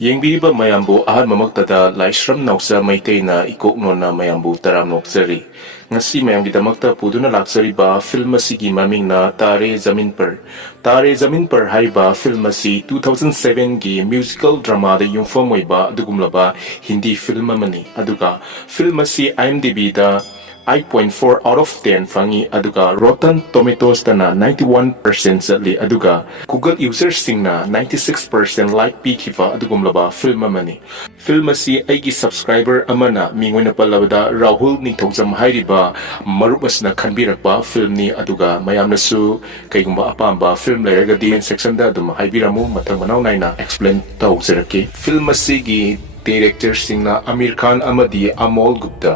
ꯌꯦꯡꯕꯤꯔꯤꯕ ꯃꯌꯥꯝꯕꯨ ꯑꯍꯥꯟꯕꯃꯛꯇꯗ 𝓑𝓵𝓸𝓬 ꯏꯀꯣꯛꯅꯣꯅ ꯃꯌꯥꯝꯕꯨ ꯇꯔꯥꯝ ꯅꯣꯛꯆꯔꯤ꯫ ꯉꯁꯤ ꯃꯌꯥꯝꯒꯤꯗꯃꯛꯇ ꯄꯨꯗꯨꯅ ꯂꯥꯛꯆꯔꯤꯕ ꯐꯤꯜꯝ ꯑꯁꯤꯒꯤ ꯃꯃꯤꯡꯅ ꯇꯥꯔꯦ ꯖꯃꯤꯟ ꯄꯔ꯫ ꯇꯥꯔꯦ ꯖꯃꯤꯟ ꯄꯔ ꯍꯥꯏꯔꯤꯕ ꯐꯤꯜꯝ ꯑꯁꯤ 2007ꯒꯤ ꯃ꯭ꯌꯨꯖꯤꯀꯦꯜ ꯗ꯭ꯔꯃꯥꯗ ꯌꯨꯝꯐꯝ ꯑꯣꯏꯕ ꯑꯗꯨꯒꯨꯝꯂꯕ ꯍꯤꯟꯗꯤ ꯐꯤꯜꯝ ꯑꯃꯅꯤ꯫ ꯑꯗꯨꯒ ꯐꯤꯜꯝ ꯑꯁꯤ IMDbꯗ 8.4 out of 10 ꯐꯪꯏ ꯑꯗꯨꯒ Rotten Tomatoesꯇꯅ 91% ꯆꯠꯂꯤ ꯑꯗꯨꯒ Google ꯌꯨꯖꯔꯁꯤꯡꯅ 96% ꯂꯥꯏꯛ ꯄꯤꯈꯤꯕ ꯑꯗꯨꯒꯨꯝꯂꯕ ꯐꯤꯜꯝ ꯑꯃꯅꯤ꯫ ꯐꯤꯜꯝ ꯑꯁꯤ ꯑꯩꯒꯤ ꯁꯕꯁꯀ꯭ꯔꯥꯏꯕꯔ ꯑꯃꯅ ꯃꯤꯡ ꯑꯣꯏꯅ ꯄꯜꯂꯕꯗ ꯔꯥꯍꯨꯜ ꯅꯤꯡꯊꯧꯖꯝ ꯍꯥꯏꯔꯤꯕ ꯃꯔꯨꯞ ꯑꯁꯤꯅ ꯈꯟꯕꯤꯔꯛꯄ ꯐꯤꯜꯝꯅꯤ ꯑꯗꯨꯒ ꯃꯌꯥꯝꯅꯁꯨ ꯀꯩꯒꯨꯝꯕ ꯑꯄꯥꯝꯕ ꯐꯤꯜꯝ ꯂꯩꯔꯒꯗꯤ ꯀꯃꯦꯟꯠ ꯁꯦꯛꯁꯟꯗ ꯑꯗꯨꯝ ꯍꯥꯏꯕꯤꯔꯝꯃꯨ ꯃꯊꯪ ꯃꯅꯥꯎ ꯅꯥꯏꯅ ꯑꯦꯛꯁꯄ꯭ꯂꯦꯟ ꯇꯧꯖꯔꯛꯀꯦ꯫ ꯐꯤꯜꯝ ꯑꯁꯤꯒꯤ ꯗꯤꯔꯦꯛꯇꯔꯁꯤꯡꯅ ꯑꯃꯤꯔ ꯈꯥꯟ ꯑꯃꯗꯤ ꯑꯃꯣꯜ ꯒꯨꯞꯇ꯫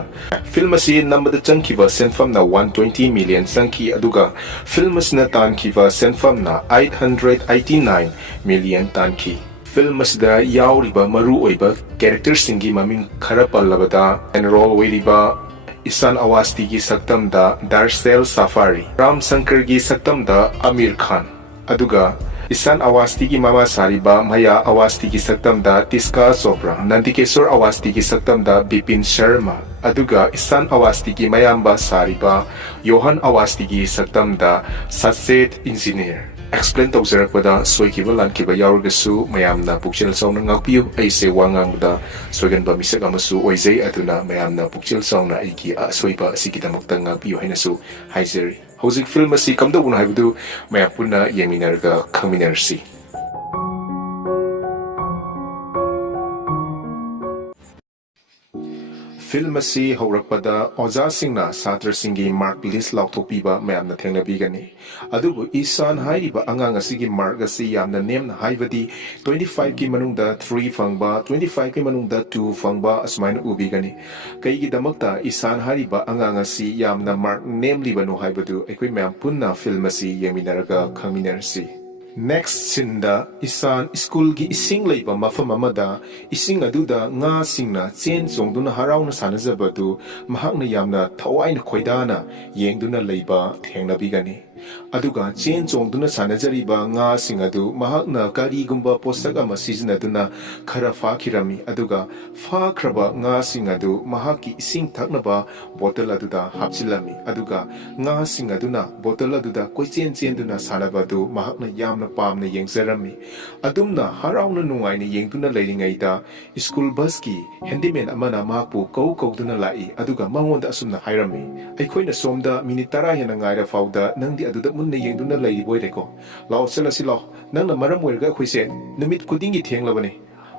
ꯐꯤꯜꯝ ꯑꯁꯤ ꯅꯝꯕꯗ ꯆꯪꯈꯤꯕ ꯁꯦꯟꯐꯝꯅ 120 ꯃꯤꯂꯤꯌꯟ ꯆꯪꯈꯤ ꯑꯗꯨꯒ ꯐꯤꯜꯝ ꯑꯁꯤꯅ ꯇꯥꯟꯈꯤꯕ ꯁꯦꯟꯐꯝꯅ 889 ꯃꯤꯂꯤꯌꯟ ꯇꯥꯟꯈꯤ꯫ ꯐꯤꯜꯝ ꯑꯁꯤꯗ ꯌꯥꯎꯔꯤꯕ ꯃꯔꯨꯑꯣꯏꯕ ꯀꯦꯔꯦꯛꯇꯔꯁꯤꯡꯒꯤ ꯃꯃꯤꯡ ꯈꯔ ꯄꯜꯂꯕꯗ ꯔꯣꯜ ꯑꯣꯏꯔꯤꯕ ꯏꯁꯥꯟ ꯑꯋꯥꯁꯇꯤꯒꯤ ꯁꯛꯇꯝꯗ ꯗꯥꯔꯁꯦꯜ ꯁꯥꯐꯥꯔꯤ, ꯔꯥꯝ ꯁꯪꯀꯔꯒꯤ ꯁꯛꯇꯝꯗ ꯑꯃꯤꯔ ꯈꯥꯟ, ꯑꯗꯨꯒ ꯏꯁꯥꯟ ꯑꯋꯥꯁꯇꯤꯒꯤ ꯃꯃꯥ ꯁꯥꯔꯤꯕ ꯃꯌꯥ ꯑꯋꯥꯁꯇꯤꯒꯤ ꯁꯛꯇꯝꯗ ꯇꯤꯁꯀꯥ ꯆꯣꯄ꯭ꯔꯥ, ꯅꯟꯗꯤꯀꯦꯁꯣꯔ ꯑꯋꯥꯁꯇꯤꯒꯤ ꯁꯛꯇꯝꯗ ꯕꯤꯄꯤꯟ ꯁꯔꯃ, ꯑꯗꯨꯒ ꯏꯁꯥꯟ ꯑꯋꯥꯁꯇꯤꯒꯤ ꯃꯌꯥꯝꯕ ꯁꯥꯔꯤꯕ ꯌꯣꯍꯟ ꯑꯋꯥꯁꯇꯤꯒꯤ ꯁꯛꯇꯝꯗ ꯁꯆꯦꯠ ꯏꯟꯖꯤꯅꯤꯌꯔ꯫ ꯑꯦꯛꯁꯄ꯭ꯂꯦꯟ ꯇꯧꯖꯔꯛꯄꯗ ꯁꯣꯏꯈꯤꯕ ꯂꯥꯟꯈꯤꯕ ꯌꯥꯎꯔꯒꯁꯨ ꯃꯌꯥꯝꯅ ꯄꯨꯛꯆꯦꯜ ꯆꯥꯎꯅ ꯉꯥꯛꯄꯤꯌꯨ꯫ ꯑꯩꯁꯦ ꯋꯥ ꯉꯥꯡꯕꯗ ꯁꯣꯏꯒꯟꯕ ꯃꯤꯁꯛ ꯑꯃꯁꯨ ꯑꯣꯏꯖꯩ ꯑꯗꯨꯅ ꯃꯌꯥꯝꯅ ꯄꯨꯛꯆꯦꯜ ꯆꯥꯎꯅ ꯑꯩꯒꯤ ꯑꯁꯣꯏꯕ ꯑꯁꯤꯒꯤꯗꯃꯛꯇ ꯉꯥꯛꯄꯤꯌꯨ ꯍꯥꯏꯅꯁꯨ ꯍꯥꯏꯖꯔꯤ꯫ ꯍꯧꯖꯤꯛ ꯐꯤꯜꯝ ꯑꯁꯤ ꯀꯝꯗꯧꯕꯅꯣ ꯍꯥꯏꯕꯗꯨ ꯃꯌꯥꯝ ꯄꯨꯟꯅ ꯌꯦꯡꯃꯤꯟꯅꯔꯒ ꯈꯪꯃꯤꯟꯅꯔꯁꯤ꯫ ꯐꯤꯜꯝ ꯑꯁꯤ ꯍꯧꯔꯛꯄꯗ ꯑꯣꯖꯥꯁꯤꯡꯅ ꯁꯥꯇ꯭ꯔꯁꯤꯡꯒꯤ ꯃꯥꯔꯛ ꯂꯤꯁ ꯂꯥꯎꯊꯣꯛꯄꯤꯕ ꯃꯌꯥꯝꯅ ꯊꯦꯡꯅꯕꯤꯒꯅꯤ꯫ ꯑꯗꯨꯕꯨ ꯏꯁꯥꯟ ꯍꯥꯏꯔꯤꯕ ꯑꯉꯥꯡ ꯑꯁꯤꯒꯤ ꯃꯥꯔꯛ ꯑꯁꯤ ꯌꯥꯝꯅ ꯅꯦꯝꯅ ꯍꯥꯏꯕꯗꯤ 25ꯀꯤ ꯃꯅꯨꯡꯗ 3 ꯐꯪꯕ, 25ꯀꯤ ꯃꯅꯨꯡꯗ 2 ꯐꯪꯕ ꯑꯁꯨꯃꯥꯏꯅ ꯎꯕꯤꯒꯅꯤ꯫ ꯀꯩꯒꯤꯗꯃꯛꯇ ꯏꯁꯥꯟ ꯍꯥꯏꯔꯤꯕ ꯑꯉꯥꯡ ꯑꯁꯤ ꯌꯥꯝꯅ ꯃꯥꯔꯛ ꯅꯦꯝꯂꯤꯕꯅꯣ ꯍꯥꯏꯕꯗꯨ ꯑꯩꯈꯣꯏ ꯃꯌꯥꯝ ꯄꯨꯟꯅ ꯐꯤꯜꯝ ꯑꯁꯤ ꯌꯦꯡꯃꯤꯟꯅꯔꯒ ꯈꯪꯃꯤꯟꯅꯔꯁꯤ꯫ ꯅꯦꯛꯁ ꯁꯤꯟꯗ ꯏꯁꯥꯟ ꯁ꯭ꯀꯨꯜꯒꯤ ꯏꯁꯤꯡ ꯂꯩꯕ ꯃꯐꯝ ꯑꯃꯗ ꯏꯁꯤꯡ ꯑꯗꯨꯗ ꯉꯥꯁꯤꯡꯅ ꯆꯦꯟ ꯆꯣꯡꯗꯨꯅ ꯍꯔꯥꯎꯅ ꯁꯥꯟꯅꯖꯕꯗꯨ ꯃꯍꯥꯛꯅ ꯌꯥꯝꯅ ꯊꯋꯥꯏꯅ ꯈꯣꯏꯗꯥꯅ ꯌꯦꯡꯗꯨꯅ ꯂꯩꯕ ꯊꯦꯡꯅꯕꯤꯒꯅꯤ꯫ ꯑꯗꯨꯒ ꯆꯦꯟ ꯆꯣꯡꯗꯨꯅ ꯁꯥꯟꯅꯖꯔꯤꯕ ꯉꯥꯁꯤꯡ ꯑꯗꯨ ꯃꯍꯥꯛꯅ ꯀꯔꯤꯒꯨꯝꯕ ꯄꯣꯠꯁꯛ ꯑꯃ ꯁꯤꯖꯤꯟꯅꯗꯨꯅ ꯈꯔ ꯐꯥꯈꯤꯔꯝꯃꯤ ꯑꯗꯨꯒ ꯐꯥꯈ꯭ꯔꯕ ꯉꯥꯁꯤꯡ ꯑꯗꯨ ꯃꯍꯥꯛꯀꯤ ꯏꯁꯤꯡ ꯊꯛꯅꯕ ꯕꯣꯇꯜ ꯑꯗꯨꯗ ꯍꯥꯞꯆꯤꯜꯂꯝꯃꯤ ꯑꯗꯨꯒ ꯉꯥꯁꯤꯡ ꯑꯗꯨꯅ ꯕꯣꯇꯜ ꯑꯗꯨꯗ ꯀꯣꯏꯆꯦꯟ ꯆꯦꯟꯗꯨꯅ ꯁꯥꯟꯅꯕꯗꯨ ꯃꯍꯥꯛꯅ ꯌꯥꯝꯅ ꯄꯥꯝꯅ ꯌꯦꯡꯖꯔꯝꯃꯤ꯫ ꯑꯗꯨꯝꯅ ꯍꯔꯥꯎꯅ ꯅꯨꯡꯉꯥꯏꯅ ꯌꯦꯡꯗꯨꯅ ꯂꯩꯔꯤꯉꯩꯗ ꯁ꯭ꯀꯨꯜ ꯕꯁꯀꯤ ꯍꯦꯟꯗꯤꯃꯦꯟ ꯑꯃꯅ ꯃꯍꯥꯛꯄꯨ ꯀꯧꯗꯨꯅ ꯂꯥꯛꯏ ꯑꯗꯨꯒ ꯃꯉꯣꯟꯗ ꯑꯁꯨꯝꯅ ꯍꯥꯏꯔꯝꯃꯤ, "ꯑꯩꯈꯣꯏꯅ ꯁꯣꯝꯗ ꯃꯤꯅꯤꯠ 10 ꯍꯦꯟꯅ ꯉꯥꯏꯔ ꯐꯥꯎꯗ ꯅꯪꯗꯤ ꯑꯗꯨꯗ ꯃꯨꯟꯅ ꯌꯦꯡꯗꯨꯅ ꯂꯩꯔꯤꯕꯣꯏꯔꯦꯀꯣ? ꯂꯥꯛꯑꯣ ꯆꯠꯂꯁꯤ ꯂꯥꯛꯑꯣ, ꯅꯪꯅ ꯃꯔꯝ ꯑꯣꯏꯔꯒ ꯑꯩꯈꯣꯏꯁꯦ ꯅꯨꯃꯤꯠ ꯈꯨꯗꯤꯡꯒꯤ ꯊꯦꯡꯂꯕꯅꯤ"꯫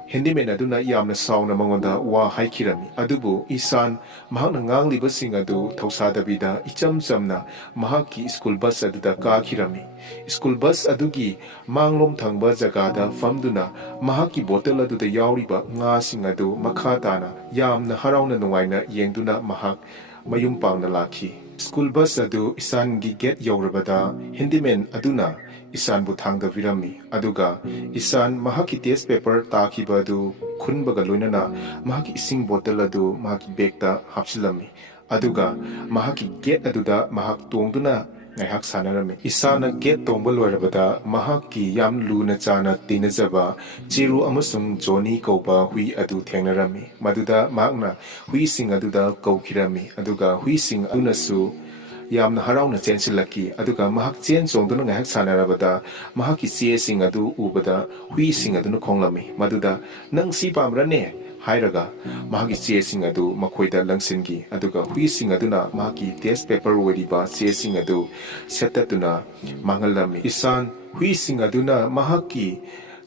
ꯍꯦꯟꯗꯤꯃꯦꯟ ꯑꯗꯨꯅ ꯌꯥꯝꯅ ꯁꯥꯎꯅ ꯃꯉꯣꯟꯗ ꯋꯥ ꯍꯥꯏꯈꯤꯔꯝꯃꯤ ꯑꯗꯨꯕꯨ ꯏꯁꯥꯟ ꯃꯍꯥꯛꯅ ꯉꯥꯡꯂꯤꯕꯁꯤꯡ ꯑꯗꯨ ꯊꯧꯁꯥꯗꯕꯤꯗ ꯏꯆꯝ ꯆꯝꯅ ꯃꯍꯥꯛꯀꯤ ꯁ꯭ꯀꯨꯜ ꯕꯁ ꯑꯗꯨꯗ ꯀꯥꯈꯤꯔꯝꯃꯤ꯫ ꯁ꯭ꯀꯨꯜ ꯕꯁ ꯑꯗꯨꯒꯤ ꯃꯥꯡꯂꯣꯝ ꯊꯪꯕ ꯖꯒꯥꯗ ꯐꯝꯗꯨꯅ ꯃꯍꯥꯛꯀꯤ ꯕꯣꯇꯜ ꯑꯗꯨꯗ ꯌꯥꯎꯔꯤꯕ ꯉꯥꯁꯤꯡ ꯑꯗꯨ ꯃꯈꯥ ꯇꯥꯅ ꯌꯥꯝꯅ ꯍꯔꯥꯎꯅ ꯅꯨꯡꯉꯥꯏꯅ ꯌꯦꯡꯗꯨꯅ ꯃꯍꯥꯛ ꯃꯌꯨꯝ ꯄꯥꯡꯅ ꯂꯥꯛꯈꯤ꯫ ꯁ꯭ꯀꯨꯜ ꯕꯁ ꯑꯗꯨ ꯏꯁꯥꯟꯒꯤ ꯒꯦꯠ ꯌꯧꯔꯕꯗ ꯍꯦꯟꯗꯤꯃꯦꯟ ꯑꯗꯨꯅ ꯏꯁꯥꯟꯕꯨ ꯊꯥꯡꯗꯕꯤꯔꯝꯃꯤ ꯑꯗꯨꯒ ꯏꯁꯥꯟ ꯃꯍꯥꯛꯀꯤ ꯇꯦꯁ ꯄꯦꯄꯔ ꯇꯥꯈꯤꯕ ꯑꯗꯨ ꯈꯨꯟꯕꯒ ꯂꯣꯏꯅꯅ ꯃꯍꯥꯛꯀꯤ ꯏꯁꯤꯡ ꯕꯣꯇꯜ ꯑꯗꯨ ꯃꯍꯥꯛꯀꯤ ꯕꯦꯒꯇ ꯍꯥꯞꯆꯤꯜꯂꯝꯃꯤ ꯑꯗꯨꯒ ꯃꯍꯥꯛꯀꯤ ꯒꯦꯠ ꯑꯗꯨꯗ ꯃꯍꯥꯛ ꯇꯣꯡꯗꯨꯅ ꯉꯥꯏꯍꯥꯛ ꯁꯥꯟꯅꯔꯝꯃꯤ꯫ ꯏꯁꯥꯟꯅ ꯒꯦꯠ ꯇꯣꯡꯕ ꯂꯣꯏꯔꯕꯗ ꯃꯍꯥꯛꯀꯤ ꯌꯥꯝ ꯂꯨꯅ ꯆꯥꯅ ꯇꯤꯟꯅꯖꯕ ꯆꯤꯔꯨ ꯑꯃꯁꯨꯡ ꯖꯣꯅꯤ ꯀꯧꯕ ꯍꯨꯏ ꯑꯗꯨ ꯊꯦꯡꯅꯔꯝꯃꯤ꯫ ꯃꯗꯨꯗ ꯃꯍꯥꯛꯅ ꯍꯨꯏꯁꯤꯡ ꯑꯗꯨꯗ ꯀꯧꯈꯤꯔꯝꯃꯤ ꯑꯗꯨꯒ ꯍꯨꯏꯁꯤꯡ ꯑꯗꯨꯅꯁꯨ ꯌꯥꯝꯅ ꯍꯔꯥꯎꯅ ꯆꯦꯟꯁꯤꯜꯂꯛꯈꯤ ꯑꯗꯨꯒ ꯃꯍꯥꯛ ꯆꯦꯟ ꯆꯣꯡꯗꯨꯅ ꯉꯥꯏꯍꯥꯛ ꯁꯥꯟꯅꯔꯕꯗ ꯃꯍꯥꯛꯀꯤ ꯆꯦꯁꯤꯡ ꯑꯗꯨ ꯎꯕꯗ ꯍꯨꯏꯁꯤꯡ ꯑꯗꯨꯅ ꯈꯣꯡꯂꯝꯃꯤ ꯃꯗꯨꯗ, "ꯅꯪ ꯁꯤ ꯄꯥꯝꯕ꯭ꯔꯅꯦ?" ꯍꯥꯏꯔꯒ ꯃꯍꯥꯛꯀꯤ ꯆꯦꯁꯤꯡ ꯑꯗꯨ ꯃꯈꯣꯏꯗ ꯂꯪꯁꯤꯟꯈꯤ ꯑꯗꯨꯒ ꯍꯨꯏꯁꯤꯡ ꯑꯗꯨꯅ ꯃꯍꯥꯛꯀꯤ ꯇꯦꯁ ꯄꯦꯄꯔ ꯑꯣꯏꯔꯤꯕ ꯆꯦꯁꯤꯡ ꯑꯗꯨ ꯁꯦꯠꯇꯠꯇꯨꯅ ꯃꯥꯡꯍꯜꯂꯝꯃꯤ꯫ ꯏꯁꯥꯟ ꯍꯨꯏꯁꯤꯡ ꯑꯗꯨꯅ ꯃꯍꯥꯛꯀꯤ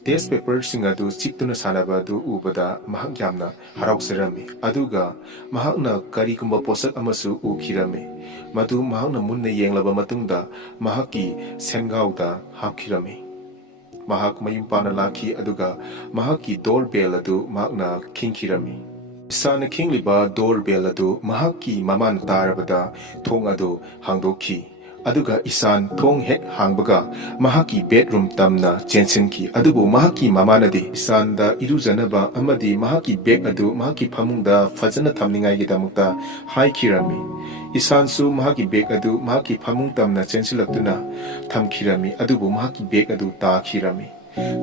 ꯇꯦꯁ ꯄꯦꯄꯔꯁꯤꯡ ꯑꯗꯨ ꯆꯤꯛꯇꯨꯅ ꯁꯥꯟꯅꯕ ꯑꯗꯨ ꯎꯕꯗ ꯃꯍꯥꯛ ꯌꯥꯝꯅ ꯍꯔꯥꯎꯖꯔꯝꯃꯤ ꯑꯗꯨꯒ ꯃꯍꯥꯛꯅ ꯀꯔꯤꯒꯨꯝꯕ ꯄꯣꯠꯁꯛ ꯑꯃꯁꯨ ꯎꯈꯤꯔꯝꯃꯤ ꯃꯗꯨ ꯃꯍꯥꯛꯅ ꯃꯨꯟꯅ ꯌꯦꯡꯂꯕ ꯃꯇꯨꯡꯗ ꯃꯍꯥꯛꯀꯤ ꯁꯦꯟꯒꯥꯎꯗ ꯍꯥꯞꯈꯤꯔꯝꯃꯤ꯫ ꯃꯍꯥꯛ ꯃꯌꯨꯝ ꯄꯥꯟꯅ ꯂꯥꯛꯈꯤ ꯑꯗꯨꯒ ꯃꯍꯥꯛꯀꯤ ꯗꯣꯔ ꯕꯦꯜ ꯑꯗꯨ ꯃꯍꯥꯛꯅ ꯈꯤꯡꯈꯤꯔꯝꯃꯤ꯫ ꯏꯁꯥꯟꯅ ꯈꯤꯡꯂꯤꯕ ꯗꯣꯔ ꯕꯦꯜ ꯑꯗꯨ ꯃꯍꯥꯛꯀꯤ ꯃꯃꯥꯅ ꯇꯥꯔꯕꯗ ꯊꯣꯡ ꯑꯗꯨ ꯍꯥꯡꯗꯣꯛꯈꯤ ꯑꯗꯨꯒ ꯏꯁꯥꯟ ꯊꯣꯡ ꯍꯦꯛ ꯍꯥꯡꯕꯒ ꯃꯍꯥꯛꯀꯤ ꯕꯦꯗꯔꯨꯝ ꯇꯝꯅ ꯆꯦꯟꯁꯤꯟꯈꯤ ꯑꯗꯨꯕꯨ ꯃꯍꯥꯛꯀꯤ ꯃꯃꯥꯅꯗꯤ ꯏꯁꯥꯟꯗ ꯏꯔꯨꯖꯅꯕ ꯑꯃꯗꯤ ꯃꯍꯥꯛꯀꯤ ꯕꯦꯒ ꯑꯗꯨ ꯃꯍꯥꯛꯀꯤ ꯐꯃꯨꯡꯗ ꯐꯖꯅ ꯊꯝꯅꯤꯡꯉꯥꯏꯒꯤꯗꯃꯛꯇ ꯍꯥꯏꯈꯤꯔꯝꯃꯤ꯫ ꯏꯁꯥꯟꯁꯨ ꯃꯍꯥꯛꯀꯤ ꯕꯦꯒ ꯑꯗꯨ ꯃꯍꯥꯛꯀꯤ ꯐꯃꯨꯡ ꯇꯝꯅ ꯆꯦꯟꯁꯤꯜꯂꯛꯇꯨꯅ ꯊꯝꯈꯤꯔꯝꯃꯤ ꯑꯗꯨꯕꯨ ꯃꯍꯥꯛꯀꯤ ꯕꯦꯒ ꯑꯗꯨ ꯇꯥꯈꯤꯔꯝꯃꯤ꯫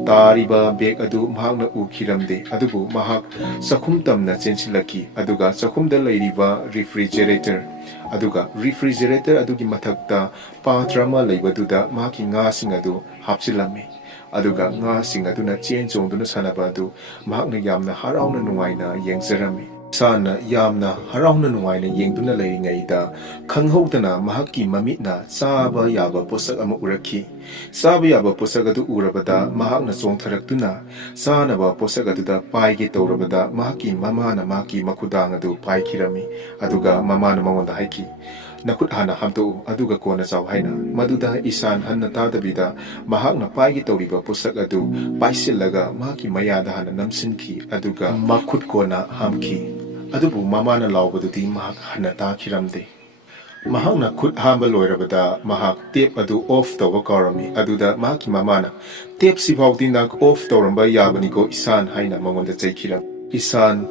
Taariba bag adu mahakna ukhiramde adubu mahak sakhum tamna chenchilaki aduga sakhumda leiriba refrigerator aduga refrigerator adugi mathakta patrama leibaduda mahaki nga sing adu hapsilami aduga nga sing aduna chen chongduna sanaba adu mahakna yamna harauna nuwaina yengzarami sana yamna harauna nuwaina yengduna leiringaida khanghaudana mahaki mamitna saba yaba posak ama urakhi saba yaba posak adu urabada mahakna chongtharaktuna sanaba posak aduda paige tawrabada mahaki mamana mahaki makhudang adu paikhirami aduga mamana mangonda haiki nakut hana hamto aduga kona chaw haina maduda isan hanna tadabida mahakna paigi tawriba posak adu paisillaga mahaki mayada hana namsinki aduga makhut kona hamki adubu mamana lawbadudi mahak hana takhiramde mahakna khut hamba loirabada mahak tep adu off tawa karami aduda mahaki mamana tep sibawdi nak off tawramba yabani ko isan haina mangonda chaikiram isan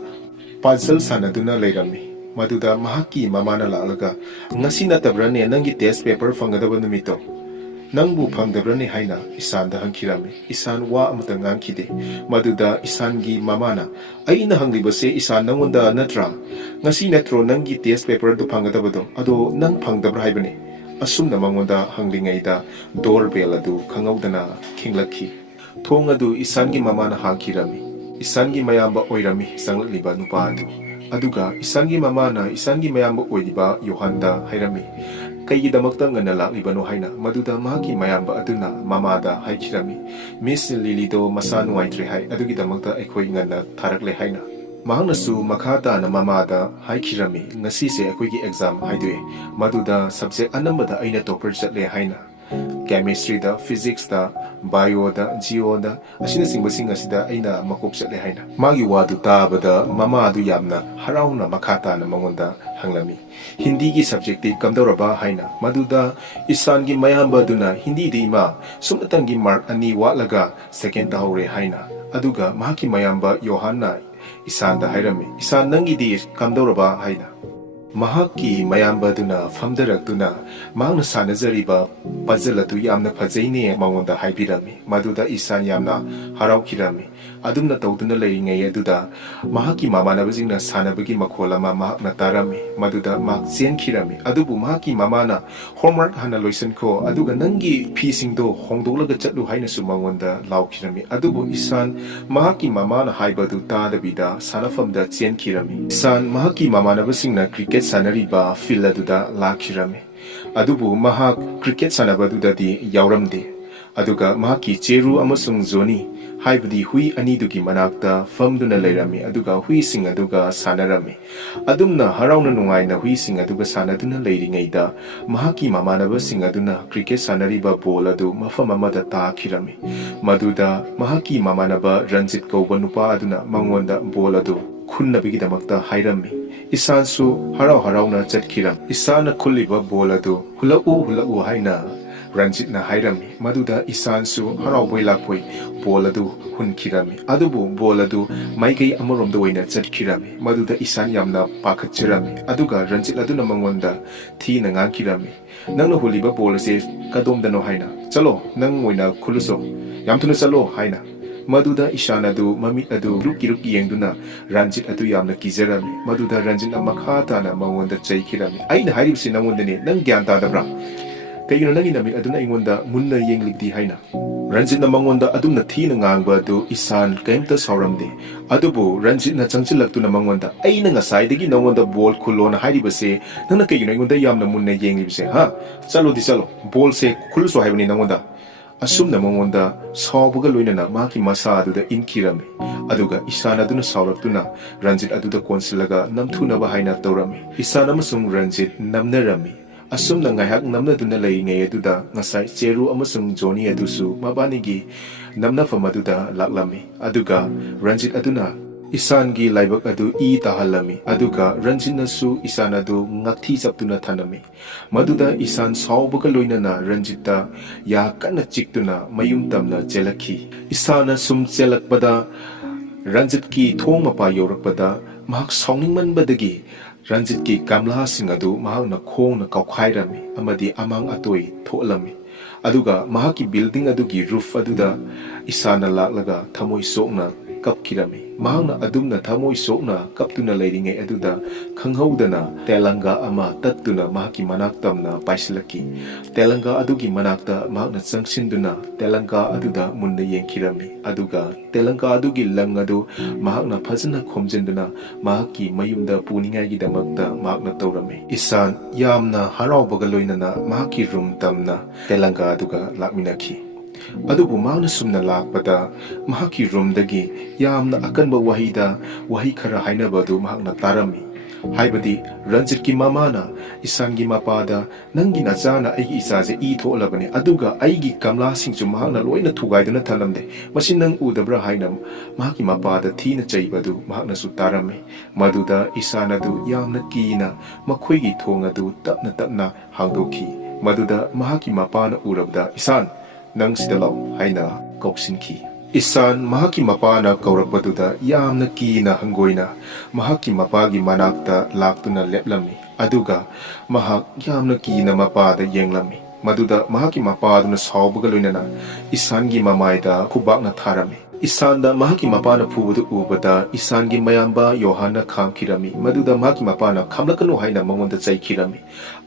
puzzle sanaduna leirami maduda mahaki mamana lalaga ngasi natabrane nangi test paper fangadaba numito nangbu phangdabrane haina isan da hangkirame isan wa amata ngangkide maduda isan gi mamana aina hanglibase isan nangonda natra ngasi natro nangi test paper du fangadaba do ado nang phangdabra haibane asumna mangonda hanglingaida doorbell adu khangaudana khinglakhi thong adu isan gi mamana hangkirami isan gi mayamba oirami sangliba nupa adu aduga isangi mamana isangi mayamba oidiba yohanda hairami kaigidamakta ngana laklibano haina maduda mahaki mayamba aduna mamada haikhirami miss lilido masa nuaitre hai adugidamakta ekhoi ngana tharakle haina mahangnasu makhata na mamada haikhirami ngasi se ekhoi gi exam haidue maduda subject anambada aina topper chatle haina chemistry da physics da bio da geo da asina singbasing asida aina makop chatle haina magi wadu tabada mama adu yamna harauna makhata na mangonda hanglami hindi gi subject ti kamdoraba haina maduda isan gi mayamba duna hindi di ma sumatang gi mark ani walaga second da hore haina aduga mahaki mayamba yohanna isan da hairami isan nangi di kamdoraba haina mahaki mayamba duna famdarak duna mahangna sanazariba puzzle atu yamna phajaine mangonda haibirami maduda isan yamna haraukirami adumna tawduna leiringai aduda mahaki mamanabajingna sanabagi makholama mahakna tarami maduda mak chenkirami adubu mahaki mamana homework hana loisanko aduga nangi phisingdo hongdolaga chatlu haina su mangonda laukirami adubu isan mahaki mamana haibadu tadabida sanafamda chenkirami isan mahaki mamanabasingna cricket sanariba field aduda lakhirami adubu mahak cricket sanabadudadi yauramde aduga mahaki cheru amasung zoni haibadi hui anidugi manakta famduna leirami aduga hui sing aduga sanarami adumna harauna nungaina hui sing aduga sanaduna leiringaida mahaki mamanaba sing aduna cricket sanariba ball adu mafam amada takhirami maduda mahaki mamanaba ranjit kauba nupa aduna mangonda ball adu khunnabigidamakta hairami isansu harau harauna chatkiram isana khulliba ball adu hulau haina ranjit na hairami maduda isansu harau boilakpoi ball adu hunkirami adubu ball adu maigai amoromda oina chatkirami maduda isan yamna pakhatchirami aduga ranjit aduna mangonda thina ngangkirami nangna huliba ball se kadomdano haina chalo nang oina khuluso yamthuna chalo haina maduda ishan adu mamit adu ruki yengduna ranjit adu yamna kizarami maduda ranjit na makhata na mangonda chaikirami aina hairibsi nangondane nang gyan tadabra kaigino nangi namit aduna ingonda munna yengligdi haina ranjit na mangonda adumna thina ngangba adu isan kaimta sauramde adubu ranjit na changchilaktuna mangonda aina ngasaidagi nangonda ball khulona hairibase nangna kaigino ingonda yamna munna yenglibse ha chalo di chalo ball se khulso haibani nangonda asumna mangonda sawbaga loinana maki masa aduda inkirami aduga isan aduna sawraktuna ranjit aduda konsilaga namthunaba haina tawrami isan amasung ranjit namnarami asumna ngahak namnaduna leiringai aduda ngasai cheru amasung joni adusu mabanigi namnafam aduda laklami aduga ranjit aduna isan gi laibak adu I tahalami aduga ranjit nasu isan adu ngakthi chaptuna thanami maduda isan sawbaga loinana ranjita ya kana chiktuna mayum tamna chelakhi isana sum chelakpada ranjit ki thong mapa yorakpada mahak sawningmanbadagi ꯔꯟꯖꯤꯠꯀꯤ ꯒꯝꯂꯥꯁꯤꯡ ꯑꯗꯨ ꯃꯍꯥꯛꯅ ꯈꯣꯡꯅ ꯀꯥꯎꯈꯥꯏꯔꯝꯃꯤ ꯑꯃꯗꯤ ꯑꯃꯥꯡ ꯑꯇꯣꯏ ꯊꯣꯛꯂꯝꯃꯤ ꯑꯗꯨꯒ ꯃꯍꯥꯛꯀꯤ building ꯑꯗꯨꯒꯤ roof ꯑꯗꯨꯗ ꯏꯁꯥꯅ ꯂꯥꯛꯂꯒ ꯊꯃꯣꯏ ꯁꯣꯛꯅ ꯀꯞꯈꯤꯔꯝꯃꯤ ꯃꯍꯥꯛꯅ ꯑꯗꯨꯝꯅ ꯊꯃꯣꯏ ꯁꯣꯛꯅ ꯀꯞꯇꯨꯅ ꯂꯩꯔꯤꯉꯩ ꯑꯗꯨꯗ ꯈꯪꯍꯧꯗꯅ ꯇꯦꯂꯪꯒꯥ ꯑꯃ ꯇꯠꯇꯨꯅ ꯃꯍꯥꯛꯀꯤ ꯃꯅꯥꯛ ꯇꯝꯅ ꯄꯥꯏꯁꯤꯜꯂꯛꯈꯤ ꯇꯦꯂꯪꯒꯥ ꯑꯗꯨꯒꯤ ꯃꯅꯥꯛꯇ ꯃꯍꯥꯛꯅ ꯆꯪꯁꯤꯟꯗꯨꯅ ꯇꯦꯂꯪꯒꯥ ꯑꯗꯨꯗ ꯃꯨꯟꯅ ꯌꯦꯡꯈꯤꯔꯝꯃꯤ ꯑꯗꯨꯒ ꯇꯦꯂꯪꯒꯥ ꯑꯗꯨꯒꯤ ꯂꯪ ꯑꯗꯨ ꯃꯍꯥꯛꯅ ꯐꯖꯅ ꯈꯣꯝꯖꯤꯟꯗꯨꯅ ꯃꯍꯥꯛꯀꯤ ꯃꯌꯨꯝꯗ ꯄꯨꯅꯤꯡꯉꯥꯏꯒꯤꯗꯃꯛꯇ ꯃꯍꯥꯛꯅ ꯇꯧꯔꯝꯃꯤ ꯏꯁꯥꯟ ꯌꯥꯝꯅ ꯍꯔꯥꯎꯕꯒ ꯂꯣꯏꯅꯅ ꯃꯍꯥꯛꯀꯤ ꯔꯨꯝ ꯇꯝꯅ ꯇꯦꯂꯪꯒꯥ ꯑꯗꯨꯒ ꯂꯥꯛꯃꯤꯟꯅꯈꯤ ꯑꯗꯨꯕꯨ ꯃꯍꯥꯛꯅ ꯁꯨꯝꯅ ꯂꯥꯛꯄꯗ ꯃꯍꯥꯛꯀꯤ ꯔꯨꯝꯗꯒꯤ ꯌꯥꯝꯅ ꯑꯀꯟꯕ ꯋꯥꯍꯩꯗ ꯋꯥꯍꯩ ꯈꯔ ꯍꯥꯏꯅꯕ ꯑꯗꯨ ꯃꯍꯥꯛꯅ ꯇꯥꯔꯝꯃꯤ ꯍꯥꯏꯕꯗꯤ ꯔꯟꯖꯤꯠꯀꯤ ꯃꯃꯥꯅ ꯏꯁꯥꯟꯒꯤ ꯃꯄꯥꯗ ꯅꯪꯒꯤ ꯅꯆꯥꯅ ꯑꯩꯒꯤ ꯏꯆꯥꯁꯦ ꯏ ꯊꯣꯛꯂꯕꯅꯤ ꯑꯗꯨꯒ ꯑꯩꯒꯤ ꯒꯝꯂꯥꯁꯤꯡꯁꯨ ꯃꯍꯥꯛꯅ ꯂꯣꯏꯅ ꯊꯨꯒꯥꯏꯗꯨꯅ ꯊꯅꯝꯂꯦ ꯃꯁꯤ ꯅꯪ ꯎꯗꯕ꯭ꯔꯥ ꯍꯥꯏꯅ ꯃꯍꯥꯛꯀꯤ ꯃꯄꯥꯗ ꯊꯤꯅ ꯆꯩꯕ ꯑꯗꯨ ꯃꯍꯥꯛꯅꯁꯨ ꯇꯥꯔꯝꯃꯤ ꯃꯗꯨꯗ ꯏꯁꯥꯟ ꯑꯗꯨ ꯌꯥꯝꯅ ꯀꯤꯅ ꯃꯈꯣꯏꯒꯤ ꯊꯣꯡ ꯑꯗꯨ ꯇꯞꯅ ꯇꯞꯅ ꯍꯥꯡꯗꯣꯛꯈꯤ ꯃꯗꯨꯗ ꯃꯍꯥꯛꯀꯤ ꯃꯄꯥꯅ ꯎꯔꯕꯗ ꯏꯁꯥꯟ ꯅꯪ ꯁꯤꯗ ꯂꯥꯎ ꯍꯥꯏꯅ ꯀꯧꯁꯤꯟꯈꯤ ꯏꯁꯥꯟ ꯃꯍꯥꯛꯀꯤ ꯃꯄꯥꯅ ꯀꯧꯔꯛꯄꯗꯨꯗ ꯌꯥꯝꯅ ꯀꯤꯅ ꯍꯪꯒꯣꯏꯅ ꯃꯍꯥꯛꯀꯤ ꯃꯄꯥꯒꯤ ꯃꯅꯥꯛꯇ ꯂꯥꯛꯇꯨꯅ ꯂꯦꯞꯂꯝꯃꯤ ꯑꯗꯨꯒ ꯃꯍꯥꯛ ꯌꯥꯝꯅ ꯀꯤꯅ ꯃꯄꯥꯗ ꯌꯦꯡꯂꯝꯃꯤ ꯃꯗꯨꯗ ꯃꯍꯥꯛꯀꯤ ꯃꯄꯥꯗꯨꯅ ꯁꯥꯎꯕꯒ ꯂꯣꯏꯅꯅ ꯏꯁꯥꯟꯒꯤ ꯃꯃꯥꯏꯗ ꯈꯨꯕꯥꯛꯅ ꯊꯥꯔꯝꯃꯤ ꯏꯁꯥꯟꯗ ꯃꯍꯥꯛꯀꯤ ꯃꯄꯥꯅ ꯐꯨꯕꯗꯨ ꯎꯕꯗ ꯏꯁꯥꯟꯒꯤ ꯃꯌꯥꯝꯕ ꯌꯣꯍꯥꯟꯅ ꯈꯥꯝꯈꯤꯔꯝꯃꯤ ꯃꯗꯨꯗ ꯃꯍꯥꯛꯀꯤ ꯃꯄꯥꯅ ꯈꯥꯝꯂꯛꯀꯅꯨ ꯍꯥꯏꯅ ꯃꯉꯣꯟꯗ ꯆꯩꯈꯤꯔꯝꯃꯤ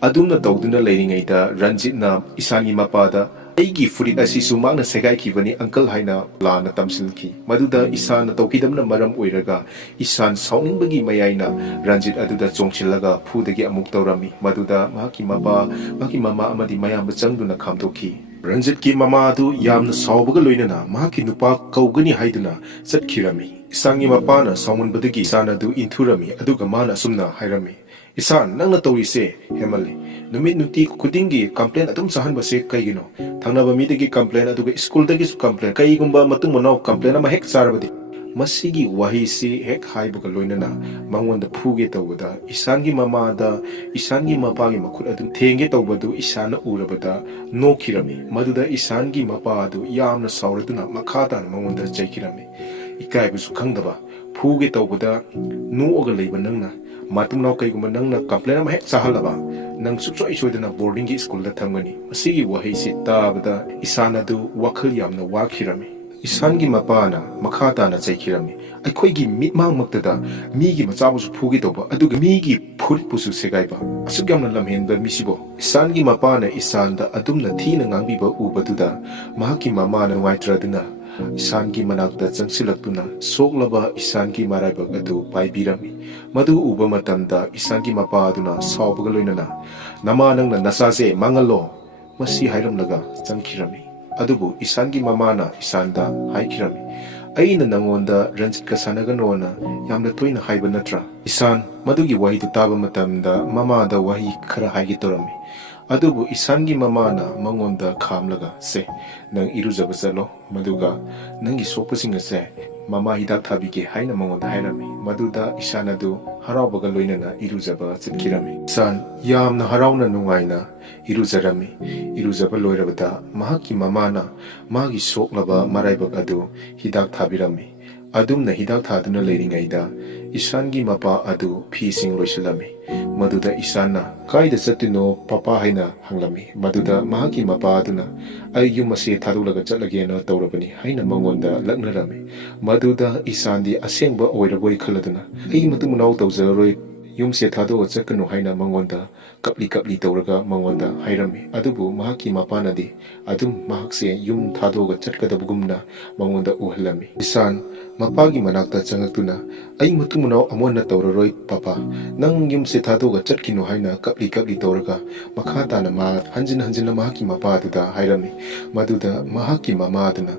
ꯑꯗꯨꯝꯅ ꯇꯧꯗꯨꯅ ꯂꯩꯔꯤꯉꯩꯗ ꯔꯟꯖꯤꯠꯅ ꯏꯁꯥꯟꯒꯤ ꯃꯄꯥꯗ ꯑꯩꯒꯤ ꯐꯨꯔꯤꯠ ꯑꯁꯤꯁꯨ ꯃꯥꯛꯅ ꯁꯦꯒꯥꯏꯈꯤꯕꯅꯤ ꯑꯪꯀꯜ ꯍꯥꯏꯅ ꯂꯥꯟꯅ ꯇꯝꯁꯤꯟꯈꯤ ꯃꯗꯨꯗ ꯏꯁꯥꯟꯅ ꯇꯧꯈꯤꯗꯕꯅ ꯃꯔꯝ ꯑꯣꯏꯔꯒ ꯏꯁꯥꯟ ꯁꯥꯎꯅꯤꯡꯕꯒꯤ ꯃꯌꯥꯏꯅ ꯔꯟꯖꯤꯠ ꯑꯗꯨꯗ ꯆꯣꯡꯁꯤꯜꯂꯒ ꯐꯨꯗꯒꯤ ꯑꯃꯨꯛ ꯇꯧꯔꯝꯃꯤ ꯃꯗꯨꯗ ꯃꯍꯥꯛꯀꯤ ꯃꯃꯥ ꯑꯃꯗꯤ ꯃꯌꯥꯝꯕ ꯆꯪꯗꯨꯅ ꯈꯥꯝꯗꯣꯛꯈꯤ ꯔꯟꯖꯤꯠꯀꯤ ꯃꯃꯥ ꯑꯗꯨ ꯌꯥꯝꯅ ꯁꯥꯎꯕꯒ ꯂꯣꯏꯅꯅ ꯃꯍꯥꯛꯀꯤ ꯅꯨꯄꯥ ꯀꯧꯒꯅꯤ ꯍꯥꯏꯗꯨꯅ ꯆꯠꯈꯤꯔꯝꯃꯤ ꯏꯁꯥꯟꯒꯤ ꯃꯄꯥꯅ ꯁꯥꯎꯃꯟꯕꯗꯒꯤ ꯏꯁꯥꯟ ꯑꯗꯨ ꯏꯟꯊꯨꯔꯝꯃꯤ ꯑꯗꯨꯒ ꯃꯥꯅ ꯑꯁꯨꯝꯅ ꯍꯥꯏꯔꯝꯃꯤ ꯏꯁꯥꯟ ꯅꯪꯅ ꯇꯧꯔꯤꯁꯦ ꯍꯦꯃꯜꯂꯤ ꯅꯨꯃꯤꯠ ꯅꯨꯡꯇꯤ ꯈꯨꯗꯤꯡꯒꯤ ꯀꯝꯄ꯭ꯂꯦꯟ ꯑꯗꯨꯝ ꯆꯥꯍꯟꯕꯁꯦ ꯀꯩꯒꯤꯅꯣ ꯊꯪꯅꯕ ꯃꯤꯗꯒꯤ ꯀꯝꯄ꯭ꯂꯦꯟ ꯑꯗꯨꯒ ꯁ꯭ꯀꯨꯜꯗꯒꯤꯁꯨ ꯀꯝꯄ꯭ꯂꯦꯟ ꯀꯩꯒꯨꯝꯕ ꯃꯇꯨꯡ ꯃꯅꯥꯎ ꯀꯝꯄ꯭ꯂꯦꯟ ꯑꯃ ꯍꯦꯛ ꯆꯥꯔꯕꯗꯤ ꯃꯁꯤꯒꯤ ꯋꯥꯍꯩꯁꯤ ꯍꯦꯛ ꯍꯥꯏꯕꯒ ꯂꯣꯏꯅꯅ ꯃꯉꯣꯟꯗ ꯐꯨꯒꯦ ꯇꯧꯕꯗ ꯏꯁꯥꯟꯒꯤ ꯃꯃꯥꯗ ꯏꯁꯥꯟꯒꯤ ꯃꯄꯥꯒꯤ ꯃꯈꯨꯠ ꯑꯗꯨ ꯊꯦꯡꯒꯦ ꯇꯧꯕꯗꯨ ꯏꯁꯥꯟꯅ ꯎꯔꯕꯗ ꯅꯣꯛꯈꯤꯔꯝꯃꯤ ꯃꯗꯨꯗ ꯏꯁꯥꯟꯒꯤ ꯃꯄꯥ ꯑꯗꯨ ꯌꯥꯝꯅ ꯁꯥꯎꯔꯗꯨꯅ ꯃꯈꯥ ꯇꯥꯅ ꯃꯉꯣꯟꯗ ꯆꯩꯈꯤꯔꯝꯃꯤ ꯏꯀꯥꯏꯕꯁꯨ ꯈꯪꯗꯕ ꯐꯨꯒꯦ ꯇꯧꯕꯗ ꯅꯣꯛꯑꯒ ꯂꯩꯕ ꯅꯪꯅ ꯃꯇꯨꯡꯅꯥꯎ ꯀꯩꯒꯨꯝꯕ ꯅꯪꯅ ꯀꯝꯄ꯭ꯂꯦꯟ ꯑꯃ ꯍꯦꯛ ꯆꯥꯍꯜꯂꯕ ꯅꯪ ꯁꯨꯡꯁꯣꯏ ꯁꯣꯏꯗꯅ ꯕꯣꯔꯗꯤꯡꯒꯤ ꯁ꯭ꯀꯨꯜꯗ ꯊꯝꯒꯅꯤ ꯃꯁꯤꯒꯤ ꯋꯥꯍꯩꯁꯤ ꯇꯥꯕꯗ ꯏꯁꯥꯟ ꯑꯗꯨ ꯋꯥꯈꯜ ꯌꯥꯝꯅ ꯋꯥꯈꯤꯔꯝꯃꯤ ꯏꯁꯥꯟꯒꯤ ꯃꯄꯥꯅ ꯃꯈꯥ ꯇꯥꯅ ꯆꯩꯈꯤꯔꯝꯃꯤ ꯑꯩꯈꯣꯏꯒꯤ ꯃꯤꯠꯃꯥꯡꯃꯛꯇꯗ ꯃꯤꯒꯤ ꯃꯆꯥꯕꯨꯁꯨ ꯐꯨꯒꯦ ꯇꯧꯕ ꯑꯗꯨꯒ ꯃꯤꯒꯤ ꯐꯨꯔꯤꯠꯄꯨꯁꯨ ꯁꯦꯒꯥꯏꯕ ꯑꯁꯨꯛ ꯌꯥꯝꯅ ꯂꯝꯍꯦꯟꯕ ꯃꯤꯁꯤꯕꯣ ꯏꯁꯥꯟꯒꯤ ꯃꯄꯥꯅ ꯏꯁꯥꯟꯗ ꯑꯗꯨꯝꯅ ꯊꯤꯅ ꯉꯥꯡꯕꯤꯕ ꯎꯕꯗꯨꯗ ꯃꯍꯥꯛꯀꯤ ꯃꯃꯥꯅ ꯅꯨꯡꯉꯥꯏꯇ꯭ꯔꯗꯨꯅ ꯏꯁꯥꯟꯒꯤ ꯃꯅꯥꯛꯇ ꯆꯪꯁꯤꯜꯂꯛꯇꯨꯅ ꯁꯣꯛꯂꯕ ꯏꯁꯥꯟꯒꯤ ꯃꯔꯥꯏꯕꯛ ꯑꯗꯨ ꯄꯥꯏꯕꯤꯔꯝꯃꯤ ꯃꯗꯨ ꯎꯕ ꯃꯇꯝꯗ ꯏꯁꯥꯟꯒꯤ ꯃꯄꯥ ꯑꯗꯨꯅ ꯁꯥꯎꯕꯒ ꯂꯣꯏꯅꯅ ꯅꯃꯥ ꯅꯪꯅ ꯅꯆꯥꯁꯦ ꯃꯥꯡꯍꯜꯂꯣ ꯃꯁꯤ ꯍꯥꯏꯔꯝꯂꯒ ꯆꯪꯈꯤꯔꯝꯃꯤ ꯑꯗꯨꯕꯨ ꯏꯁꯥꯟꯒꯤ ꯃꯃꯥꯅ ꯏꯁꯥꯟꯗ ꯍꯥꯏꯈꯤꯔꯝꯃꯤ ꯑꯩꯅ ꯅꯪꯉꯣꯟꯗ ꯔꯟꯖꯤꯠꯀ ꯁꯥꯟꯅꯒꯅꯣꯅ ꯌꯥꯝꯅ ꯇꯣꯏꯅ ꯍꯥꯏꯕ ꯅꯠꯇ꯭ꯔꯥ ꯏꯁꯥꯟ ꯃꯗꯨꯒꯤ ꯋꯥꯍꯩꯗꯨ ꯇꯥꯕ ꯃꯇꯝꯗ ꯃꯃꯥꯗ ꯋꯥꯍꯩ ꯈꯔ ꯍꯥꯏꯒꯦ ꯇꯧꯔꯝꯃꯤ ꯑꯗꯨꯕꯨ ꯏꯁꯥꯟꯒꯤ ꯃꯃꯥꯅ ꯃꯉꯣꯟꯗ ꯈꯥꯝꯂꯒ ꯁꯦ ꯅꯪ ꯏꯔꯨꯖꯕ ꯆꯠꯂꯣ ꯃꯗꯨꯒ ꯅꯪꯒꯤ ꯁꯣꯛꯄꯁꯤꯡ ꯑꯁꯦ ꯃꯃꯥ ꯍꯤꯗꯥꯛ ꯊꯥꯕꯤꯒꯦ ꯍꯥꯏꯅ ꯃꯉꯣꯟꯗ ꯍꯥꯏꯔꯝꯃꯤ ꯃꯗꯨꯗ ꯏꯁꯥꯟ ꯑꯗꯨ ꯍꯔꯥꯎꯕꯒ ꯂꯣꯏꯅꯅ ꯏꯔꯨꯖꯕ ꯆꯠꯈꯤꯔꯝꯃꯤ ꯏꯁꯥꯟ ꯌꯥꯝꯅ ꯍꯔꯥꯎꯅ ꯅꯨꯡꯉꯥꯏꯅ ꯏꯔꯨꯖꯔꯝꯃꯤ ꯏꯔꯨꯖꯕ ꯂꯣꯏꯔꯕꯗ ꯃꯍꯥꯛꯀꯤ ꯃꯃꯥꯅ ꯃꯥꯒꯤ ꯁꯣꯛꯂꯕ ꯃꯔꯥꯏꯕꯛ ꯑꯗꯨ ꯍꯤꯗꯥꯛ ꯊꯥꯕꯤꯔꯝꯃꯤ ꯑꯗꯨꯝꯅ ꯍꯤꯗꯥꯛ ꯊꯥꯗꯨꯅ ꯂꯩꯔꯤꯉꯩꯗ ꯏꯁꯥꯟꯒꯤ ꯃꯄꯥ ꯑꯗꯨ ꯐꯤꯁꯤꯡ ꯂꯣꯏꯁꯤꯜꯂꯝꯃꯤ ꯃꯗꯨꯗ ꯏꯁꯥꯟꯅ ꯀꯥꯏꯗ ꯆꯠꯇꯣꯏꯅꯣ ꯄꯄꯥ ꯍꯥꯏꯅ ꯍꯪꯂꯝꯃꯤ ꯃꯗꯨꯗ ꯃꯍꯥꯛꯀꯤ ꯃꯄꯥ ꯑꯗꯨꯅ ꯑꯩ ꯌꯨꯝ ꯑꯁꯤ ꯊꯥꯗꯣꯛꯂꯒ ꯆꯠꯂꯒꯦꯅ ꯇꯧꯔꯕꯅꯤ ꯍꯥꯏꯅ ꯃꯉꯣꯟꯗ ꯂꯛꯅꯔꯝꯃꯤ ꯃꯗꯨꯗ ꯏꯁꯥꯟꯗꯤ ꯑꯁꯦꯡꯕ ꯑꯣꯏꯔꯕꯣꯏ ꯈꯜꯂꯗꯨꯅ ꯑꯩ ꯃꯇꯨꯡ ꯃꯅꯥꯎ ꯇꯧꯖꯔꯔꯣꯏ ꯌꯨꯝꯁꯦ ꯊꯥꯗꯣꯛꯑ ꯆꯠꯀꯅꯨ ꯍꯥꯏꯅ ꯃꯉꯣꯟꯗ ꯀꯞꯂꯤ ꯇꯧꯔꯒ ꯃꯉꯣꯟꯗ ꯍꯥꯏꯔꯝꯃꯤ ꯑꯗꯨꯕꯨ ꯃꯍꯥꯛꯀꯤ ꯃꯄꯥꯅꯗꯤ ꯑꯗꯨꯝ ꯃꯍꯥꯛꯁꯦ ꯌꯨꯝ ꯊꯥꯗꯣꯛꯑꯒ ꯆꯠꯀꯗꯕꯒꯨꯝꯅ ꯃꯉꯣꯟꯗ ꯎꯍꯜꯂꯝꯃꯤ ꯏꯁꯥꯟ ꯃꯄꯥꯒꯤ ꯃꯅꯥꯛꯇ ꯆꯪꯉꯛꯇꯨꯅ ꯑꯩ ꯃꯇꯨꯡ ꯃꯅꯥꯎ ꯑꯃꯨꯛ ꯇꯧꯔꯔꯣꯏ ꯄꯄꯥ ꯅꯪ ꯌꯨꯝꯁꯦ ꯊꯥꯗꯣꯛꯑꯒ ꯆꯠꯈꯤꯅꯨ ꯍꯥꯏꯅ ꯀꯞꯂꯤ ꯇꯧꯔꯒ ꯃꯈꯥ ꯇꯥꯅ ꯍꯟꯖꯤꯟꯅ ꯃꯍꯥꯛꯀꯤ ꯃꯄꯥꯗꯨꯗ ꯍꯥꯏꯔꯝꯃꯤ ꯃꯗꯨꯗ ꯃꯍꯥꯛꯀꯤ ꯃꯃꯥꯗꯨꯅ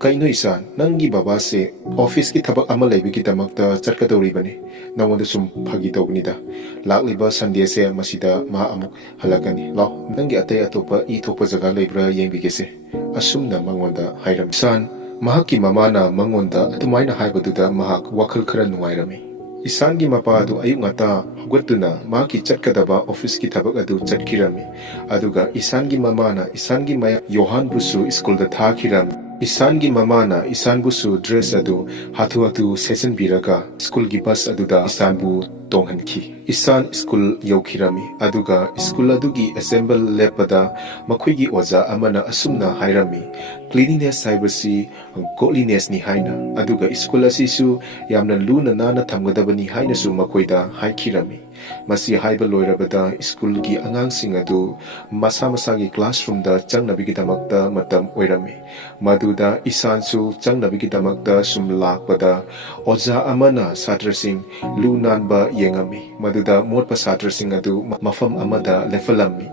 ꯀꯩꯅꯣ ꯏꯁꯥꯟ ꯅꯪꯒꯤ ꯕꯕꯥꯁꯦ ꯑꯣꯐꯤꯁꯀꯤ ꯊꯕꯛ ꯑꯃ ꯂꯩꯕꯒꯤꯗꯃꯛꯇ ꯆꯠꯀꯗꯧꯔꯤꯕꯅꯤ ꯅꯪꯉꯣꯟꯗ ꯁꯨꯝ ꯐꯥꯒꯤ ꯇꯧꯕꯅꯤꯗ ꯂꯥꯛꯂꯤꯕ ꯁꯟꯗꯦꯁꯦ ꯃꯁꯤꯗ ꯃꯥ ꯑꯃꯨꯛ ꯍꯜꯂꯛꯀꯅꯤ ꯂꯥꯎ ꯅꯪꯒꯤ ꯑꯇꯩ ꯑꯇꯣꯞꯄ ꯏ ꯊꯣꯛꯄ ꯖꯒꯥ ꯂꯩꯕ꯭ꯔꯥ ꯌꯦꯡꯕꯤꯒꯦꯁꯦ ꯑꯁꯨꯝꯅ ꯃꯉꯣꯟꯗ ꯍꯥꯏꯔꯝꯃꯤ ꯏꯁꯥꯟ ꯃꯍꯥꯛꯀꯤ ꯃꯃꯥꯅ ꯃꯉꯣꯟꯗ ꯑꯗꯨꯃꯥꯏꯅ ꯍꯥꯏꯕꯗꯨꯗ ꯃꯍꯥꯛ ꯋꯥꯈꯜ ꯈꯔ ꯅꯨꯡꯉꯥꯏꯔꯝꯃꯤ ꯏꯁꯥꯟꯒꯤ ꯃꯄꯥ ꯑꯗꯨ ꯑꯌꯨꯛ ꯉꯟꯇꯥ ꯍꯧꯒꯠꯇꯨꯅ ꯃꯍꯥꯛꯀꯤ ꯆꯠꯀꯗꯕ ꯑꯣꯐꯤꯁꯀꯤ ꯊꯕꯛ ꯑꯗꯨ ꯆꯠꯈꯤꯔꯝꯃꯤ ꯑꯗꯨꯒ ꯏꯁꯥꯟꯒꯤ ꯃꯃꯥꯅ ꯏꯁꯥꯟꯒꯤ ꯃꯌꯥꯝ ꯌꯣꯍꯥꯟꯕꯨꯁꯨ ꯁ꯭ꯀꯨꯜꯗ ꯊꯥꯈꯤꯔꯝꯃꯤ Isangi mamana isanbusu dress adu hatu sesanbiraga school gi bus aduda isanbu tonghanki. Isan school yaukhirami aduga school adugi assemble lepada makhoi gi oza amana asumna hairami cleanliness haibasi godliness ni haina aduga school asisu yamna luna nana thamgadabani haina su makhoida haikhirami. Masi haiba loirabada school gi angangsing adu masa gi classroom da changnabigidamagta matam oirami. Maduda isansu changnabigidamagta sum lakpada oza amana satrasing lu nanba yengami. Maduda motpa satrasing adu mafam amada lefalami.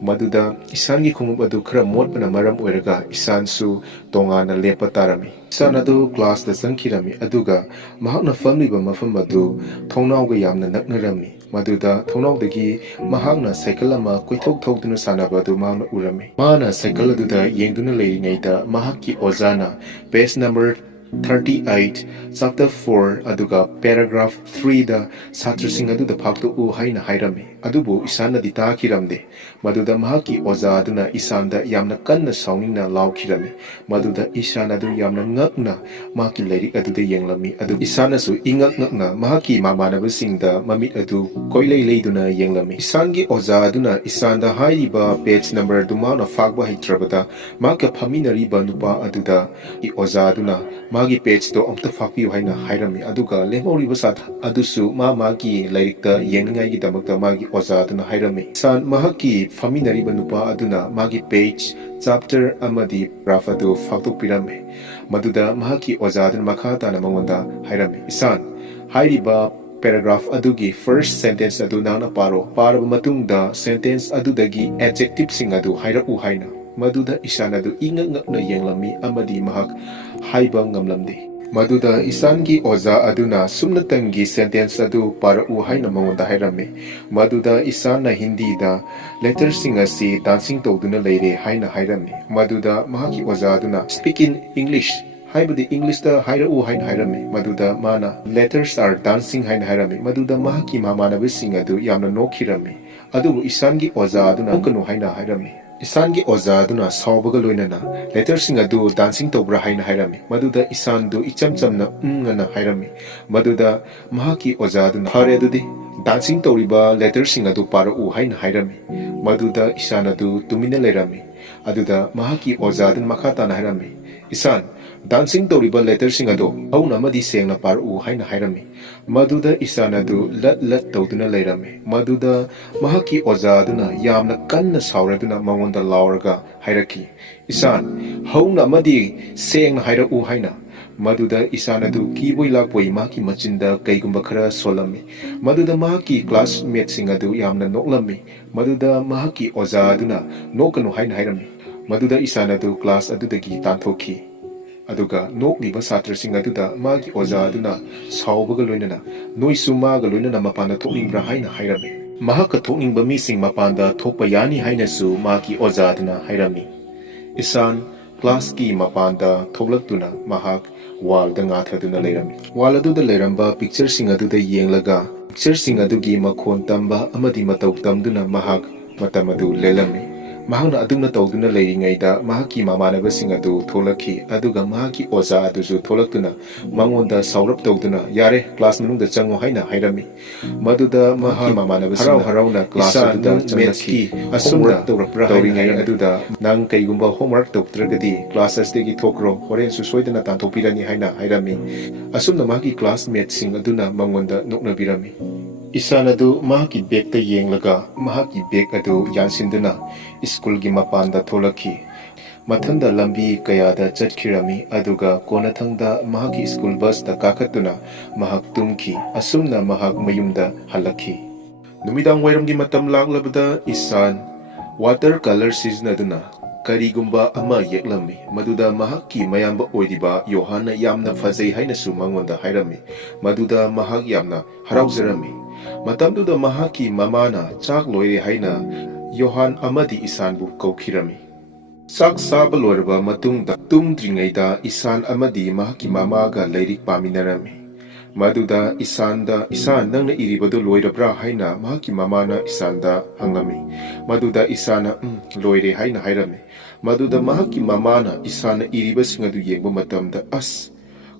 Maduda isangi khungub adu khara motpana maram oiraga isansu tongana lepa tarami. Isan adu class da sangkirami aduga mahakna famliba mafam adu thongnauga yamna naknarami. Maduda thongnaudagi mahakna cycle ama koithok thokduna sanaba adu mahakna urami. Mana cycle aduda yengduna leiringaida mahakki ozana page number 38 chapter 4 aduga paragraph 3 da satrasing aduda phaktu u haina hairami. Adubu isana di takiramde. Maduda mahaki oza aduna isanda yamna kanna sauningna laukirami. Maduda isana adu yamna ngakna mahaki leirik aduda yenglami. Adu isana su ingak-ngakna mahaki mamanabasingda mamit adu koilei leiduna yenglami. Isangi oza aduna isanda hairiba page number dumana fakba hitrabada maka paminariba nupa aduda I oza aduna magi page to amta fakpiu haina hairami. Aduga lemoriba sat adusu magi leirikta yengngai gi damakta magi oza aduna hairami. San mahaki faminariba nupa aduna magi page chapter amadi rafadu faktok pirame. Maduda mahaki oza aduna makata na mangonda hairame. Isan hairiba paragraph adugi first sentence adu nana paraba matungda sentence adudagi adjective sing adu hairaku haina. Maduda isan adu ingak-ngakna yenglami amadi mahak haiba ngamlamde. Maduda isangi oza aduna sumnatangi sentence adu parau haina mangonda hairame. Maduda isana hindi da letter singasi dancing toduna leire haina hairame. Maduda mahaki oza aduna speak in English haibadi English da hairau haina hairame. Maduda mana letters are dancing haina hairame. Maduda mahaki mamanabasing adu yamna nokhirame. Adubu isangi oza aduna kanu haina hairame. Isangi oza aduna saubaga loinana lettersing adu dancing tobra haina hairami. Maduda isan du ichamchamna ngana hairami. Maduda mahaki oza aduna hare adudi dancing toriba lettersing adu parau haina hairami. Maduda isan adu tumina leirami. Aduda mahaki oza aduna makhatana hairami. Isan dancing toriba lettersing adu auna amadi sengna parau haina hairami. Maduda isan adu lat toduna leirami. Maduda mahaki oza aduna yamna kanna sauraduna mangonda lauraga hairaki. Isan hauna amadi sengna hairau haina. Maduda isan adu kiboi lakboi maki machinda kaigumba khara solami. Maduda mahaki classmate sing adu yamna noklami. Maduda mahaki oza aduna nokanu haina hairami. Maduda isan adu class adudagi tanthoki. Aduga nokliba satrasing aduda magi oza aduna saubaga loinana noisu maga loinana mapanda thokningbra haina hairami. Mahaka thokningba mising mapanda thokpa yani hainasu magi oza aduna hairami. Isan class ki mapanda thoklaktuna mahak wall da ngathaduna leirami. Wall aduda leiramba picture sing aduda yenglaga picture sing adugi makhon tamba amadi matau tamduna mahak matam adu lelami. Mahakna aduna tawduna leiringaida mahaki mamanabasing adu tholakhi aduga mahaki oza adusu tholaktuna mangonda saurap tawduna yare class manungda chango haina hairami. Maduda mahaki mamanabasing harauna class aduda changlakhi asumna tawringai aduda nang kaigumba homework tawtragadi classes degi thokro horen su soidana tanthopirani haina hairami. Asumna mahaki classmates sing aduna mangonda noknabirami. Isan adu mahaki bag ta yenglaga mahaki bag adu yansinduna school gi mapanda tholakhi. Mathanda lambi kayada chatkirami aduga konathangda mahaki school bus da kakatuna mahak tumki asumna mahak mayumda halakhi. Numidang wairamgi matam laklabada isan watercolor siznaduna karigumba ama yeklami. Maduda mahaki mayamba oidiba Yohana yamna fazai hainasu mangonda hairami. Maduda mahak yamna harauzarami. Matamduda mahaki mamana chak loire haina Yohan amadi isanbu kaukhirami. Chak saba loiraba matungda tumdringaida isan amadi mahaki mamaga leirik paminarami. Maduda isanda isan nangna iribadu loirabra haina mahaki mamana isanda hanglami. Maduda isana loire haina hairami. Maduda mahaki mamana isana iribasing adu yengba matamda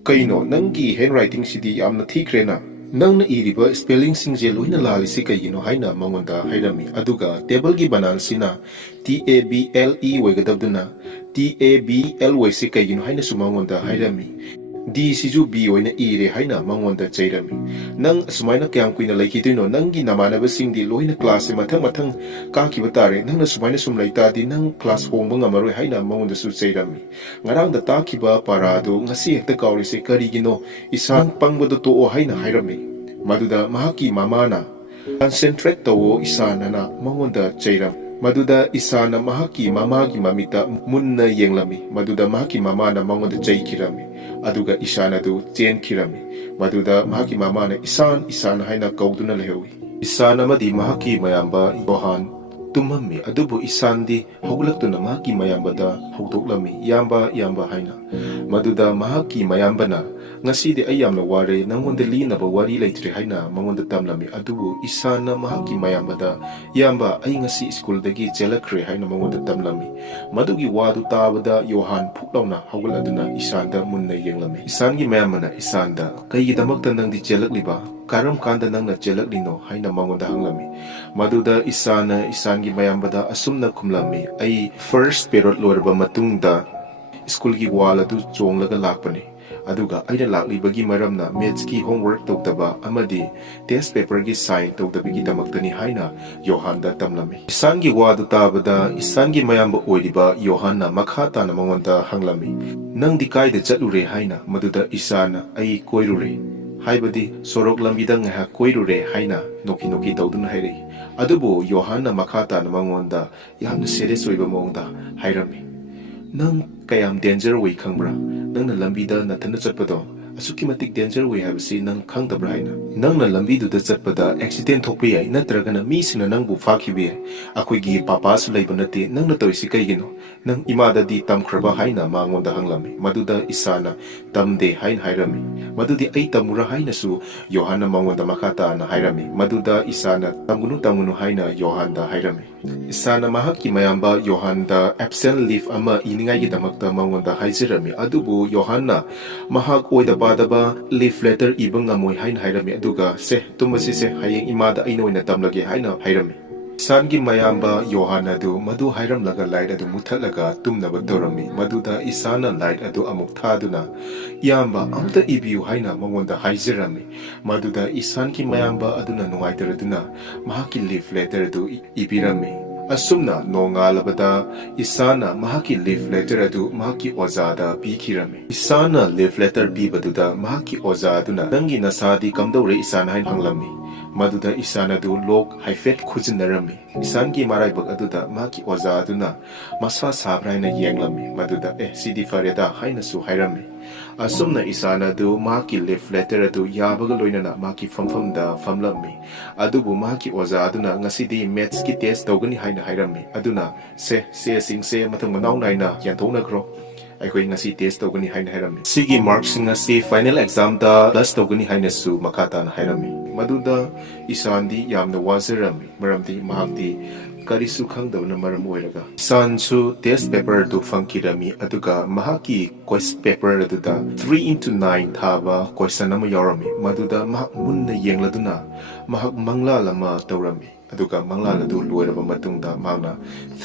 kaino nangi handwriting sidi yamna thikrena. Nangna iriba spelling singje loina lalisi kayino haina mangonda hairami. Aduga table gi banan sina TABLE wegadabduna TABLY si kayino haina sumangonda hairami. D siju B oina ire haina mangonda chairami. Nang sumaina kyang kuina laikidino nangi namanabasingdi loina class mathang kakiba tare nangna sumaina sum laitadi nang class hongba ngamaroi haina mangonda su chairami. Ngarangda takiba parado ngasi hekta kaurise karigino isan pangbado to haina hairami. Maduda mahaki mamana concentrate tawo isanana mangonda chairami. Maduda isana mahaki mamagi mamita munna yenglami. Maduda mahaki mamana mangonda chaikirami. Aduga isana du chenkirami. Maduda mahaki mamana isan haina kauduna lehewi. Isana madi mahaki mayamba yohan tumami. Adubu isandi haulatuna mahaki mayambada hautoklami. Yamba haina. Maduda mahaki mayambana ngasidi ayamna ware nangonda linaba wari laitre haina mangonda tamlami. Adubu isana mahaki mayambada yamba ay ngasi school dagi jelakre haina mangonda tamlami. Madugi wadu tabada yohan puklauna haugaladuna isanda munna yenglami. Isangi mayamana isanda kay damakta nang di jelakliba karam kanda nang na jelaklino haina mangonda hanglami. Maduda isangi mayambada asumna kumlami ay first period lorba matungda school gi wala du chonglaga lakpani. Aduga aina laklibagi maramna maths ki homework tawtaba amadi test paper gi sign tawtabigi damaktani haina yohanda tamlami. Isangi wadu tabada isangi mayamba oiriba yohanna makhata na mangonda hanglami. Nang di kaida chatlure haina maduda isana ai koirure haibadi sorok lambida ngaha koirure haina noki tawduna haire. Adubo yohanna makhata na mangonda yamna serious oiba mongda hairami. Nang kayam danger way khangbra nang na lambida nathana chatpado asuki matik danger way habasi nang khangdabra haina. Nang na lambidu da chatpada accident thokpe yai natragana mi sina nang bu fakhibe akoi gi papa su leiba nate nang na toisi kaigino nang imada di tamkhraba haina mangonda hanglami. Maduda isana tamde hain hairami. Madudi ai tamura haina su yohanna mangonda makhata na hairami. Maduda isana tamgunu haina yohanda hairami. Isana mahaki mayamba yohanda absent leave ama iningai gi damakta mangonda haizirami. Adubu yohanna mahak oida badaba leave letter ibang ngamoy hain hairami. Aduga se tumasi se hayeng imada aino ina tamlage haina hairami. Isangi mayamba yohanna du madu hairam laga light adu mutalaga tumnaba torami. Maduda isana light adu amuk thaduna yamba amta ibiu haina mangonda haizirami. Maduda isanki mayamba aduna nungaidaraduna mahaki leave letter adu ibirami. Asumna nongalabada isana mahaki leave letter adu mahaki ozada bikirami. Isana leave letter bibaduda mahaki ozaduna nangi nasadi kamdawre isana hain hanglami. Maduda isana du lok haifet khujinarami. Isangi maraibak aduda maki oza aduna maswa sabraina yenglami. Maduda sidi fareda haina su hairami. Asumna isana du maki leave letter adu yabaga loinana maki famfamda famlami. Adubu maki oza aduna ngasidi maths ki test tawgani haina hairami. Aduna se singse matang manaw naina yanthona kro aikoi ngasi test tawgani haina hairami. Sigi marks ngasi final exam da plus tawgani haina su makata na hairami. Maduda isandi yamna wazirami maramdi mahakdi karisu khangdawna maram oiraga isansu test paper du fangkirami aduga mahaki quest paper aduda 3/9 thaba question ama yorami. Maduda mahak munna yengladuna mahak mangla lama tawrami. Aduga mangla adu loiraba matungda magna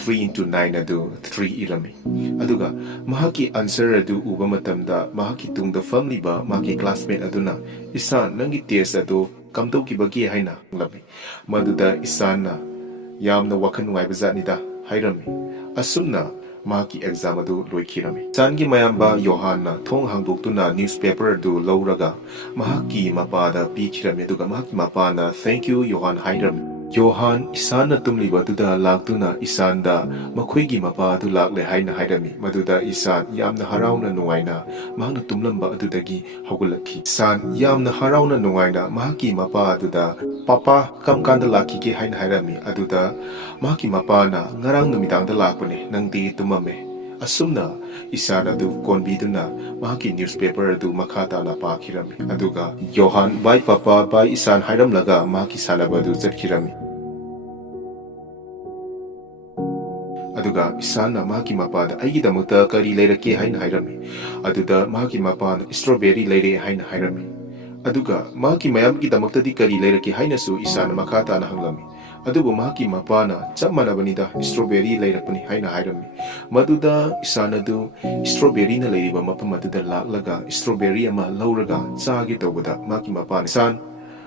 3/9 adu 3 irami. Aduga mahaki answer adu uba matamda mahaki tungda famliba mahaki classmate aduna isan nangi test adu kamtau ki bagi haina labi. Maduda isana yamna wakan ngai bazanida hairami. Asumna mahaki exam adu loikirami. Sangi mayamba yohanna thong hangdoktuna newspaper du lauraga mahaki mapada bikirami. Aduga mahaki mapana thank you yohan hairami. Yohan isana tumliba duda laktuna isanda makoigi mapa adu lakle haina hairami. Maduda isan yamna harauna nungaina mahakna tumlamba adudagi haugalaki. Isan yamna harauna nungaina mahaki mapa aduda papa kam kanda laki ki haina hairami. Aduda mahaki mapa na ngarang numidangda lakpane nangdi tumame. asumna isana adu konbiduna mahaki newspaper adu makata na pakhirami aduga Johan bai papa bai isan hairam laga mahaki sanaba adu chatkirami aduga isana mahaki mapada aigi damuta kari leirake haina hairami aduda mahaki mapana strawberry leire haina hairami aduga mahaki mayam ki damakta di kari leirake haina su isana makata na hanglami adubu mahaki mapana chap manabanida strawberry leirakpani haina hairami maduda isana du strawberry na leiriba mapam maduda laklaga strawberry ama lauraga chage tawbada mahaki mapana isan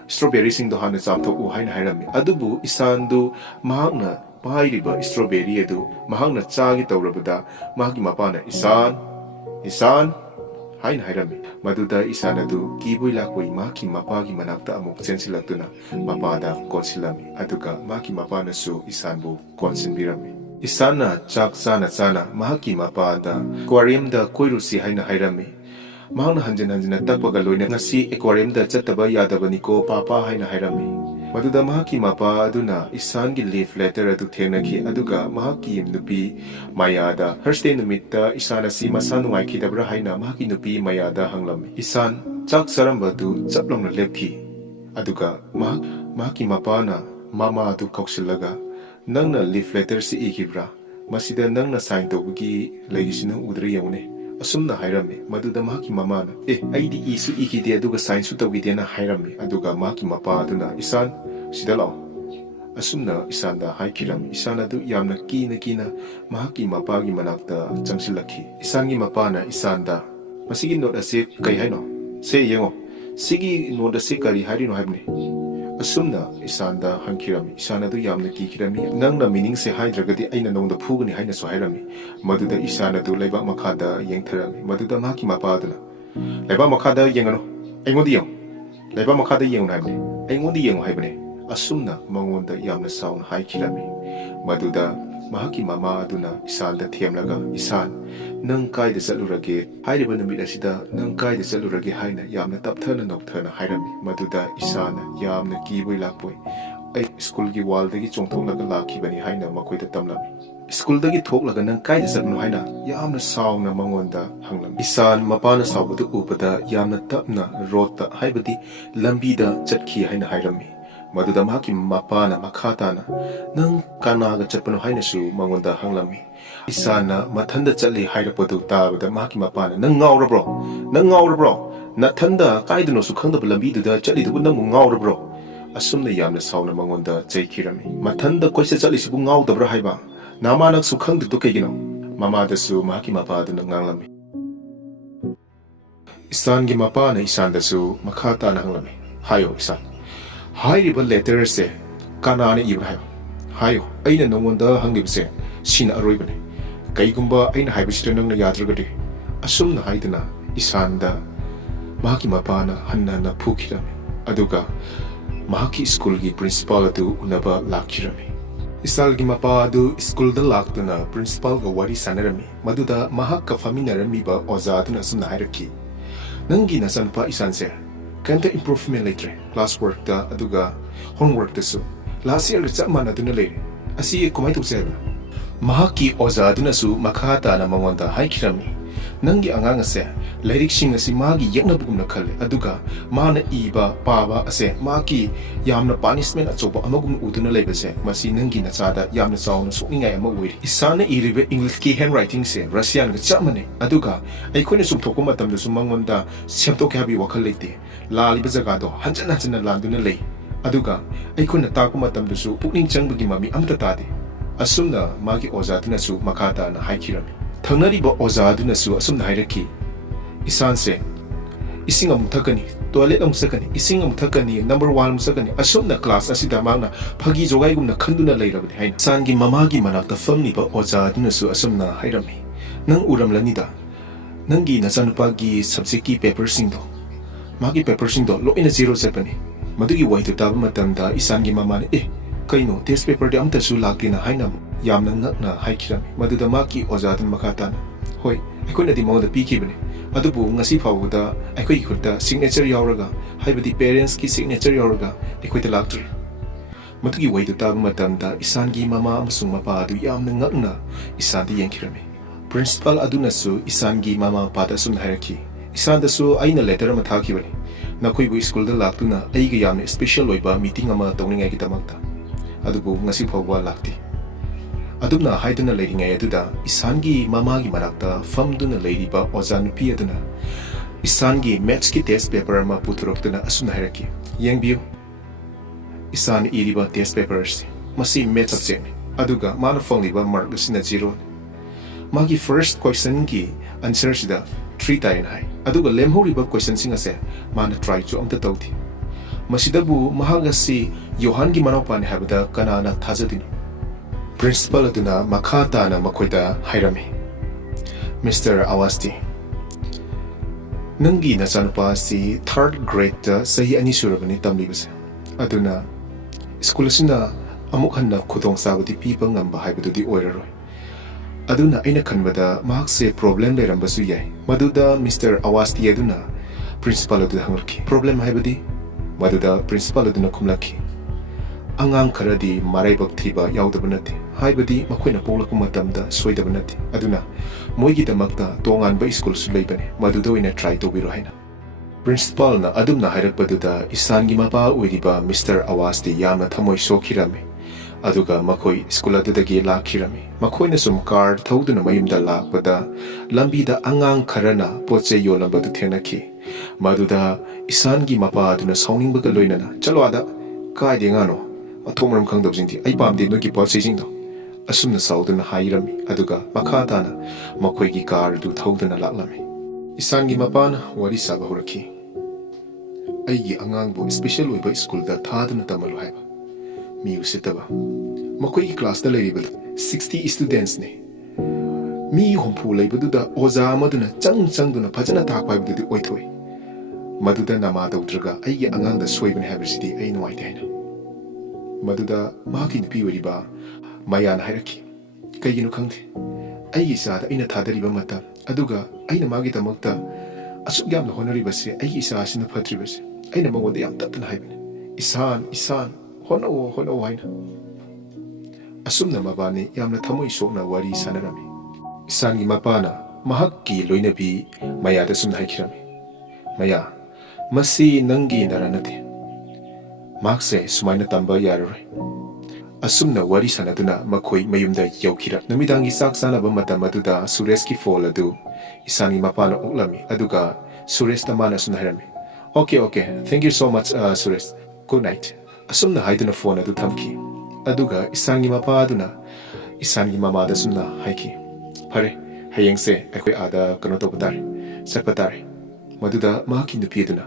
strawberry sing do hana chamtho u haina hairami adubu isan du mahakna pairiba strawberry adu mahakna chage tawrabada mahaki mapana isan haina hairami maduda isana du kiboi lakoi mahaki mapagi manakta amuk chensilaktuna mapada konsilami aduga mahaki mapana su isanbu konsinbirami isana chak chana mahaki mapada aquarium da koirusi haina hairami mahakna hanjana takpaga loina ngasi aquarium da chataba yadabani ko papa haina hairami maduda mahaki mapa aduna isangi leaf letter adu thenaki aduga mahaki nupi mayada Thursday numitta isana si masanu ngai khidabra haina mahaki nupi mayada hanglami isan chak saramba du chaplongna lepki aduga mahaki mapa na mama adu kausilaga nangna leaf letter si ikibra masida nangna sign tawgi legisina udri yawne asumna hairami maduda mahaki mamana aidi isu ikide aduga sign su tawgidena hairami aduga mahaki mapa aduna isan sidalao asumna isanda haikirami isana du yamna kina mahaki mapagi manakta changsilakhi isangi mapana isanda masigi note ase kai haino se yengo sigi note ase kari harino habne asumna isanda hankirami isana du yamna kirami nangna meaning se haidragadi aina nongda phugani haina so hairami maduda isana du laiba makhada yengtharami maduda mahaki mapadana laiba makhada yengano aingodi yeng laiba makhada yeng habne aingodi yeng haibne asumna mangonda yamna saun haikirami maduda mahaki mama aduna isanda themlaga isan nang kaida chalurage hairiba numit asida nang kaida chalurage haina yamna tapthana nokthana hairami maduda isana yamna kiboi lakpoi ai school gi wall dagi chongthoklaga lakhibani haina makoida tamlami school dagi thoklaga nang kaida chalnu haina yamna sauna mangonda hanglam isan mapana sawbudu upada yamna tapna rota haibadi lambida chatki haina hairami maduda mahaki mapana makhatana nang kanaga chatpano haina su mangonda hanglami isana mathanda chatli hairapadu tabada mahaki mapana nang ngaurabro nathanda kaidano su khangda lambi duda chatli du nang ngaurabro asumna yamna sauna mangonda chaikirami mathanda koisa chatli su ngaudabra haiba namanak su khangdu du kaigino mamada su mahaki mapadu nganglami isangi mapana isanda su makhatana hanglami hayo isan hairiba letter se kanane ibra hayo aina nongonda hanglibse sina aroibane kaigumba aina haibisita nangna yadragadi asumna haidana isanda mahaki mapana hannana phukirami aduga mahaki school gi principal adu unaba lakhirami isalgi mapa adu school da laktuna principal ga wari sanarami maduda mahakka faminarami ba ozaduna asumna hairaki nangi nasanpa isanse kanta improvement later classwork da aduga homework da su last year ga mana duna le asi komai tu se mahaki oza duna su makhata na mangonda haikirami nangi angang ase lyric sing asi magi yakna bugumna khale aduga mana iba paba ase maki yamna punishment achoba amagum uduna lebase masi nangi na chada yamna chawna sokningai ama wei isana iribe english ki handwriting se russian ga chamane aduga aikone sum thokko matam da sumangonda semtok habi wakhal leite laliba jaga do hanjana landuna lei aduga aikone taku matam da su pukning changbagi mami amta tade asumna magi oza duna su makhata na haikirami thangnariba oza duna su asumna hairaki isanse ising amuk thakani toilet amuk sakani ising amuk thakani number 1 amuk sakani asumna class asida magna phagi jogai gumna khanduna leirabani haina sangi mamagi manakta famni ba oza duna su asumna hairami nang uramlani da nangi nachanupa gi subject ki paper sing do magi paper sing do loina zero chapani madugi waitu tab matamda isangi mamane kaino test paper de amta su lakina haina yamna ngakna haikirami maduda maki ozadin makatan hoi aikona di mawda pikibane adubu ngasi fawda aikoi khutta signature yauraga haibadi parents ki signature yauraga aikoita laktri matugi waidu tab matamda isangi mama amasung mapa adu yamna ngakna isandi yankirami Principal adunasu isangi mama pada sun hairaki. Isan dasu aina letter ama thakibani. Nakoibu school da laktuna aiga yamne special oiba meeting ama tawningai gidamakta. Adubu ngasi phawwa lakti. Adumna haiduna leiringai aduda isangi mamagi manakta famduna leiriba oza nupi aduna isangi maths ki test paper ama puthurokduna asuna hairaki. Yengbiu. Isan iriba test papers masi maths subject aduga mana fongliba mark sina 0. Magi first question ki answer sida 3 tayin hai aduga lemhoriba question singa se mana try chu amta tawti masidabu mahagasi yohan gi manopani habada kanana thajadini principal aduna makhata na makoida hairami Mr. Awasti nangi na chanpa si 3rd grade ta sahi ani surabani tamlibase aduna school sina amuk hanna khudong sabadi piba ngamba haibadudi oiraroi aduna aina khanbada mahakse problem lerambasu yai maduda Mr. Awasti aduna principal aduna hangarki problem haibadi maduda principal aduna khumlaki angang kharadi maraibak thiba yaudaba nati haibadi makoina poglakpa matamda soidaba nati aduna moigi damakta tongan ba school su leibane maduda oina try tobiro haina principal na adumna hairakpaduda isangi mapa oiriba Mr. Awasti yamna thamoi sokhirame aduga makoi school adudagi lakhirami makoina sum car thoduna mayumda lakpada lambida angang kharana poche yolambadu thenaki maduda isangi mapa aduna sauningbaga loinana chalo ada kaide ngano athomram khangdobjingti ai pamde noki poche jingdo asumna sauduna hairami aduga makhatana makoigi car du thoduna laklami isangi mapana wari saba horaki aigi angangbu special oiba school da thaduna tamalu haiba mi usitaba makoigi class da leiriba 60 students ne mi hompu leibaduda oza amaduna changduna phajana thakpa haibadudi oithoi maduda nama tawdraga aigi angangda soibane haibasidi ai nuaite haina maduda maki nupi oiriba mayana hairaki kaiginu khangde aigi sada aina thadariba matam aduga aina magi damakta asuk yamna honaribase aigi isa asina phatribase aina magonda yam tapna haibane isan hono haina asumna mabani yamna thamoi sokna wari sanarami isangi mapana mahakki loinabi mayada sumna haikirami maya masi nangi naranati makse sumaina tamba yaroi asumna wari sanaduna makoi mayumda yaukira namidangi sak sanaba matam aduda Suresh ki fall adu isangi mapana uklami aduga Suresh tamana suna hairami okay thank you so much Suresh good night asumna haiduna phone adu thamki aduga isangi mapa aduna isangi mamada sumna haiki phare hayengse akoi ada kano tobutare sakpatare maduda maki nupi aduna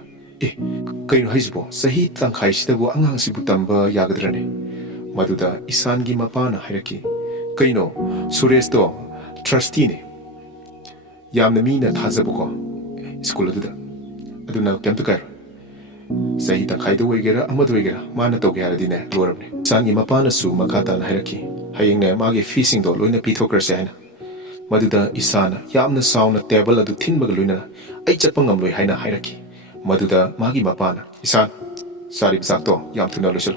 kaino haisbo sahi tangkhai sidabu angang sibu tamba yagadrane maduda isangi mapana hairaki kaino Suresh do trustee ne yamna mina thajabuko school aduda aduna kemta kairo sahi tangkhai do oigera amadu oigera mana tawge haradine lorabne isangi mapana su makata na hairaki hayengne magi feesing do loina pithokrase haina maduda isana yamna sauna table adu thinbaga loina ai chappa ngamloi haina hairaki maduda magi mapana isan sari sakto yam thuna losel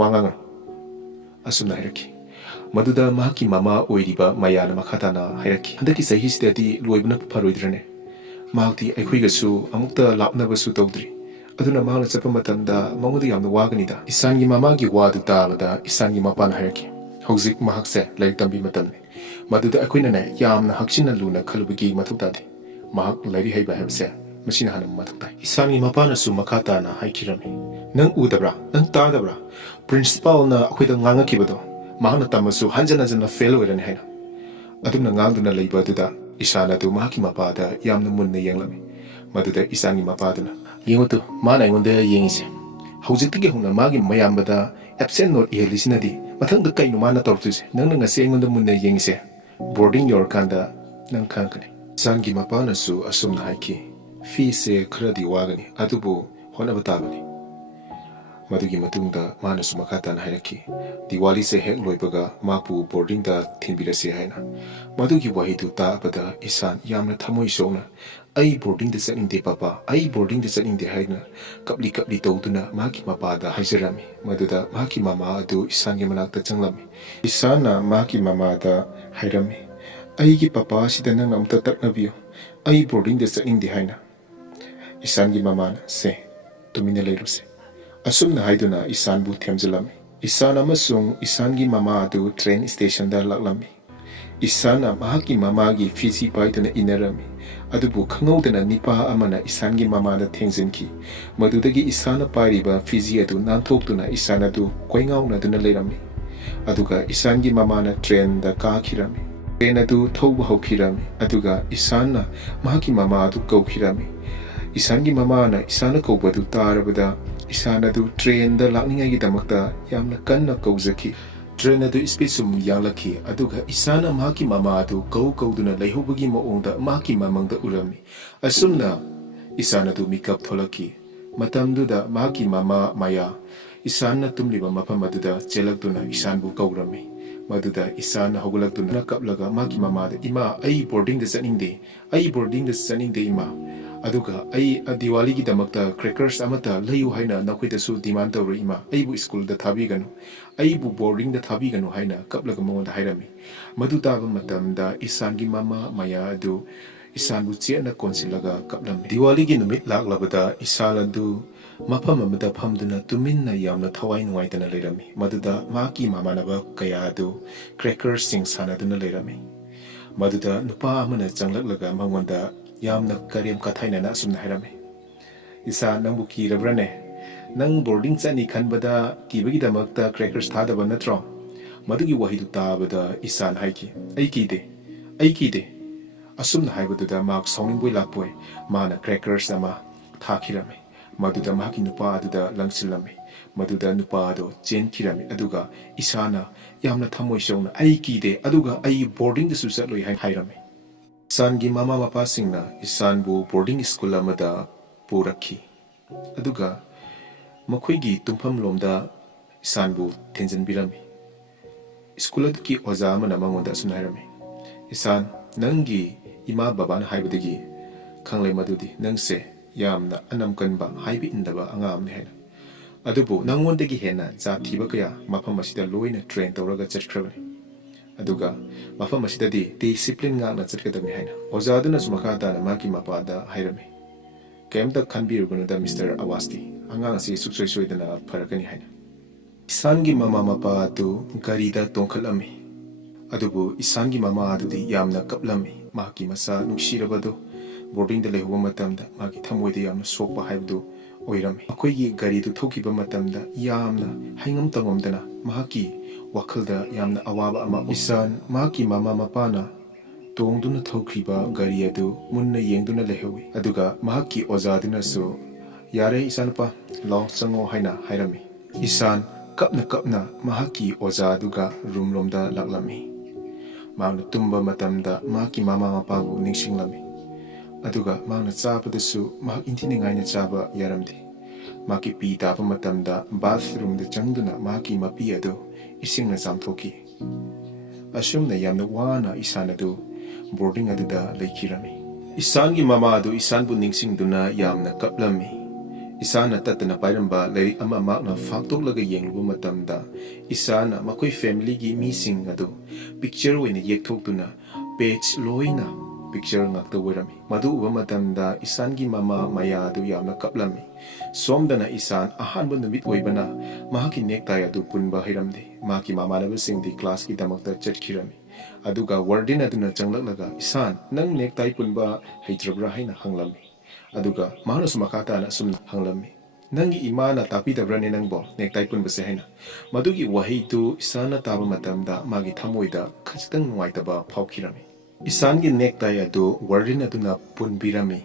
wangang asumna hairaki maduda maki mama oiriba mayana makhatana hairaki handaki sahi sidati loibna pharoidrane mahti aikhoigasu amukta lapnabasu tawdri aduna mahna chapa matamda mamuda yamna waganida isangi mamagi wadu tabada isangi mapana hairaki hauzik mahakse laik tambi matamne maduda aikoina ne yamna hakchina luna khalubagi mathutadi mahak lairi haiba habse machina hana mathuktai isangi mapana su makata na haikirami nang udabra nang tadabra principal na akoida nganga kibado mahna tamasu hanjana fail oirani haina aduna ngangduna leiba duda isana du mahaki mapada yamna munna yenglami maduda isangi mapaduna yengotu mana ingonda yengise haujittige huna magi mayambada absent note ihelisinadi mathangda kainu mana tortuse nangna ngase ingonda munna yengise boarding your kanda nang khankani isangi mapana su asumna haiki fee se khradi wagani adubu hona batabani madugi matungda mana su makata na hairaki diwali se hek loibaga mapu boarding da thinbirase haina madugi wahidu ta abada isan yamna thamoi sona ai boarding da chakingde papa ai boarding da chakingde haina kapli tawduna maki mapa da haizarami maduda maki mama adu isangi manakta changlami isana maki mama da hairami ꯑꯩꯒꯤ ꯄꯄꯥꯁꯤꯗ ꯅꯪꯅ ꯑꯝꯇ ꯇꯛꯅꯕꯤꯌꯨ, ꯑꯩ ꯕꯣꯔꯗꯤꯡꯗ ꯆꯠꯅꯤꯡꯗꯦ ꯍꯥꯏꯅ꯫ ꯏꯁꯥꯟꯒꯤ ꯃꯃꯥꯅ ꯁꯦ ꯇꯨꯃꯤꯟꯅ ꯂꯩꯔꯨꯁꯦ ꯑꯁꯨꯝꯅ ꯍꯥꯏꯗꯨꯅ ꯏꯁꯥꯟꯕꯨ ꯊꯦꯝꯖꯤꯜꯂꯝꯃꯤ꯫ ꯏꯁꯥꯟ ꯑꯃꯁꯨꯡ ꯏꯁꯥꯟꯒꯤ ꯃꯃꯥ ꯑꯗꯨ ꯇ꯭ꯔꯦꯟ ꯁ꯭ꯇꯦꯁꯟꯗ ꯂꯥꯛꯂꯝꯃꯤ꯫ ꯏꯁꯥꯟꯅ ꯃꯍꯥꯛꯀꯤ ꯃꯃꯥꯒꯤ ꯐꯤꯖꯤ ꯄꯥꯏꯗꯨꯅ ꯏꯟꯅꯔꯝꯃꯤ, ꯑꯗꯨꯕꯨ ꯈꯪꯍꯧꯗꯅ ꯅꯤꯄꯥ ꯑꯃꯅ ꯏꯁꯥꯟꯒꯤ ꯃꯃꯥꯗ ꯊꯦꯡꯖꯤꯟꯈꯤ꯫ ꯃꯗꯨꯗꯒꯤ ꯏꯁꯥꯟꯅ ꯄꯥꯏꯔꯤꯕ ꯐꯤꯖꯤ ꯑꯗꯨ ꯅꯥꯟꯊꯣꯛꯇꯨꯅ ꯏꯁꯥꯟ ꯑꯗꯨ ꯀꯣꯏꯉꯥꯎꯅꯗꯨꯅ ꯂꯩꯔꯝꯃꯤ꯫ ꯑꯗꯨꯒ ꯏꯁꯥꯟꯒꯤ ꯃꯃꯥꯅ ꯇ꯭ꯔꯦꯟꯗ ꯀꯥꯈꯤꯔꯝꯃꯤ꯫ ꯇ꯭ꯔꯦꯟ ꯑꯗꯨ ꯊꯧꯕ ꯍꯧꯈꯤꯔꯝꯃꯤ, ꯑꯗꯨꯒ ꯏꯁꯥꯟꯅ ꯃꯍꯥꯛꯀꯤ ꯃꯃꯥ ꯑꯗꯨ ꯀꯧꯈꯤꯔꯝꯃꯤ꯫ ꯏꯁꯥꯟꯒꯤ ꯃꯃꯥꯅ ꯏꯁꯥꯟꯅ ꯀꯧꯕ ꯑꯗꯨ ꯇꯥꯔꯕꯗ ꯏꯁꯥꯟ ꯑꯗꯨ ꯇ꯭ꯔꯦꯟꯗ ꯂꯥꯛꯅꯤꯡꯉꯥꯏꯒꯤꯗꯃꯛꯇ ꯌꯥꯝꯅ ꯀꯟꯅ ꯀꯧꯖꯈꯤ꯫ ꯇ꯭ꯔꯦꯟ ꯑꯗꯨ ꯁ꯭ꯄꯤꯗ ꯁꯨꯝ ꯌꯥꯡꯂꯛꯈꯤ, ꯑꯗꯨꯒ ꯏꯁꯥꯟꯅ ꯃꯍꯥꯛꯀꯤ ꯃꯃꯥ ꯑꯗꯨ ꯀꯧꯗꯨꯅ ꯂꯩꯍꯧꯕꯒꯤ ꯃꯑꯣꯡꯗ ꯃꯍꯥꯛꯀꯤ ꯃꯃꯥꯡꯗ ꯎꯔꯝꯃꯤ꯫ ꯑꯁꯨꯝꯅ ꯏꯁꯥꯟ ꯑꯗꯨ ꯃꯤꯀꯞ ꯊꯣꯛꯂꯛꯈꯤ꯫ ꯃꯇꯝꯗꯨꯗ ꯃꯍꯥꯛꯀꯤ ꯃꯃꯥ ꯃꯥꯌꯥ ꯏꯁꯥꯟꯅ ꯇꯨꯝꯂꯤꯕ ꯃꯐꯝ ꯑꯗꯨꯗ ꯆꯦꯜꯂꯛꯇꯨꯅ ꯏꯁꯥꯟꯕꯨ ꯀꯧꯔꯝꯃꯤ꯫ ꯃꯗꯨꯗ ꯏꯁꯥꯟꯅ ꯍꯧꯒꯠꯂꯛꯇꯨꯅ ꯀꯞꯂꯒ ꯃꯍꯥꯛꯀꯤ ꯃꯃꯥꯗ "ꯏꯃꯥ, ꯑꯩ ꯕꯣꯔꯗꯤꯡꯗ ꯆꯠꯅꯤꯡꯗꯦ, ꯑꯩ ꯕꯣꯔꯗꯤꯡꯗ ꯆꯠꯅꯤꯡꯗꯦ ꯏꯃꯥ, ꯑꯗꯨꯒ ꯑꯩ ꯗꯤꯋꯥꯂꯤꯒꯤꯗꯃꯛꯇ ꯀ꯭ꯔꯦꯀꯔꯁ ꯑꯃꯠꯇ ꯂꯩꯌꯨ ꯍꯥꯏꯅ ꯅꯈꯣꯏꯗꯁꯨ ꯗꯤꯃꯥꯟ ꯇꯧꯔꯤ ꯏꯃꯥ, ꯑꯩꯕꯨ ꯁ꯭ꯀꯨꯜꯗ ꯊꯥꯕꯤꯒꯅꯨ, ꯑꯩꯕꯨ ꯕꯣꯔꯗꯤꯡꯗ ꯊꯥꯕꯤꯒꯅꯨ" ꯍꯥꯏꯅ ꯀꯞꯂꯒ ꯃꯉꯣꯟꯗ ꯍꯥꯏꯔꯝꯃꯤ꯫ ꯃꯗꯨ ꯇꯥꯕ ꯃꯇꯝꯗ ꯏꯁꯥꯟꯒꯤ ꯃꯃꯥ ꯃꯥꯌꯥ ꯑꯗꯨ ꯏꯁꯥꯟꯕꯨ ꯆꯦꯠꯅ ꯀꯣꯟꯁꯤꯜꯂꯒ ꯀꯞꯂꯝꯃꯤ꯫ ꯗꯤꯋꯥꯂꯤꯒꯤ ꯅꯨꯃꯤꯠ ꯂꯥꯛꯂꯕꯗ ꯏꯁꯥꯟ ꯑꯗꯨ ꯃꯐꯝ ꯑꯃꯗ ꯐꯝꯗꯨꯅ ꯇꯨꯃꯤꯟꯅ ꯌꯥꯝꯅ ꯊꯋꯥꯏ ꯅꯨꯡꯉꯥꯏꯇꯅ ꯂꯩꯔꯝꯃꯤ꯫ ꯃꯗꯨꯗ ꯃꯍꯥꯛꯀꯤ ꯃꯃꯥꯟꯅꯕ ꯀꯌꯥ ꯑꯗꯨ ꯀ꯭ꯔꯦꯀꯔꯁꯤꯡ ꯁꯥꯟꯅꯗꯨꯅ ꯂꯩꯔꯝꯃꯤ꯫ ꯃꯗꯨꯗ ꯅꯨꯄꯥ ꯑꯃꯅ ꯆꯪꯂꯛꯂꯒ ꯃꯉꯣꯟꯗ ꯌꯥꯝꯅ ꯀꯔꯦꯝ ꯀꯊꯥꯏꯅꯅ ꯑꯁꯨꯝꯅ ꯍꯥꯏꯔꯝꯃꯤ, "ꯏꯁꯥ, ꯅꯪꯕꯨ ꯀꯤꯔꯕ꯭ꯔꯅꯦ? ꯅꯪ ꯕꯣꯔꯗꯤꯡ ꯆꯠꯅꯤ ꯈꯟꯕꯗ ꯀꯤꯕꯒꯤꯗꯃꯛꯇ ꯀ꯭ꯔꯦꯀꯔꯁ ꯊꯥꯗꯕ ꯅꯠꯇ꯭ꯔꯣ?" ꯃꯗꯨꯒꯤ ꯋꯥꯍꯩꯗꯨ ꯇꯥꯕꯗ ꯏꯁꯥꯟ ꯍꯥꯏꯈꯤ, "ꯑꯩ ꯀꯤꯗꯦ, ꯑꯩ ꯀꯤꯗꯦ." ꯑꯁꯨꯝꯅ ꯍꯥꯏꯕꯗꯨꯗ ꯃꯍꯥꯛ ꯁꯥꯎꯅꯤꯡꯕꯣꯏ ꯂꯥꯛꯄꯣꯏ ꯃꯥꯅ ꯀ꯭ꯔꯦꯀꯔꯁ ꯑꯃ ꯊꯥꯈꯤꯔꯝꯃꯤ꯫ ꯃꯗꯨꯗ ꯃꯍꯥꯛꯀꯤ ꯅꯨꯄꯥ ꯑꯗꯨꯗ ꯂꯪꯁꯤꯜꯂꯝꯃꯤ꯫ ꯃꯗꯨꯗ ꯅꯨꯄꯥ ꯑꯗꯨ ꯆꯦꯟꯈꯤꯔꯝꯃꯤ, ꯑꯗꯨꯒ ꯏꯁꯥꯟꯅ ꯌꯥꯝꯅ ꯊꯃꯣꯏ ꯁꯣꯛꯅ "ꯑꯩ ꯀꯤꯗꯦ, ꯑꯗꯨꯒ ꯑꯩ ꯕꯣꯔꯗꯤꯡꯗꯁꯨ ꯆꯠꯂꯣꯏ" ꯍꯥꯏꯅ ꯍꯥꯏꯔꯝꯃꯤ꯫ ꯏꯁꯥꯟꯒꯤ ꯃꯃꯥ ꯃꯄꯥꯁꯤꯡꯅ ꯏꯁꯥꯟꯕꯨ ꯕꯣꯔꯗꯤꯡ ꯁ꯭ꯀꯨꯜ ꯑꯃꯗ ꯄꯨꯔꯛꯈꯤ, ꯑꯗꯨꯒ ꯃꯈꯣꯏꯒꯤ ꯇꯨꯝꯐꯝꯂꯣꯝꯗ ꯏꯁꯥꯟꯕꯨ ꯊꯤꯟꯖꯤꯟꯕꯤꯔꯝꯃꯤ꯫ ꯁ꯭ꯀꯨꯜ ꯑꯗꯨꯒꯤ ꯑꯣꯖꯥ ꯑꯃꯅ ꯃꯉꯣꯟꯗ ꯑꯁꯨꯝꯅ ꯍꯥꯏꯔꯝꯃꯤ, "ꯏꯁꯥꯟ, ꯅꯪꯒꯤ ꯏꯃꯥ ꯕꯕꯥꯅ ꯍꯥꯏꯕꯗꯒꯤ ꯈꯪꯂꯦ ꯃꯗꯨꯗꯤ ꯅꯪꯁꯦ ꯌꯥꯝꯅ ꯑꯅꯝ ꯀꯟꯕ, ꯍꯥꯏꯕ ꯏꯟꯗꯕ ꯑꯉꯥꯡ ꯑꯃꯅꯤ ꯍꯥꯏꯅ꯫ ꯑꯗꯨꯕꯨ ꯅꯪꯉꯣꯟꯗꯒꯤ ꯍꯦꯟꯅ ꯖꯥꯠ ꯊꯤꯕ ꯀꯌꯥ ꯃꯐꯝ ꯑꯁꯤꯗ ꯂꯣꯏꯅ ꯇ꯭ꯔꯦꯟ ꯇꯧꯔꯒ ꯆꯠꯈ꯭ꯔꯕꯅꯤ, ꯑꯗꯨꯒ ꯃꯐꯝ ꯑꯁꯤꯗꯗꯤ ꯗꯤꯁꯤꯄ꯭ꯂꯤꯟ ꯉꯥꯛꯅ ꯆꯠꯀꯗꯕꯅꯤ" ꯍꯥꯏꯅ ꯑꯣꯖꯥꯗꯨꯅꯁꯨ ꯃꯈꯥ ꯇꯥꯅ ꯃꯍꯥꯛꯀꯤ ꯃꯄꯥꯗ ꯍꯥꯏꯔꯝꯃꯤ, "ꯀꯩꯝꯇ ꯈꯟꯕꯤꯔꯨꯒꯅꯨꯗ ꯃꯤꯁꯇꯔ ꯑꯋꯥꯁꯇꯤ, ꯑꯉꯥꯡ ꯑꯁꯤ ꯁꯨꯡꯁꯣꯏ ꯁꯣꯏꯗꯅ ꯐꯔꯛꯀꯅꯤ" ꯍꯥꯏꯅ꯫ ꯏꯁꯥꯟꯒꯤ ꯃꯃꯥ ꯃꯄꯥ ꯑꯗꯨ ꯒꯥꯔꯤꯗ ꯇꯣꯡꯈꯠꯂꯝꯃꯤ, ꯑꯗꯨꯕꯨ ꯏꯁꯥꯟꯒꯤ ꯃꯃꯥ ꯑꯗꯨꯗꯤ ꯌꯥꯝꯅ ꯀꯞꯂꯝꯃꯤ꯫ ꯃꯍꯥꯛꯀꯤ ꯃꯆꯥ ꯅꯨꯡꯁꯤꯔꯕꯗꯨ ꯕꯣꯔꯗꯤꯡꯗ ꯂꯩꯍꯧꯕ ꯃꯇꯝꯗ ꯃꯥꯒꯤ ꯊꯃꯣꯏꯗ ꯌꯥꯝꯅ ꯁꯣꯛꯄ ꯍꯥꯏꯕꯗꯨ ꯑꯣꯏꯔꯝꯃꯤ꯫ ꯑꯩꯈꯣꯏꯒꯤ ꯒꯥꯔꯤꯗꯨ ꯊꯧꯈꯤꯕ ꯃꯇꯝꯗ ꯌꯥꯝꯅ ꯍꯩꯉꯝ ꯇꯧꯉꯝꯗꯅ ꯃꯍꯥꯛꯀꯤ ꯋꯥꯈꯜꯗ ꯌꯥꯝꯅ ꯑꯋꯥꯕ ꯑꯃ ꯏꯁꯥꯟ ꯃꯍꯥꯛꯀꯤ ꯃꯃꯥ ꯃꯄꯥꯅ ꯇꯣꯡꯗꯨꯅ ꯊꯧꯈꯤꯕ ꯒꯥꯔꯤ ꯑꯗꯨ ꯃꯨꯟꯅ ꯌꯦꯡꯗꯨꯅ ꯂꯩꯍꯧꯏ, ꯑꯗꯨꯒ ꯃꯍꯥꯛꯀꯤ ꯑꯣꯖꯥꯗꯨꯅꯁꯨ "ꯌꯥꯔꯦ ꯏꯆꯥꯅꯨꯄꯥ, ꯂꯥꯎ ꯆꯪꯉꯣ" ꯍꯥꯏꯅ ꯍꯥꯏꯔꯝꯃꯤ꯫ ꯏꯁꯥꯟ ꯀꯞꯅ ꯀꯞꯅ ꯃꯍꯥꯛꯀꯤ ꯑꯣꯖꯥꯗꯨꯒ ꯔꯨꯝꯂꯣꯝꯗ ꯂꯥꯛꯂꯝꯃꯤ꯫ ꯃꯍꯥꯛꯅ ꯇꯨꯝꯕ ꯃꯇꯝꯗ ꯃꯍꯥꯛꯀꯤ ꯃꯃꯥ ꯃꯄꯥꯕꯨ ꯅꯤꯡꯁꯤꯡꯂꯝꯃꯤ, ꯑꯗꯨꯒ ꯃꯍꯥꯛꯅ ꯆꯥꯕꯗꯁꯨ ꯃꯍꯥꯛ ꯏꯟꯊꯤꯅꯤꯡꯉꯥꯏꯅ ꯆꯥꯕ ꯌꯥꯔꯝꯗꯦ꯫ ꯃꯍꯥꯛꯀꯤ ꯄꯤ ꯇꯥꯕ ꯃꯇꯝꯗ ꯕꯥꯊꯔꯨꯝꯗ ꯆꯪꯗꯨꯅ ꯃꯍꯥꯛꯀꯤ ꯃꯄꯤ ꯑꯗꯨ ꯏꯁꯤꯡꯅ ꯆꯥꯝꯊꯣꯛꯈꯤ꯫ ꯑꯁꯨꯝꯅ ꯌꯥꯝꯅ ꯋꯥꯅ ꯏꯁꯥꯟ ꯑꯗꯨ ꯕꯣꯔꯗꯤꯡ ꯑꯗꯨꯗ ꯂꯩꯈꯤꯔꯝꯃꯤ꯫ ꯏꯁꯥꯟꯒꯤ ꯃꯃꯥ ꯑꯗꯨ ꯏꯁꯥꯟꯕꯨ ꯅꯤꯡꯁꯤꯡꯗꯨꯅ ꯌꯥꯝꯅ ꯀꯞꯂꯝꯃꯤ꯫ ꯏꯁꯥꯟꯅ ꯇꯠꯇꯅ ꯄꯥꯏꯔꯝꯕ ꯂꯥꯏꯔꯤꯛ ꯑꯃ ꯃꯍꯥꯛꯅ ꯐꯥꯛꯇꯣꯛꯂꯒ ꯌꯦꯡꯂꯨꯕ ꯃꯇꯝꯗ ꯏꯁꯥꯟꯅ ꯃꯈꯣꯏ ꯐꯦꯃꯤꯂꯤꯒꯤ ꯃꯤꯁꯤꯡ ꯑꯗꯨ ꯄꯤꯛꯆꯔ ꯑꯣꯏꯅ ꯌꯦꯛꯊꯣꯛꯇꯨꯅ ꯄꯦꯖ ꯂꯣꯏꯅ ꯄꯤꯛꯆꯔ ꯉꯥꯛꯇ ꯑꯣꯏꯔꯝꯃꯤ꯫ ꯃꯗꯨ ꯎꯕ ꯃꯇꯝꯗ ꯏꯁꯥꯟꯒꯤ ꯃꯃꯥ ꯃꯥꯌꯥ ꯑꯗꯨ ꯌꯥꯝꯅ ꯀꯞꯂꯝꯃꯤ꯫ ꯁꯣꯝꯗꯅ ꯏꯁꯥꯟ ꯑꯍꯥꯟꯕ ꯅꯨꯃꯤꯠ ꯑꯣꯏꯕꯅ ꯃꯍꯥꯛꯀꯤ ꯅꯦꯛꯇꯥꯏ ꯑꯗꯨ ꯄꯨꯟꯕ ꯍꯩꯔꯝꯗꯦ꯫ ꯃꯍꯥꯛꯀꯤ ꯃꯃꯥꯟꯅꯕꯁꯤꯡꯗꯤ ꯀ꯭ꯂꯥꯁꯀꯤꯗꯃꯛꯇ ꯆꯠꯈꯤꯔꯝꯃꯤ, ꯑꯗꯨꯒ ꯋꯥꯔꯗꯦꯟ ꯑꯗꯨꯅ ꯆꯪꯂꯛꯂꯒ "ꯏꯁꯥꯟ, ꯅꯪ ꯅꯦꯛꯇꯥꯏ ꯄꯨꯟꯕ ꯍꯩꯇ꯭ꯔꯕ꯭ꯔꯥ" ꯍꯥꯏꯅ ꯍꯪꯂꯝꯃꯤ꯫ ꯑꯗꯨꯒ ꯃꯍꯥꯛꯅꯁꯨ ꯃꯈꯥ ꯇꯥꯅ ꯑꯁꯨꯝꯅ ꯍꯪꯂꯝꯃꯤ, "ꯅꯪꯒꯤ ꯏꯃꯥꯅ ꯇꯥꯛꯄꯤꯗꯕ꯭ꯔꯅꯦ ꯅꯪꯕꯣ ꯅꯦꯛꯇꯥꯏ ꯄꯨꯟꯕꯁꯦ" ꯍꯥꯏꯅ꯫ ꯃꯗꯨꯒꯤ ꯋꯥꯍꯩꯗꯨ ꯏꯁꯥꯟꯅ ꯇꯥꯕ ꯃꯇꯝꯗ ꯃꯥꯒꯤ ꯊꯃꯣꯏꯗ ꯈꯖꯤꯛꯇꯪ ꯅꯨꯡꯉꯥꯏꯇꯕ ꯐꯥꯎꯈꯤꯔꯝꯃꯤ꯫ ꯏꯁꯥꯟꯒꯤ ꯅꯦꯛꯇꯥꯏ ꯑꯗꯨ ꯋꯥꯔꯗꯦꯟ ꯑꯗꯨꯅ ꯄꯨꯟꯕꯤꯔꯝꯃꯤ꯫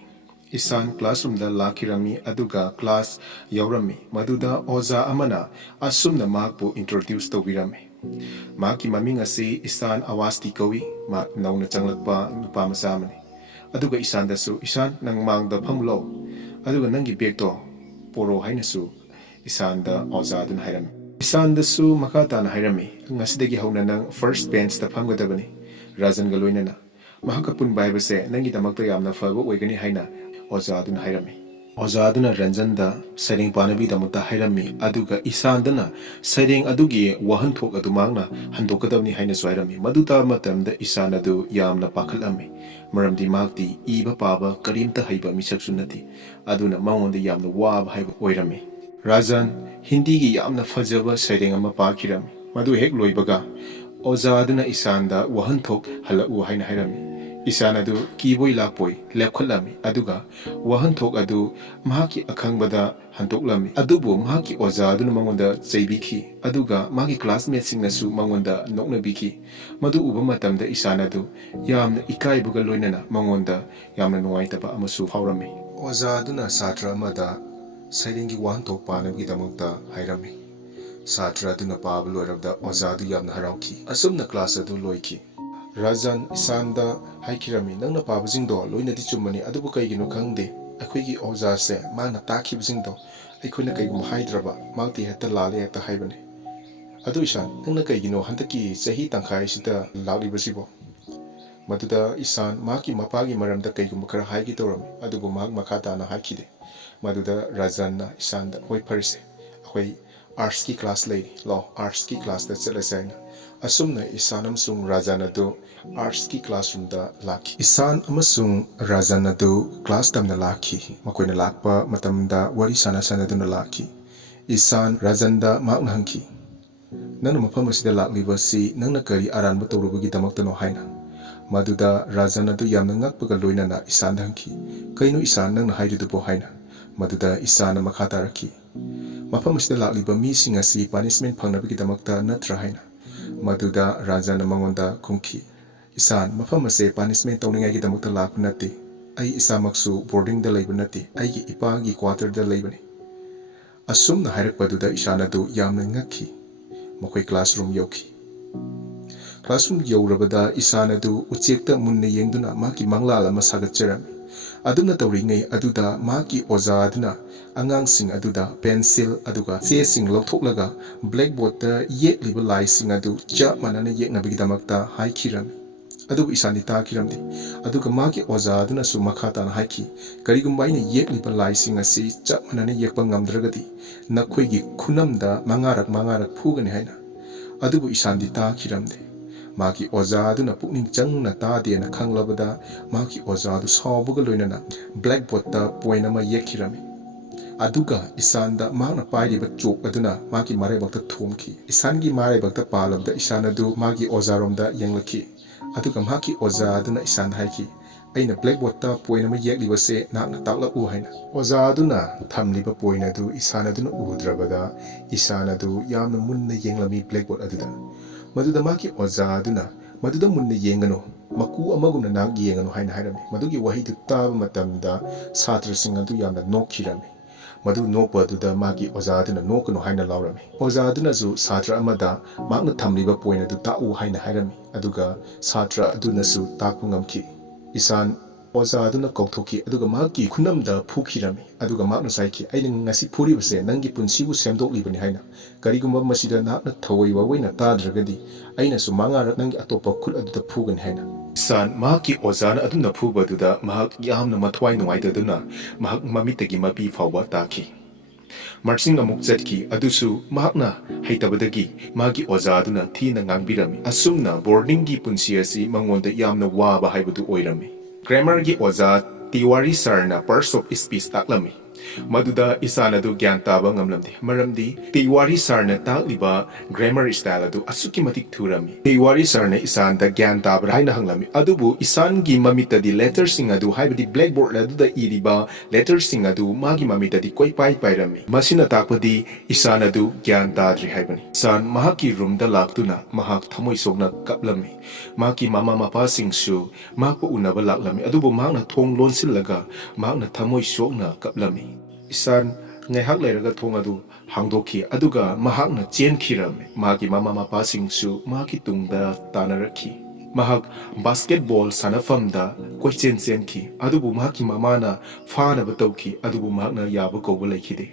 ꯏꯁꯥꯟ ꯀ꯭ꯂꯥꯁꯔꯨꯝꯗ ꯂꯥꯛꯈꯤꯔꯝꯃꯤ, ꯑꯗꯨꯒ ꯀ꯭ꯂꯥꯁ ꯌꯥꯎꯔꯝꯃꯤ꯫ ꯃꯗꯨꯗ ꯑꯣꯖꯥ ꯑꯃꯅ ꯑꯁꯨꯝꯅ ꯃꯍꯥꯛꯄꯨ ꯏꯟꯇ꯭ꯔꯣꯗ꯭ꯌꯨꯁ ꯇꯧꯕꯤꯔꯝꯃꯤ, "ꯃꯍꯥꯛꯀꯤ ꯃꯃꯤꯡ ꯑꯁꯤ ꯏꯁꯥꯟ ꯑꯋꯥꯁꯇꯤ ꯀꯧꯏ, ꯃꯍꯥꯛ ꯅꯧꯅ ꯆꯪꯂꯛꯄ ꯅꯨꯄꯥ ꯃꯆꯥ ꯑꯃꯅꯤ"꯫ ꯑꯗꯨꯒ ꯏꯁꯥꯟꯗꯁꯨ "ꯏꯁꯥꯟ, ꯅꯪ ꯃꯥꯡꯗ ꯐꯝꯂꯣ, ꯑꯗꯨꯒ ꯅꯪꯒꯤ ꯕꯦꯒꯇꯣ ꯄꯣꯔꯣ" ꯍꯥꯏꯅꯁꯨ ꯏꯁꯥꯟꯗ ꯑꯣꯖꯥꯗꯨꯅ ꯍꯥꯏꯔꯝꯃꯤ꯫ ꯏꯁꯥꯟꯗꯁꯨ ꯃꯈꯥ ꯇꯥꯅ ꯍꯥꯏꯔꯝꯃꯤ, "ꯉꯁꯤꯗꯒꯤ ꯍꯧꯅ ꯅꯪ ꯐꯥꯔꯁꯠ ꯕꯦꯟꯆꯇ ꯐꯝꯒꯗꯕꯅꯤ, ꯔꯥꯖꯟꯒ ꯂꯣꯏꯅꯅ꯫ ꯃꯍꯥꯛꯀ ꯄꯨꯟꯕ ꯍꯥꯏꯕꯁꯦ ꯅꯪꯒꯤꯗꯃꯛꯇ ꯌꯥꯝꯅ ꯐꯕ ꯑꯣꯏꯒꯅꯤ" ꯍꯥꯏꯅ ꯑꯣꯖꯥꯗꯨꯅ ꯍꯥꯏꯔꯝꯃꯤ꯫ ꯑꯣꯖꯥꯗꯨꯅ ꯔꯟꯖꯟꯗ ꯁꯩꯔꯦꯡ ꯄꯥꯅꯕꯒꯤꯗꯃꯛꯇ ꯍꯥꯏꯔꯝꯃꯤ ꯑꯗꯨꯒ ꯏꯁꯥꯟꯗꯅ ꯁꯩꯔꯦꯡ ꯑꯗꯨꯒꯤ ꯋꯥꯍꯟꯊꯣꯛ ꯑꯗꯨ ꯃꯍꯥꯛꯅ ꯍꯟꯗꯣꯛꯀꯗꯕꯅꯤ ꯍꯥꯏꯅꯁꯨ ꯍꯥꯏꯔꯝꯃꯤ ꯃꯗꯨ ꯇꯥꯕ ꯃꯇꯝꯗ ꯏꯁꯥꯟ ꯑꯗꯨ ꯌꯥꯝꯅ ꯄꯥꯈꯠꯂꯝꯃꯤ ꯃꯔꯝꯗꯤ ꯃꯍꯥꯛꯇꯤ ꯏꯕ ꯄꯥꯕ ꯀꯔꯤꯝꯇ ꯍꯩꯕ ꯃꯤꯁꯛꯁꯨ ꯅꯠꯇꯦ ꯑꯗꯨꯅ ꯃꯉꯣꯟꯗ ꯌꯥꯝꯅ ꯋꯥꯕ ꯍꯥꯏꯕ ꯑꯣꯏꯔꯝꯃꯤ ꯔꯥꯖꯟ ꯍꯤꯟꯗꯤꯒꯤ ꯌꯥꯝꯅ ꯐꯖꯕ ꯁꯩꯔꯦꯡ ꯑꯃ ꯄꯥꯈꯤꯔꯝꯃꯤ ꯃꯗꯨ ꯍꯦꯛ ꯂꯣꯏꯕꯒ ꯑꯣꯖꯥꯗꯨꯅ ꯏꯁꯥꯟꯗ ꯋꯥꯍꯟꯊꯣꯛ ꯍꯜꯂꯛꯎ ꯍꯥꯏꯅ ꯍꯥꯏꯔꯝꯃꯤ ꯏꯁꯥꯟ ꯑꯗꯨ ꯀꯤꯕꯣꯏ ꯂꯥꯛꯄꯣꯏ ꯂꯦꯞꯈꯠꯂꯝꯃꯤ ꯑꯗꯨꯒ ꯋꯥꯍꯟꯊꯣꯛ ꯑꯗꯨ ꯃꯍꯥꯛꯀꯤ ꯑꯈꯪꯕꯗ ꯍꯟꯗꯣꯛꯂꯝꯃꯤ ꯑꯗꯨꯕꯨ ꯃꯍꯥꯛꯀꯤ ꯑꯣꯖꯥꯗꯨꯅ ꯃꯉꯣꯟꯗ ꯆꯩꯕꯤꯈꯤ ꯑꯗꯨꯒ ꯃꯥꯒꯤ ꯀ꯭ꯂꯥꯁꯃꯦꯠꯁꯤꯡꯅꯁꯨ ꯃꯉꯣꯟꯗ ꯅꯣꯛꯅꯕꯤꯈꯤ ꯃꯗꯨ ꯎꯕ ꯃꯇꯝꯗ ꯏꯁꯥꯟ ꯑꯗꯨ ꯌꯥꯝꯅ ꯏꯀꯥꯏꯕꯒ ꯂꯣꯏꯅꯅ ꯃꯉꯣꯟꯗ ꯌꯥꯝꯅ ꯅꯨꯡꯉꯥꯏꯇꯕ ꯑꯃꯁꯨ ꯐꯥꯎꯔꯝꯃꯤ ꯑꯣꯖꯥꯗꯨꯅ ꯁꯥꯇ꯭ꯔ ꯑꯃꯗ ꯁꯩꯔꯦꯡꯒꯤ ꯋꯥꯍꯟꯊꯣꯛ ꯄꯥꯅꯕꯒꯤꯗꯃꯛꯇ ꯍꯥꯏꯔꯝꯃꯤ ꯁꯥꯇ꯭ꯔ ꯑꯗꯨꯅ ꯄꯥꯕ ꯂꯣꯏꯔꯕꯗ ꯑꯣꯖꯥꯗꯨ ꯌꯥꯝꯅ ꯍꯔꯥꯎꯈꯤ ꯑꯁꯨꯝꯅ ꯀ꯭ꯂꯥꯁ ꯑꯗꯨ ꯂꯣꯏꯈꯤ ꯔꯥꯖꯟ ꯏꯁꯥꯟꯗ ꯍꯥꯏꯈꯤꯔꯝꯃꯤ ꯅꯪꯅ ꯄꯥꯕꯁꯤꯡꯗꯣ ꯂꯣꯏꯅꯗꯤ ꯆꯨꯝꯕꯅꯤ ꯑꯗꯨꯕꯨ ꯀꯩꯒꯤꯅꯣ ꯈꯪꯗꯦ ꯑꯩꯈꯣꯏꯒꯤ ꯑꯣꯖꯥꯁꯦ ꯃꯥꯅ ꯇꯥꯛꯈꯤꯕꯁꯤꯡꯗꯣ ꯑꯩꯈꯣꯏꯅ ꯀꯩꯒꯨꯝꯕ ꯍꯥꯏꯗ꯭ꯔꯕ ꯃꯥꯛꯇꯤ ꯍꯦꯛꯇ ꯂꯥꯜꯂꯦ ꯍꯦꯛꯇ ꯍꯥꯏꯕꯅꯤ ꯑꯗꯨ ꯏꯁꯥꯟ ꯅꯪꯅ ꯀꯩꯒꯤꯅꯣ ꯍꯟꯗꯛꯀꯤ ꯆꯍꯤ ꯇꯪꯈꯥꯏꯁꯤꯗ ꯂꯥꯛꯂꯤꯕꯁꯤꯕꯣ ꯃꯗꯨꯗ ꯏꯁꯥꯟ ꯃꯍꯥꯛꯀꯤ ꯃꯄꯥꯒꯤ ꯃꯔꯝꯗ ꯀꯩꯒꯨꯝꯕ ꯈꯔ ꯍꯥꯏꯒꯦ ꯇꯧꯔꯝꯃꯤ ꯑꯗꯨꯕꯨ ꯃꯍꯥꯛ ꯃꯈꯥ ꯇꯥꯅ ꯍꯥꯏꯈꯤꯗꯦ ꯃꯗꯨꯗ ꯔꯥꯖꯟꯅ ꯏꯁꯥꯟꯗ ꯍꯣꯏ ꯐꯔꯁꯦ ꯑꯩꯈꯣꯏ ꯑꯥꯔꯠꯁꯀꯤ ꯀ꯭ꯂꯥꯁ ꯂꯩꯔꯤ ꯂꯥꯛꯑꯣ ꯑꯥꯔꯠꯁꯀꯤ ꯀ꯭ꯂꯥꯁꯇ ꯆꯠꯂꯁꯦ ꯍꯥꯏꯅ ꯑꯁꯨꯝꯅ ꯏꯁꯥꯟ ꯑꯃꯁꯨꯡ ꯔꯥꯖꯟ ꯑꯗꯨ ꯑꯥꯔꯠꯁꯀꯤ ꯀ꯭ꯂꯥꯁꯔꯨꯝꯗ ꯂꯥꯛꯈꯤ ꯏꯁꯥꯟ ꯑꯃꯁꯨꯡ ꯔꯥꯖꯟ ꯑꯗꯨ ꯀ꯭ꯂꯥꯁ ꯇꯝꯅ ꯂꯥꯛꯈꯤ ꯃꯈꯣꯏꯅ ꯂꯥꯛꯄ ꯃꯇꯝꯗ ꯋꯥꯔꯤ ꯁꯥꯟꯅꯗꯨꯅ ꯂꯥꯛꯈꯤ ꯏꯁꯥꯟ ꯔꯥꯖꯟꯗ ꯃꯍꯥꯛꯅ ꯍꯪꯈꯤ ꯅꯪꯅ ꯃꯐꯝ ꯑꯁꯤꯗ ꯂꯥꯛꯂꯤꯕꯁꯤ ꯅꯪꯅ ꯀꯔꯤ ꯑꯔꯥꯟꯕ ꯇꯧꯔꯨꯕꯒꯤꯗꯃꯛꯇꯅꯣ ꯍꯥꯏꯅ ꯃꯗꯨꯗ ꯔꯥꯖꯟ ꯑꯗꯨ ꯌꯥꯝꯅ ꯉꯛꯄꯒ ꯂꯣꯏꯅꯅ ꯏꯁꯥꯟꯗ ꯍꯪꯈꯤ ꯀꯩꯅꯣ ꯏꯁꯥꯟ ꯅꯪꯅ ꯍꯥꯏꯔꯤꯗꯨꯕꯣ ꯍꯥꯏꯅ ꯃꯗꯨꯗ ꯏꯁꯥꯟꯅ ꯃꯈꯥ ꯇꯥꯔꯛꯈꯤ ꯃꯐꯝ ꯑꯁꯤꯗ ꯂꯥꯛꯂꯤꯕ ꯃꯤꯁꯤꯡ ꯑꯁꯤ ꯄꯥꯅꯤꯁꯃꯦꯟ ꯐꯪꯅꯕꯒꯤꯗꯃꯛꯇ ꯅꯠꯇ꯭ꯔꯥ ꯍꯥꯏꯅ ꯃꯗꯨꯗ ꯔꯥꯖꯟꯅ ꯃꯉꯣꯟꯗ ꯈꯨꯝꯈꯤ ꯏꯁꯥꯟ ꯃꯐꯝ ꯑꯁꯤ ꯄꯥꯅꯤꯁꯃꯦꯟ ꯇꯧꯅꯤꯡꯉꯥꯏꯒꯤꯗꯃꯛꯇ ꯂꯥꯛꯄ ꯅꯠꯇꯦ ꯑꯩ ꯏꯁꯥꯃꯛꯁꯨ ꯕꯣꯔꯗꯤꯡꯗ ꯂꯩꯕ ꯅꯠꯇꯦ ꯑꯩꯒꯤ ꯏꯄꯥꯒꯤ ꯀ꯭ꯋꯥꯇꯔꯗ ꯂꯩꯕꯅꯤ ꯑꯁꯨꯝꯅ ꯍꯥꯏꯔꯛꯄꯗꯨꯗ ꯏꯁꯥꯟ ꯑꯗꯨ ꯌꯥꯝꯅ ꯉꯛꯈꯤ ꯃꯈꯣꯏ ꯀ꯭ꯂꯥꯁꯔꯨꯝ ꯌꯧꯈꯤ ꯀ꯭ꯂꯥꯁꯔꯨꯝ ꯌꯧꯔꯕꯗ ꯏꯁꯥꯟ ꯑꯗꯨ ꯎꯆꯦꯛꯇ ꯃꯨꯟꯅ ꯌꯦꯡꯗꯨꯅ ꯃꯍꯥꯛꯀꯤ ꯃꯪꯂꯥꯜ ꯑꯃ ꯁꯥꯒꯠꯆꯔꯝꯃꯤ ꯑꯗꯨꯅ ꯇꯧꯔꯤꯉꯩ ꯑꯗꯨꯗ ꯃꯍꯥꯛꯀꯤ ꯑꯣꯖꯥꯗꯨꯅ ꯑꯉꯥꯡꯁꯤꯡ ꯑꯗꯨꯗ ꯄꯦꯟꯁꯤꯜ ꯑꯗꯨꯒ ꯆꯦꯁꯤꯡ ꯂꯧꯊꯣꯛꯂꯒ ꯕ꯭ꯂꯦꯛꯕꯣꯔꯗꯇ ꯌꯦꯛꯂꯤꯕ ꯂꯥꯏꯁꯤꯡ ꯑꯗꯨ ꯆꯞ ꯃꯥꯟꯅꯅ ꯌꯦꯛꯅꯕꯒꯤꯗꯃꯛꯇ ꯍꯥꯏꯈꯤꯔꯝꯃꯤ ꯑꯗꯨꯕꯨ ꯏꯁꯥꯟꯗꯤ ꯇꯥꯈꯤꯔꯝꯗꯦ ꯑꯗꯨꯒ ꯃꯍꯥꯛꯀꯤ ꯑꯣꯖꯥꯗꯨꯅꯁꯨ ꯃꯈꯥ ꯇꯥꯅ ꯍꯥꯏꯈꯤ ꯀꯔꯤꯒꯨꯝꯕ ꯑꯩꯅ ꯌꯦꯛꯂꯤꯕ ꯂꯥꯏꯁꯤꯡ ꯑꯁꯤ ꯆꯞ ꯃꯥꯟꯅꯅ ꯌꯦꯛꯄ ꯉꯝꯗ꯭ꯔꯒꯗꯤ ꯅꯈꯣꯏꯒꯤ ꯈꯨꯅꯝꯗ ꯃꯉꯥꯔꯛ ꯐꯨꯒꯅꯤ ꯍꯥꯏꯅ ꯑꯗꯨꯕꯨ ꯏꯁꯥꯟꯗꯤ ꯇꯥꯈꯤꯔꯝꯗꯦ ꯃꯍꯥꯛꯀꯤ ꯑꯣꯖꯥꯗꯨꯅ ꯄꯨꯛꯅꯤꯡ ꯆꯪꯅ ꯇꯥꯗꯦꯅ ꯈꯪꯂꯕꯗ ꯃꯍꯥꯛꯀꯤ ꯑꯣꯖꯥꯗꯨ ꯁꯥꯎꯕꯒ ꯂꯣꯏꯅꯅ ꯕ꯭ꯂꯦꯛꯕꯣꯔꯗꯇ ꯄꯣꯏꯟ ꯑꯃ ꯌꯦꯛꯈꯤꯔꯝꯃꯤ ꯑꯗꯨꯒ ꯏꯁꯥꯟꯗ ꯃꯍꯥꯛꯅ ꯄꯥꯏꯔꯤꯕ ꯆꯣꯛ ꯑꯗꯨꯅ ꯃꯥꯒꯤ ꯃꯔꯥꯏꯕꯛꯇ ꯊꯣꯝꯈꯤ ꯏꯁꯥꯟꯒꯤ ꯃꯔꯥꯏꯕꯛꯇ ꯄꯥꯜꯂꯕꯗ ꯏꯁꯥꯟ ꯑꯗꯨ ꯃꯥꯒꯤ ꯑꯣꯖꯥꯔꯣꯝꯗ ꯌꯦꯡꯂꯛꯈꯤ ꯑꯗꯨꯒ ꯃꯍꯥꯛꯀꯤ ꯑꯣꯖꯥꯗꯨꯅ ꯏꯁꯥꯟꯗ ꯍꯥꯏꯈꯤ ꯑꯩꯅ ꯕ꯭ꯂꯦꯛꯕꯣꯔꯗꯇ ꯄꯣꯏꯟ ꯑꯃ ꯌꯦꯛꯂꯤꯕꯁꯦ ꯅꯍꯥꯛꯅ ꯇꯥꯛꯂꯛꯎ ꯍꯥꯏꯅ ꯑꯣꯖꯥꯗꯨꯅ ꯊꯝꯂꯤꯕ ꯄꯣꯏꯟ ꯑꯗꯨ ꯏꯁꯥꯟ ꯑꯗꯨꯅ ꯎꯗ꯭ꯔꯕꯗ ꯏꯁꯥꯟ ꯑꯗꯨ ꯌꯥꯝꯅ ꯃꯨꯟꯅ ꯌꯦꯡꯂꯝꯃꯤ ꯕ꯭ꯂꯦꯛꯕꯣꯔꯗ ꯑꯗꯨꯗ ꯃꯗꯨꯗ ꯃꯍꯥꯛꯀꯤ ꯑꯣꯖꯥꯗꯨꯅ ꯃꯗꯨꯗ ꯃꯨꯟꯅ ꯌꯦꯡꯒꯅꯨ ꯃꯀꯨ ꯑꯃꯒꯨꯝꯅ ꯅꯍꯥꯛ ꯌꯦꯡꯒꯅꯨ ꯍꯥꯏꯅ ꯍꯥꯏꯔꯝꯃꯤ ꯃꯗꯨꯒꯤ ꯋꯥꯍꯩꯗꯨ ꯇꯥꯕ ꯃꯇꯝꯗ ꯁꯥꯇ꯭ꯔꯁꯤꯡ ꯑꯗꯨ ꯌꯥꯝꯅ ꯅꯣꯛꯈꯤꯔꯝꯃꯤ ꯃꯗꯨ ꯅꯣꯛꯄ ꯑꯗꯨꯗ ꯃꯥꯒꯤ ꯑꯣꯖꯥꯗꯨꯅ ꯅꯣꯛꯀꯅꯨ ꯍꯥꯏꯅ ꯂꯥꯎꯔꯝꯃꯤ ꯑꯣꯖꯥꯗꯨꯅꯁꯨ ꯁꯥꯇ꯭ꯔ ꯑꯃꯗ ꯃꯍꯥꯛꯅ ꯊꯝꯂꯤꯕ ꯄꯣꯏꯟ ꯑꯗꯨ ꯇꯥꯛꯎ ꯍꯥꯏꯅ ꯍꯥꯏꯔꯝꯃꯤ ꯑꯗꯨꯒ ꯁꯥꯇ꯭ꯔ ꯑꯗꯨꯅꯁꯨ ꯇꯥꯛꯄ ꯉꯝꯈꯤ ꯏꯁꯥꯟ ꯑꯣꯖꯥꯗꯨꯅ ꯀꯧꯊꯣꯛꯈꯤ ꯑꯗꯨꯒ ꯃꯍꯥꯛꯀꯤ ꯈꯨꯅꯝꯗ ꯐꯨꯈꯤꯔꯝꯃꯤ ꯑꯗꯨꯒ ꯃꯍꯥꯛꯅꯁꯨ ꯍꯥꯏꯈꯤ ꯑꯩꯅ ꯉꯁꯤ ꯐꯨꯔꯤꯕꯁꯦ ꯅꯪꯒꯤ ꯄꯨꯟꯁꯤꯕꯨ ꯁꯦꯝꯗꯣꯛꯂꯤꯕꯅꯤ ꯍꯥꯏꯅ ꯀꯔꯤꯒꯨꯝꯕ ꯃꯁꯤꯗ ꯅꯍꯥꯛꯅ ꯊꯑꯣꯏ ꯋꯥꯑꯣꯏꯅ ꯇꯥꯗ꯭ꯔꯒꯗꯤ ꯑꯩꯅꯁꯨ ꯃꯉꯥꯔꯛ ꯅꯪꯒꯤ ꯑꯇꯣꯞꯄ ꯈꯨꯠ ꯑꯗꯨꯗ ꯐꯨꯒꯅꯤ ꯍꯥꯏꯅ ꯏꯁꯥꯟ ꯃꯍꯥꯛꯀꯤ ꯑꯣꯖꯥꯅ ꯑꯗꯨꯝꯅ ꯐꯨꯕꯗꯨꯗ ꯃꯍꯥꯛ ꯌꯥꯝꯅ ꯃꯊ꯭ꯋꯥꯏ ꯅꯨꯡꯉꯥꯏꯇꯗꯨꯅ ꯃꯍꯥꯛ ꯃꯃꯤꯠꯇꯒꯤ ꯃꯄꯤ ꯐꯥꯎꯕ ꯇꯥꯈꯤ ꯃꯥꯔꯆꯤꯡ ꯑꯃꯨꯛ ꯆꯠꯈꯤ ꯑꯗꯨꯁꯨ ꯃꯍꯥꯛꯅ ꯍꯩꯇꯕꯗꯒꯤ ꯃꯥꯒꯤ ꯑꯣꯖꯥꯗꯨꯅ ꯊꯤꯅ ꯉꯥꯡꯕꯤꯔꯝꯃꯤ ꯑꯁꯨꯝꯅ ꯕꯣꯔꯗꯤꯡꯒꯤ ꯄꯨꯟꯁꯤ ꯑꯁꯤ ꯃꯉꯣꯟꯗ ꯌꯥꯝꯅ ꯋꯥꯕ ꯍꯥꯏꯕꯗꯨ ꯑꯣꯏꯔꯝꯃꯤ ꯒ꯭ꯔꯥꯃꯔꯒꯤ ꯑꯣꯖꯥ ꯇꯤꯋꯥꯔꯤ ꯁꯔꯅ ꯄꯥꯔꯠꯁ ꯑꯣꯐ ꯁ꯭ꯄꯤꯆ ꯇꯥꯛꯂꯝꯃꯤ ꯃꯗꯨꯗ ꯏꯁꯥꯟ ꯑꯗꯨ ꯒ꯭ꯌꯥꯟ ꯇꯥꯕ ꯉꯝꯂꯝꯗꯦ ꯃꯔꯝꯗꯤ ꯇꯤꯋꯥꯔꯤ ꯁꯔꯅ ꯇꯥꯛꯂꯤꯕ ꯒ꯭ꯔꯥꯃꯔ ꯁ꯭ꯇꯥꯏꯜ ꯑꯗꯨ ꯑꯁꯨꯛꯀꯤ ꯃꯇꯤꯛ ꯊꯨꯔꯝꯃꯤ ꯇꯤꯋꯥꯔꯤ ꯁꯔꯅ ꯏꯁꯥꯟꯗ ꯒ꯭ꯌꯥꯟ ꯇꯥꯕ꯭ꯔꯥ ꯍꯥꯏꯅ ꯍꯪꯂꯝꯃꯤ ꯑꯗꯨꯕꯨ ꯏꯁꯥꯟꯒꯤ ꯃꯃꯤꯠꯇꯗꯤ ꯂꯦꯇꯔꯁꯤꯡ ꯑꯗꯨ ꯍꯥꯏꯕꯗꯤ ꯕ꯭ꯂꯦꯛꯕꯣꯔꯗ ꯑꯗꯨꯗ ꯏꯔꯤꯕ ꯂꯦꯇꯔꯁꯤꯡ ꯑꯗꯨ ꯃꯥꯒꯤ ꯃꯃꯤꯠꯇꯗꯤ ꯀꯣꯏꯄꯥꯏ ꯄꯥꯏꯔꯝꯃꯤ ꯃꯁꯤꯅ ꯇꯥꯛꯄꯗꯤ ꯏꯁꯥꯟ ꯑꯗꯨ ꯒ꯭ꯌꯥꯟ ꯇꯥꯗ꯭ꯔꯤ ꯍꯥꯏꯕꯅꯤ ꯏꯁꯥꯟ ꯃꯍꯥꯛꯀꯤ ꯔꯨꯝꯗ ꯂꯥꯛꯇꯨꯅ ꯃꯍꯥꯛ ꯊꯃꯣꯏ ꯁꯣꯛꯅ ꯀꯞꯂꯝꯃꯤ ꯃꯍꯥꯛꯀꯤ ꯃꯃꯥ ꯃꯄꯥꯁꯤꯡꯁꯨ ꯃꯍꯥꯛꯄꯨ ꯎꯅꯕ ꯂꯥꯛꯂꯝꯃꯤ ꯑꯗꯨꯕꯨ ꯃꯍꯥꯛꯅ ꯊꯣꯡ ꯂꯣꯟꯁꯤꯜꯂꯒ ꯃꯍꯥꯛꯅ ꯊꯃꯣꯏ ꯁꯣꯛꯅ ꯀꯞꯂꯝꯃꯤ ꯏꯁꯥꯟ ꯉꯥꯏꯍꯥꯛ ꯂꯩꯔꯒ ꯊꯣꯡ ꯑꯗꯨ ꯍꯥꯡꯗꯣꯛꯈꯤ ꯑꯗꯨꯒ ꯃꯍꯥꯛꯅ ꯆꯦꯟꯈꯤꯔꯝꯃꯤ ꯃꯍꯥꯛꯀꯤ ꯃꯃꯥ ꯃꯄꯥꯁꯤꯡꯁꯨ ꯃꯍꯥꯛꯀꯤ ꯇꯨꯡꯗ ꯇꯥꯟꯅꯔꯛꯈꯤ ꯃꯍꯥꯛ ꯕꯥꯁꯀꯦꯠꯕꯣꯜ ꯁꯥꯟꯅꯐꯝꯗ ꯀꯣꯏꯆꯦꯟ ꯆꯦꯟꯈꯤ ꯑꯗꯨꯕꯨ ꯃꯍꯥꯛꯀꯤ ꯃꯃꯥꯅ ꯐꯥꯅꯕ ꯇꯧꯈꯤ ꯑꯗꯨꯕꯨ ꯃꯍꯥꯛꯅ ꯌꯥꯕ ꯀꯧꯕ ꯂꯩꯈꯤꯗꯦ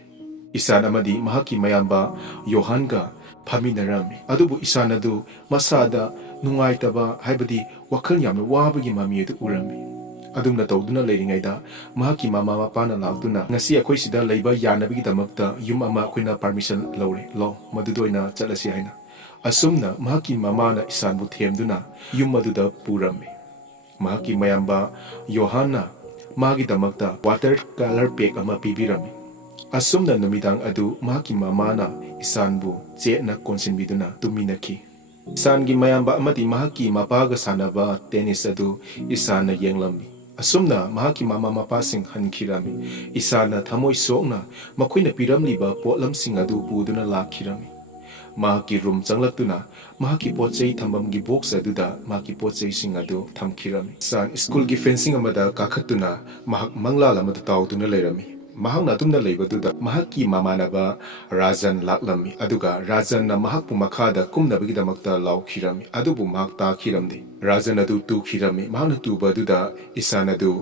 ꯏꯁꯥꯟ ꯑꯃꯗꯤ ꯃꯍꯥꯛꯀꯤ ꯃꯌꯥꯝꯕ ꯌꯣꯍꯥꯟꯒ ꯐꯝꯃꯤꯟꯅꯔꯝꯃꯤ ꯑꯗꯨꯕꯨ ꯏꯁꯥꯟ ꯑꯗꯨ ꯃꯁꯥꯗ ꯅꯨꯡꯉꯥꯏꯇꯕ ꯍꯥꯏꯕꯗꯤ ꯋꯥꯈꯜ ꯌꯥꯝꯅ ꯋꯥꯕꯒꯤ ꯃꯃꯤ ꯑꯗꯨ ꯎꯔꯝꯃꯤ ꯑꯗꯨꯝꯅ ꯇꯧꯗꯨꯅ ꯂꯩꯔꯤꯉꯩꯗ ꯃꯍꯥꯛꯀꯤ ꯃꯃꯥ ꯃꯄꯥꯅ ꯂꯥꯛꯇꯨꯅ ꯉꯁꯤ ꯑꯩꯈꯣꯏ ꯁꯤꯗ ꯂꯩꯕ ꯌꯥꯅꯕꯒꯤꯗꯃꯛꯇ ꯌꯨꯝ ꯑꯃ ꯑꯩꯈꯣꯏꯅ ꯄꯔꯃꯤꯁꯟ ꯂꯧꯔꯦ ꯂꯥꯎ ꯃꯗꯨꯗ ꯑꯣꯏꯅ ꯆꯠꯂꯁꯤ ꯍꯥꯏꯅ ꯑꯁꯨꯝꯅ ꯃꯍꯥꯛꯀꯤ ꯃꯃꯥꯅ ꯏꯁꯥꯟꯕꯨ ꯊꯦꯝꯗꯨꯅ ꯌꯨꯝ ꯑꯗꯨꯗ ꯄꯨꯔꯝꯃꯤ ꯃꯍꯥꯛꯀꯤ ꯃꯌꯥꯝꯕ ꯌꯣꯍꯥꯟꯅ ꯃꯥꯒꯤꯗꯃꯛꯇ ꯋꯥꯇꯔ ꯀꯂꯔ ꯄꯦꯛ ꯑꯃ ꯄꯤꯕꯤꯔꯝꯃꯤ ꯑꯁꯨꯝꯅ ꯅꯨꯃꯤꯗꯥꯡ ꯑꯗꯨ ꯃꯍꯥꯛꯀꯤ ꯃꯃꯥꯅ ꯏꯁꯥꯟꯕꯨ ꯆꯦꯠꯅ ꯀꯣꯟꯁꯤꯟꯕꯤꯗꯨꯅ ꯇꯨꯝꯃꯤꯟꯅꯈꯤ ꯏꯁꯥꯟꯒꯤ ꯃꯌꯥꯝꯕ ꯑꯃꯗꯤ ꯃꯍꯥꯛꯀꯤ ꯃꯄꯥꯒ ꯁꯥꯟꯅꯕ ꯇꯦꯅꯤꯁ ꯑꯗꯨ ꯏꯁꯥꯟꯅ ꯌꯦꯡꯂꯝꯃꯤ ꯑꯁꯨꯝꯅ ꯃꯍꯥꯛꯀꯤ ꯃꯃꯥ ꯃꯄꯥꯁꯤꯡ ꯍꯟꯈꯤꯔꯝꯃꯤ ꯏꯁꯥꯟꯅ ꯊꯃꯣꯏ ꯁꯣꯛꯅ ꯃꯈꯣꯏꯅ ꯄꯤꯔꯝꯂꯤꯕ ꯄꯣꯠꯂꯝꯁꯤꯡ ꯑꯗꯨ ꯄꯨꯗꯨꯅ ꯂꯥꯛꯈꯤꯔꯝꯃꯤ ꯃꯍꯥꯛꯀꯤ ꯔꯨꯝ ꯆꯪꯂꯛꯇꯨꯅ ꯃꯍꯥꯛꯀꯤ ꯄꯣꯠꯆꯩ ꯊꯝꯐꯝꯒꯤ ꯕꯣꯛꯁ ꯑꯗꯨꯗ ꯃꯍꯥꯛꯀꯤ ꯄꯣꯠꯆꯩꯁꯤꯡ ꯑꯗꯨ ꯊꯝꯈꯤꯔꯝꯃꯤ ꯏꯁꯥꯟ ꯁ꯭ꯀꯨꯜꯒꯤ ꯐꯦꯟꯁꯤꯡ ꯑꯃꯗ ꯀꯥꯈꯠꯇꯨꯅ ꯃꯍꯥꯛ ꯃꯪꯂꯥꯜ ꯑꯃꯗ ꯇꯥꯎꯗꯨꯅ ꯂꯩꯔꯝꯃꯤ ꯃꯍꯥꯛꯅ ꯑꯗꯨꯝꯅ ꯂꯩꯕꯗꯨꯗ ꯃꯍꯥꯛꯀꯤ ꯃꯃꯥꯟꯅꯕ ꯔꯥꯖꯟ ꯂꯥꯛꯂꯝꯃꯤ ꯑꯗꯨꯒ ꯔꯥꯖꯟꯅ ꯃꯍꯥꯛꯄꯨ ꯃꯈꯥꯗ ꯀꯨꯝꯅꯕꯒꯤꯗꯃꯛꯇ ꯂꯥꯎꯈꯤꯔꯝꯃꯤ ꯑꯗꯨꯕꯨ ꯃꯍꯥꯛ ꯇꯥꯈꯤꯔꯝꯗꯦ ꯔꯥꯖꯟ ꯑꯗꯨ ꯇꯨꯈꯤꯔꯝꯃꯤ ꯃꯍꯥꯛꯅ ꯇꯨꯕ ꯑꯗꯨꯗ ꯏꯁꯥꯟ ꯑꯗꯨ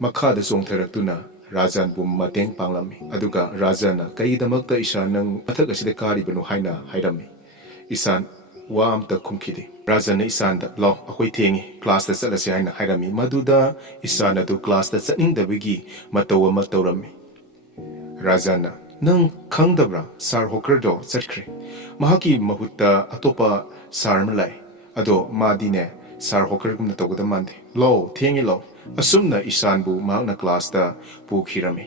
ꯃꯈꯥꯗ ꯆꯣꯡꯊꯔꯛꯇꯨꯅ ꯔꯥꯖꯟꯕꯨ ꯃꯇꯦꯡ ꯄꯥꯡꯂꯝꯃꯤ ꯑꯗꯨꯒ ꯔꯥꯖꯟꯅ ꯀꯩꯒꯤꯗꯃꯛꯇ ꯏꯁꯥꯟ ꯅꯪ ꯃꯊꯛ ꯑꯁꯤꯗ ꯀꯥꯔꯤꯕꯅꯣ ꯍꯥꯏꯅ ꯍꯥꯏꯔꯝꯃꯤ ꯏꯁꯥꯟ ꯋꯥ ꯑꯝꯇ ꯈꯨꯝꯈꯤꯗꯦ ꯔꯥꯖꯟꯅ ꯏꯁꯥꯟꯗ ꯂꯥꯎ ꯑꯩꯈꯣꯏ ꯊꯦꯡꯉꯤ ꯀ꯭ꯂꯥꯁꯇ ꯆꯠꯂꯁꯤ ꯍꯥꯏꯅ ꯍꯥꯏꯔꯝꯃꯤ ꯃꯗꯨꯗ ꯏꯁꯥꯟ ꯑꯗꯨ ꯀ꯭ꯂꯥꯁꯇ ꯆꯠꯅꯤꯡꯗꯕꯒꯤ ꯃꯇꯧ ꯑꯃ ꯇꯧꯔꯝꯃꯤ ꯔꯥꯖꯟꯅ ꯅꯪ ꯈꯪꯗꯕ꯭ꯔꯥ ꯁꯥꯔ ꯍꯣꯀꯔꯗꯣ ꯆꯠꯈ꯭ꯔꯦ ꯃꯍꯥꯛꯀꯤ ꯃꯍꯨꯠꯇ ꯑꯇꯣꯞꯄ ꯁꯥꯔ ꯑꯃ ꯂꯥꯛꯑꯦ ꯑꯗꯣ ꯃꯥꯗꯤꯅꯦ ꯁꯥꯔ ꯍꯣꯀꯔꯒꯨꯝꯅ ꯇꯧꯒꯗꯕ ꯃꯥꯟꯗꯦ ꯂꯥꯎ ꯊꯦꯡꯉꯤ ꯂꯥꯎ ꯑꯁꯨꯝꯅ ꯏꯁꯥꯟꯕꯨ ꯃꯍꯥꯛꯅ ꯀ꯭ꯂꯥꯁꯇ ꯄꯨꯈꯤꯔꯝꯃꯤ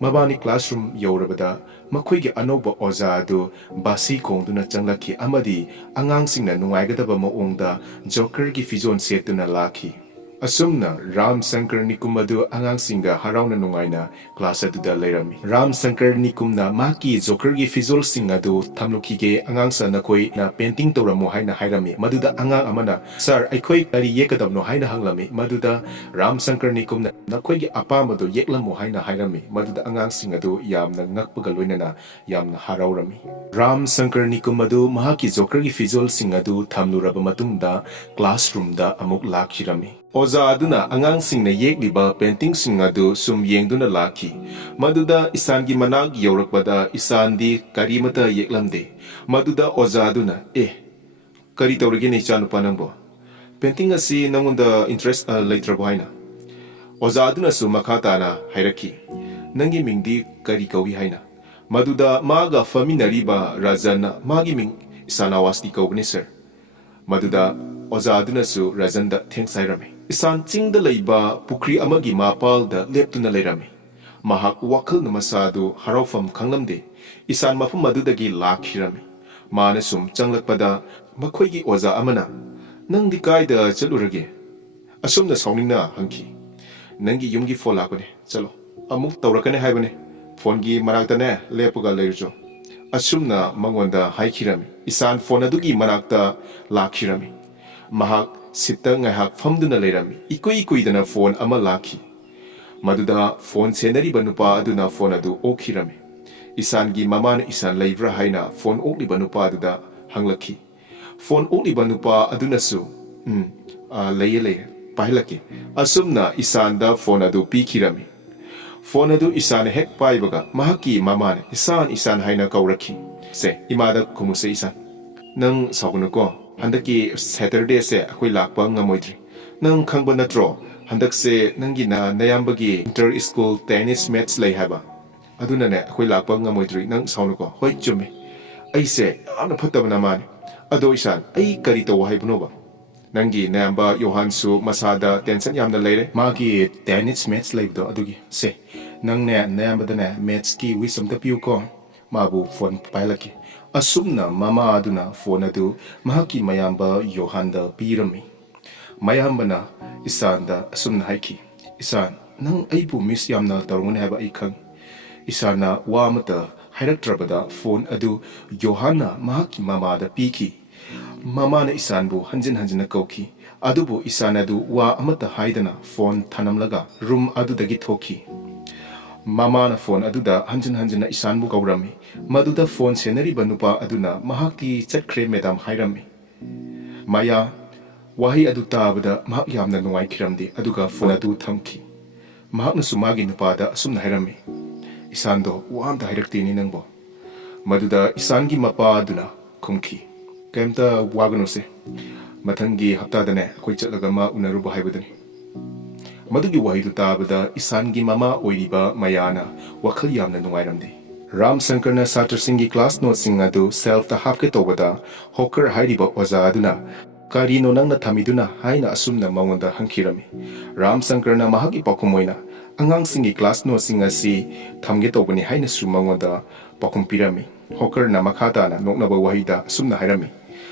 ꯃꯕꯥꯅꯤ ꯀ꯭ꯂꯥꯁꯔꯨꯝ ꯌꯧꯔꯕꯗ ꯃꯈꯣꯏꯒꯤ ꯑꯅꯧꯕ ꯑꯣꯖꯥ ꯑꯗꯨ ꯕꯥꯁꯤ ꯈꯣꯡꯗꯨꯅ ꯆꯪꯂꯛꯈꯤ ꯑꯃꯗꯤ ꯑꯉꯥꯡꯁꯤꯡꯅ ꯅꯨꯡꯉꯥꯏꯒꯗꯕ ꯃꯑꯣꯡꯗ ꯖꯣꯀꯔꯒꯤ ꯐꯤꯖꯣꯜ ꯁꯦꯠꯇꯨꯅ ꯂꯥꯛꯈꯤ ꯑꯁꯨꯝꯅ ꯔꯥꯝꯁꯪꯀꯔꯅꯤꯀꯨꯝ ꯑꯗꯨ ꯑꯉꯥꯡꯁꯤꯡꯒ ꯍꯔꯥꯎꯅ ꯅꯨꯡꯉꯥꯏꯅ ꯀ꯭ꯂꯥꯁ ꯑꯗꯨꯗ ꯂꯩꯔꯝꯃꯤ ꯔꯥꯝꯁꯪꯀꯔꯅꯤꯀꯨꯝꯅ ꯃꯍꯥꯛꯀꯤ ꯖꯣꯀꯔꯒꯤ ꯐꯤꯖꯣꯜꯁꯤꯡ ꯑꯗꯨ ꯊꯝꯂꯨꯈꯤꯒꯦ ꯑꯉꯥꯡꯁ ꯅꯈꯣꯏꯅ ꯄꯦꯟꯇꯤꯡ ꯇꯧꯔꯝꯃꯨ ꯍꯥꯏꯅ ꯍꯥꯏꯔꯝꯃꯤ ꯃꯗꯨꯗ ꯑꯉꯥꯡ ꯑꯃꯅ ꯁꯥꯔ ꯑꯩꯈꯣꯏ ꯀꯔꯤ ꯌꯦꯛꯀꯗꯕꯅꯣ ꯍꯥꯏꯅ ꯍꯪꯂꯝꯃꯤ ꯃꯗꯨꯗ ꯔꯥꯝꯁꯪꯀꯔꯅꯤꯀꯨꯝꯅ ꯅꯈꯣꯏꯒꯤ ꯑꯄꯥꯝꯕꯗꯨ ꯌꯦꯛꯂꯝꯃꯨ ꯍꯥꯏꯅ ꯍꯥꯏꯔꯝꯃꯤ ꯃꯗꯨꯗ ꯑꯉꯥꯡꯁꯤꯡ ꯑꯗꯨ ꯌꯥꯝꯅ ꯉꯛꯄꯒ ꯂꯣꯏꯅꯅ ꯌꯥꯝꯅ ꯍꯔꯥꯎꯔꯝꯃꯤ ꯔꯥꯝꯁꯪꯀꯔꯅꯤꯀꯨꯝ ꯑꯗꯨ ꯃꯍꯥꯛꯀꯤ ꯖꯣꯀꯔꯒꯤ ꯐꯤꯖꯣꯜꯁꯤꯡ ꯑꯗꯨ ꯊꯝꯂꯨꯔꯕ ꯃꯇꯨꯡꯗ ꯀ꯭ꯂꯥꯁꯔꯨꯝꯗ ꯑꯃꯨꯛ ꯂꯥꯛꯈꯤꯔꯝꯃꯤ ꯑꯣꯖꯥ ꯑꯗꯨꯅ ꯑꯉꯥꯡꯁꯤꯡꯅ ꯌꯦꯛꯂꯤꯕ ꯄꯦꯟꯇꯤꯡꯁꯤꯡ ꯑꯗꯨ ꯁꯨꯝ ꯌꯦꯡꯗꯨꯅ ꯂꯥꯛꯈꯤ ꯃꯗꯨꯗ ꯏꯁꯥꯟꯒꯤ ꯃꯅꯥꯛ ꯌꯧꯔꯛꯄꯗ ꯏꯁꯥꯟꯗꯤ ꯀꯔꯤꯃꯇ ꯌꯦꯛꯂꯝꯗꯦ ꯃꯗꯨꯗ ꯑꯣꯖꯥ ꯑꯗꯨꯅ ꯀꯔꯤ ꯇꯧꯔꯤꯒꯦꯅꯦ ꯏꯆꯥꯅꯨꯄꯥ ꯅꯪꯕꯣ ꯄꯦꯟꯇꯤꯡ ꯑꯁꯤ ꯅꯪꯉꯣꯟꯗ ꯏꯟꯇꯔꯦꯁ ꯂꯩꯇ꯭ꯔꯕꯣ ꯍꯥꯏꯅ ꯑꯣꯖꯥ ꯑꯗꯨꯅꯁꯨ ꯃꯈꯥ ꯇꯥꯅ ꯍꯥꯏꯔꯛꯈꯤ ꯅꯪꯒꯤ ꯃꯤꯡꯗꯤ ꯀꯔꯤ ꯀꯧꯏ ꯍꯥꯏꯅ ꯃꯗꯨꯗ ꯃꯥꯒ ꯐꯝꯃꯤꯟꯅꯔꯤꯕ ꯔꯥꯖꯟꯅ ꯃꯥꯒꯤ ꯃꯤꯡ ꯏꯁꯥꯟꯋꯥꯁꯇꯤ ꯀꯧꯕꯅꯤ ꯁꯔ ꯃꯗꯨꯗ ꯑꯣꯖꯥ ꯑꯗꯨꯅꯁꯨ ꯔꯥꯖꯟꯗ ꯊꯦꯡꯛꯁ ꯍꯥꯏꯔꯝꯃꯤ ꯏꯁꯥꯟ ꯆꯤꯡꯗ ꯂꯩꯕ ꯄꯨꯈ꯭ꯔꯤ ꯑꯃꯒꯤ ꯃꯄꯥꯜꯗ ꯂꯦꯞꯇꯨꯅ ꯂꯩꯔꯝꯃꯤ ꯃꯍꯥꯛ ꯋꯥꯈꯜꯅ ꯃꯁꯥꯗꯨ ꯍꯔꯥꯎꯐꯝ ꯈꯪꯂꯝꯗꯦ ꯏꯁꯥꯟ ꯃꯐꯝ ꯑꯗꯨꯗꯒꯤ ꯂꯥꯛꯈꯤꯔꯝꯃꯤ ꯃꯥꯅ ꯁꯨꯝ ꯆꯪꯂꯛꯄꯗ ꯃꯈꯣꯏꯒꯤ ꯑꯣꯖꯥ ꯑꯃꯅ ꯅꯪꯗꯤ ꯀꯥꯏꯗ ꯆꯠꯂꯨꯔꯒꯦ ꯑꯁꯨꯝꯅ ꯁꯥꯎꯅꯤꯡꯅ ꯍꯪꯈꯤ ꯅꯪꯒꯤ ꯌꯨꯝꯒꯤ ꯐꯣꯟ ꯂꯥꯛꯄꯅꯦ ꯆꯠꯂꯣ ꯑꯃꯨꯛ ꯇꯧꯔꯛꯀꯅꯤ ꯍꯥꯏꯕꯅꯦ ꯐꯣꯟꯒꯤ ꯃꯅꯥꯛꯇꯅꯦ ꯂꯦꯞꯄꯒ ꯂꯩꯔꯨꯆꯣ ꯑꯁꯨꯝꯅ ꯃꯉꯣꯟꯗ ꯍꯥꯏꯈꯤꯔꯝꯃꯤ ꯏꯁꯥꯟ ꯐꯣꯟ ꯑꯗꯨꯒꯤ ꯃꯅꯥꯛꯇ ꯂꯥꯛꯈꯤꯔꯝꯃꯤ ꯃꯍꯥꯛ ꯁꯤꯠꯇ ꯉꯥꯏꯍꯥꯛ ꯐꯝꯗꯨꯅ ꯂꯩꯔꯝꯃꯤ ꯏꯀꯨꯏ ꯀꯨꯏꯗꯅ ꯐꯣꯟ ꯑꯃ ꯂꯥꯛꯈꯤ ꯃꯗꯨꯗ ꯐꯣꯟ ꯁꯦꯟꯅꯔꯤꯕ ꯅꯨꯄꯥ ꯑꯗꯨꯅ ꯐꯣꯟ ꯑꯗꯨ ꯑꯣꯛꯈꯤꯔꯝꯃꯤ ꯏꯁꯥꯟꯒꯤ ꯃꯃꯥꯅ ꯏꯁꯥꯟ ꯂꯩꯕ꯭ꯔꯥ ꯍꯥꯏꯅ ꯐꯣꯟ ꯑꯣꯛꯂꯤꯕ ꯅꯨꯄꯥ ꯑꯗꯨꯗ ꯍꯪꯂꯛꯈꯤ ꯐꯣꯟ ꯑꯣꯛꯂꯤꯕ ꯅꯨꯄꯥ ꯑꯗꯨꯅꯁꯨ ꯂꯩꯌꯦ ꯄꯥꯏꯍꯜꯂꯛꯀꯦ ꯑꯁꯨꯝꯅ ꯏꯁꯥꯟꯗ ꯐꯣꯟ ꯑꯗꯨ ꯄꯤꯈꯤꯔꯝꯃꯤ ꯐꯣꯟ ꯑꯗꯨ ꯏꯁꯥꯟꯅ ꯍꯦꯛ ꯄꯥꯏꯕꯒ ꯃꯍꯥꯛꯀꯤ ꯃꯃꯥꯅ ꯏꯁꯥꯟ ꯍꯥꯏꯅ ꯀꯧꯔꯛꯈꯤ ꯁꯦ ꯏꯃꯥꯗ ꯈꯨꯝꯃꯨꯁꯦ ꯏꯁꯥꯟ ꯅꯪ ꯁꯥꯎꯒꯅꯨꯀꯣ ꯍꯟꯗꯛꯀꯤ ꯁꯦꯇꯔꯗꯦꯁꯦ ꯑꯩꯈꯣꯏ ꯂꯥꯛꯄ ꯉꯝꯃꯣꯏꯗ꯭ꯔꯤ ꯅꯪ ꯈꯪꯕ ꯅꯠꯇ꯭ꯔꯣ ꯍꯟꯗꯛꯁꯦ ꯅꯪꯒꯤ ꯅꯌꯥꯝꯕꯒꯤ ꯏꯟꯇꯔ ꯁ꯭ꯀꯨꯜ ꯇꯦꯅꯤꯁ ꯃꯦꯠꯆ ꯂꯩ ꯍꯥꯏꯕ ꯑꯗꯨꯅꯅꯦ ꯑꯩꯈꯣꯏ ꯂꯥꯛꯄ ꯉꯝꯃꯣꯏꯗ꯭ꯔꯤ ꯅꯪ ꯁꯥꯎꯅꯨꯀꯣ ꯍꯣꯏ ꯆꯨꯝꯃꯦ ꯑꯩꯁꯦ ꯌꯥꯝꯅ ꯐꯠꯇꯕꯅ ꯃꯥꯅꯤ ꯑꯗꯣ ꯏꯁꯥꯟ ꯑꯩ ꯀꯔꯤ ꯇꯧ ꯍꯥꯏꯕꯅꯣꯕ ꯅꯪꯒꯤ ꯅꯌꯥꯝꯕ ꯌꯣꯍꯥꯟꯁꯨ ꯃꯁꯥꯗ ꯇꯦꯟꯁꯟ ꯌꯥꯝꯅ ꯂꯩꯔꯦ ꯃꯥꯒꯤ ꯇꯦꯅꯤꯁ ꯃꯦꯠꯆ ꯂꯩꯕꯗꯣ ꯑꯗꯨꯒꯤ ꯁꯦ ꯅꯪꯅꯦ ꯅꯌꯥꯝꯕꯗꯅꯦ ꯃꯦꯠꯆꯀꯤ ꯋꯤꯁ ꯑꯝꯇ ꯄꯤꯌꯨꯀꯣ ꯃꯥꯕꯨ ꯐꯣꯟ ꯄꯥꯏꯍꯜꯂꯛꯀꯦ ꯑꯁꯨꯝꯅ ꯃꯃꯥ ꯑꯗꯨꯅ ꯐꯣꯟ ꯑꯗꯨ ꯃꯍꯥꯛꯀꯤ ꯃꯌꯥꯝꯕ ꯌꯣꯍꯥꯟꯗ ꯄꯤꯔꯝꯃꯤ ꯃꯌꯥꯝꯕꯅ ꯏꯁꯥꯟꯗ ꯑꯁꯨꯝꯅ ꯍꯥꯏꯈꯤ ꯏꯁꯥꯟ ꯅꯪ ꯑꯩꯕꯨ ꯃꯤꯁ ꯌꯥꯝꯅ ꯇꯧꯔꯝꯒꯅꯤ ꯍꯥꯏꯕ ꯑꯩ ꯈꯪꯏ ꯏꯁꯥꯟꯅ ꯋꯥ ꯑꯃꯇ ꯍꯥꯏꯔꯛꯇ꯭ꯔꯕꯗ ꯐꯣꯟ ꯑꯗꯨ ꯌꯣꯍꯥꯟꯅ ꯃꯍꯥꯛꯀꯤ ꯃꯃꯥꯗ ꯄꯤꯈꯤ ꯃꯃꯥꯅ ꯏꯁꯥꯟꯕꯨ ꯍꯟꯖꯤꯟ ꯍꯟꯖꯤꯟꯅ ꯀꯧꯈꯤ ꯑꯗꯨꯕꯨ ꯏꯁꯥꯟ ꯑꯗꯨ ꯋꯥ ꯑꯃꯠꯇ ꯍꯥꯏꯗꯅ ꯐꯣꯟ ꯊꯅꯝꯂꯒ ꯔꯨꯝ ꯑꯗꯨꯗꯒꯤ ꯊꯣꯛꯈꯤ ꯃꯃꯥꯅ ꯐꯣꯟ ꯑꯗꯨꯗ ꯍꯟꯖꯤꯟ ꯍꯟꯖꯤꯟꯅ ꯏꯁꯥꯟꯕꯨ ꯀꯧꯔꯝꯃꯤ ꯃꯗꯨꯗ ꯐꯣꯟ ꯁꯦꯟꯅꯔꯤꯕ ꯅꯨꯄꯥ ꯑꯗꯨꯅ ꯃꯍꯥꯛꯇꯤ ꯆꯠꯈ꯭ꯔꯦ ꯃꯦꯗꯥꯝ ꯍꯥꯏꯔꯝꯃꯤ ꯃꯥꯌꯥ ꯋꯥꯍꯩ ꯑꯗꯨ ꯇꯥꯕꯗ ꯃꯍꯥꯛ ꯌꯥꯝꯅ ꯅꯨꯡꯉꯥꯏꯈꯤꯔꯝꯗꯦ ꯑꯗꯨꯒ ꯐꯣꯟ ꯑꯗꯨ ꯊꯝꯈꯤ ꯃꯍꯥꯛꯅꯁꯨ ꯃꯥꯒꯤ ꯅꯨꯄꯥꯗ ꯑꯁꯨꯝꯅ ꯍꯥꯏꯔꯝꯃꯤ ꯏꯁꯥꯟꯗꯣ ꯋꯥ ꯑꯝꯇ ꯍꯥꯏꯔꯛꯇꯦꯅꯤ ꯅꯪꯕꯣ ꯃꯗꯨꯗ ꯏꯁꯥꯟꯒꯤ ꯃꯄꯥ ꯑꯗꯨꯅ ꯈꯨꯝꯈꯤ ꯀꯩꯝꯇ ꯋꯥꯒꯅꯨꯁꯦ ꯃꯊꯪꯒꯤ ꯍꯞꯇꯥꯗꯅꯦ ꯑꯩꯈꯣꯏ ꯆꯠꯂꯒ ꯃꯥ ꯎꯅꯔꯨꯕ ꯍꯥꯏꯕꯗꯨꯅꯤ ꯃꯗꯨꯒꯤ ꯋꯥꯍꯩꯗꯨ ꯇꯥꯕꯗ ꯏꯁꯥꯟꯒꯤ ꯃꯃꯥ ꯑꯣꯏꯔꯤꯕ ꯃꯌꯥꯅ ꯋꯥꯈꯜ ꯌꯥꯝꯅ ꯅꯨꯡꯉꯥꯏꯔꯝꯗꯦ꯫ ꯔꯥꯝꯁꯪꯀꯔꯅ ꯁꯥꯇ꯭ꯔꯁꯤꯡꯒꯤ ꯀ꯭ꯂꯥꯁ ꯅꯣꯠꯁꯤꯡ ꯑꯗꯨ ꯁꯦꯜꯐꯇ ꯍꯥꯞꯀꯦ ꯇꯧꯕꯗ ꯍꯣꯀꯔ ꯍꯥꯏꯔꯤꯕ ꯑꯣꯖꯥ ꯑꯗꯨꯅ ꯀꯔꯤꯅꯣ ꯅꯪꯅ ꯊꯝꯃꯤꯗꯨꯅ ꯍꯥꯏꯅ ꯑꯁꯨꯝꯅ ꯃꯉꯣꯟꯗ ꯍꯪꯈꯤꯔꯝꯃꯤ꯫ ꯔꯥꯝꯁꯪꯀꯔꯅ ꯃꯍꯥꯛꯀꯤ ꯄꯥꯎꯈꯨꯝ ꯑꯣꯏꯅ ꯑꯉꯥꯡꯁꯤꯡꯒꯤ ꯀ꯭ꯂꯥꯁ ꯅꯣꯠꯁꯤꯡ ꯑꯁꯤ ꯊꯝꯒꯦ ꯇꯧꯕꯅꯤ ꯍꯥꯏꯅꯁꯨ ꯃꯉꯣꯟꯗ ꯄꯥꯎꯈꯨꯝ ꯄꯤꯔꯝꯃꯤ꯫ ꯍꯣꯀꯔꯅ ꯃꯈꯥ ꯇꯥꯅ ꯅꯣꯛꯅꯕ ꯋꯥꯍꯩꯗ ꯑꯁꯨꯝꯅ ꯍꯥꯏꯔꯝꯃꯤ,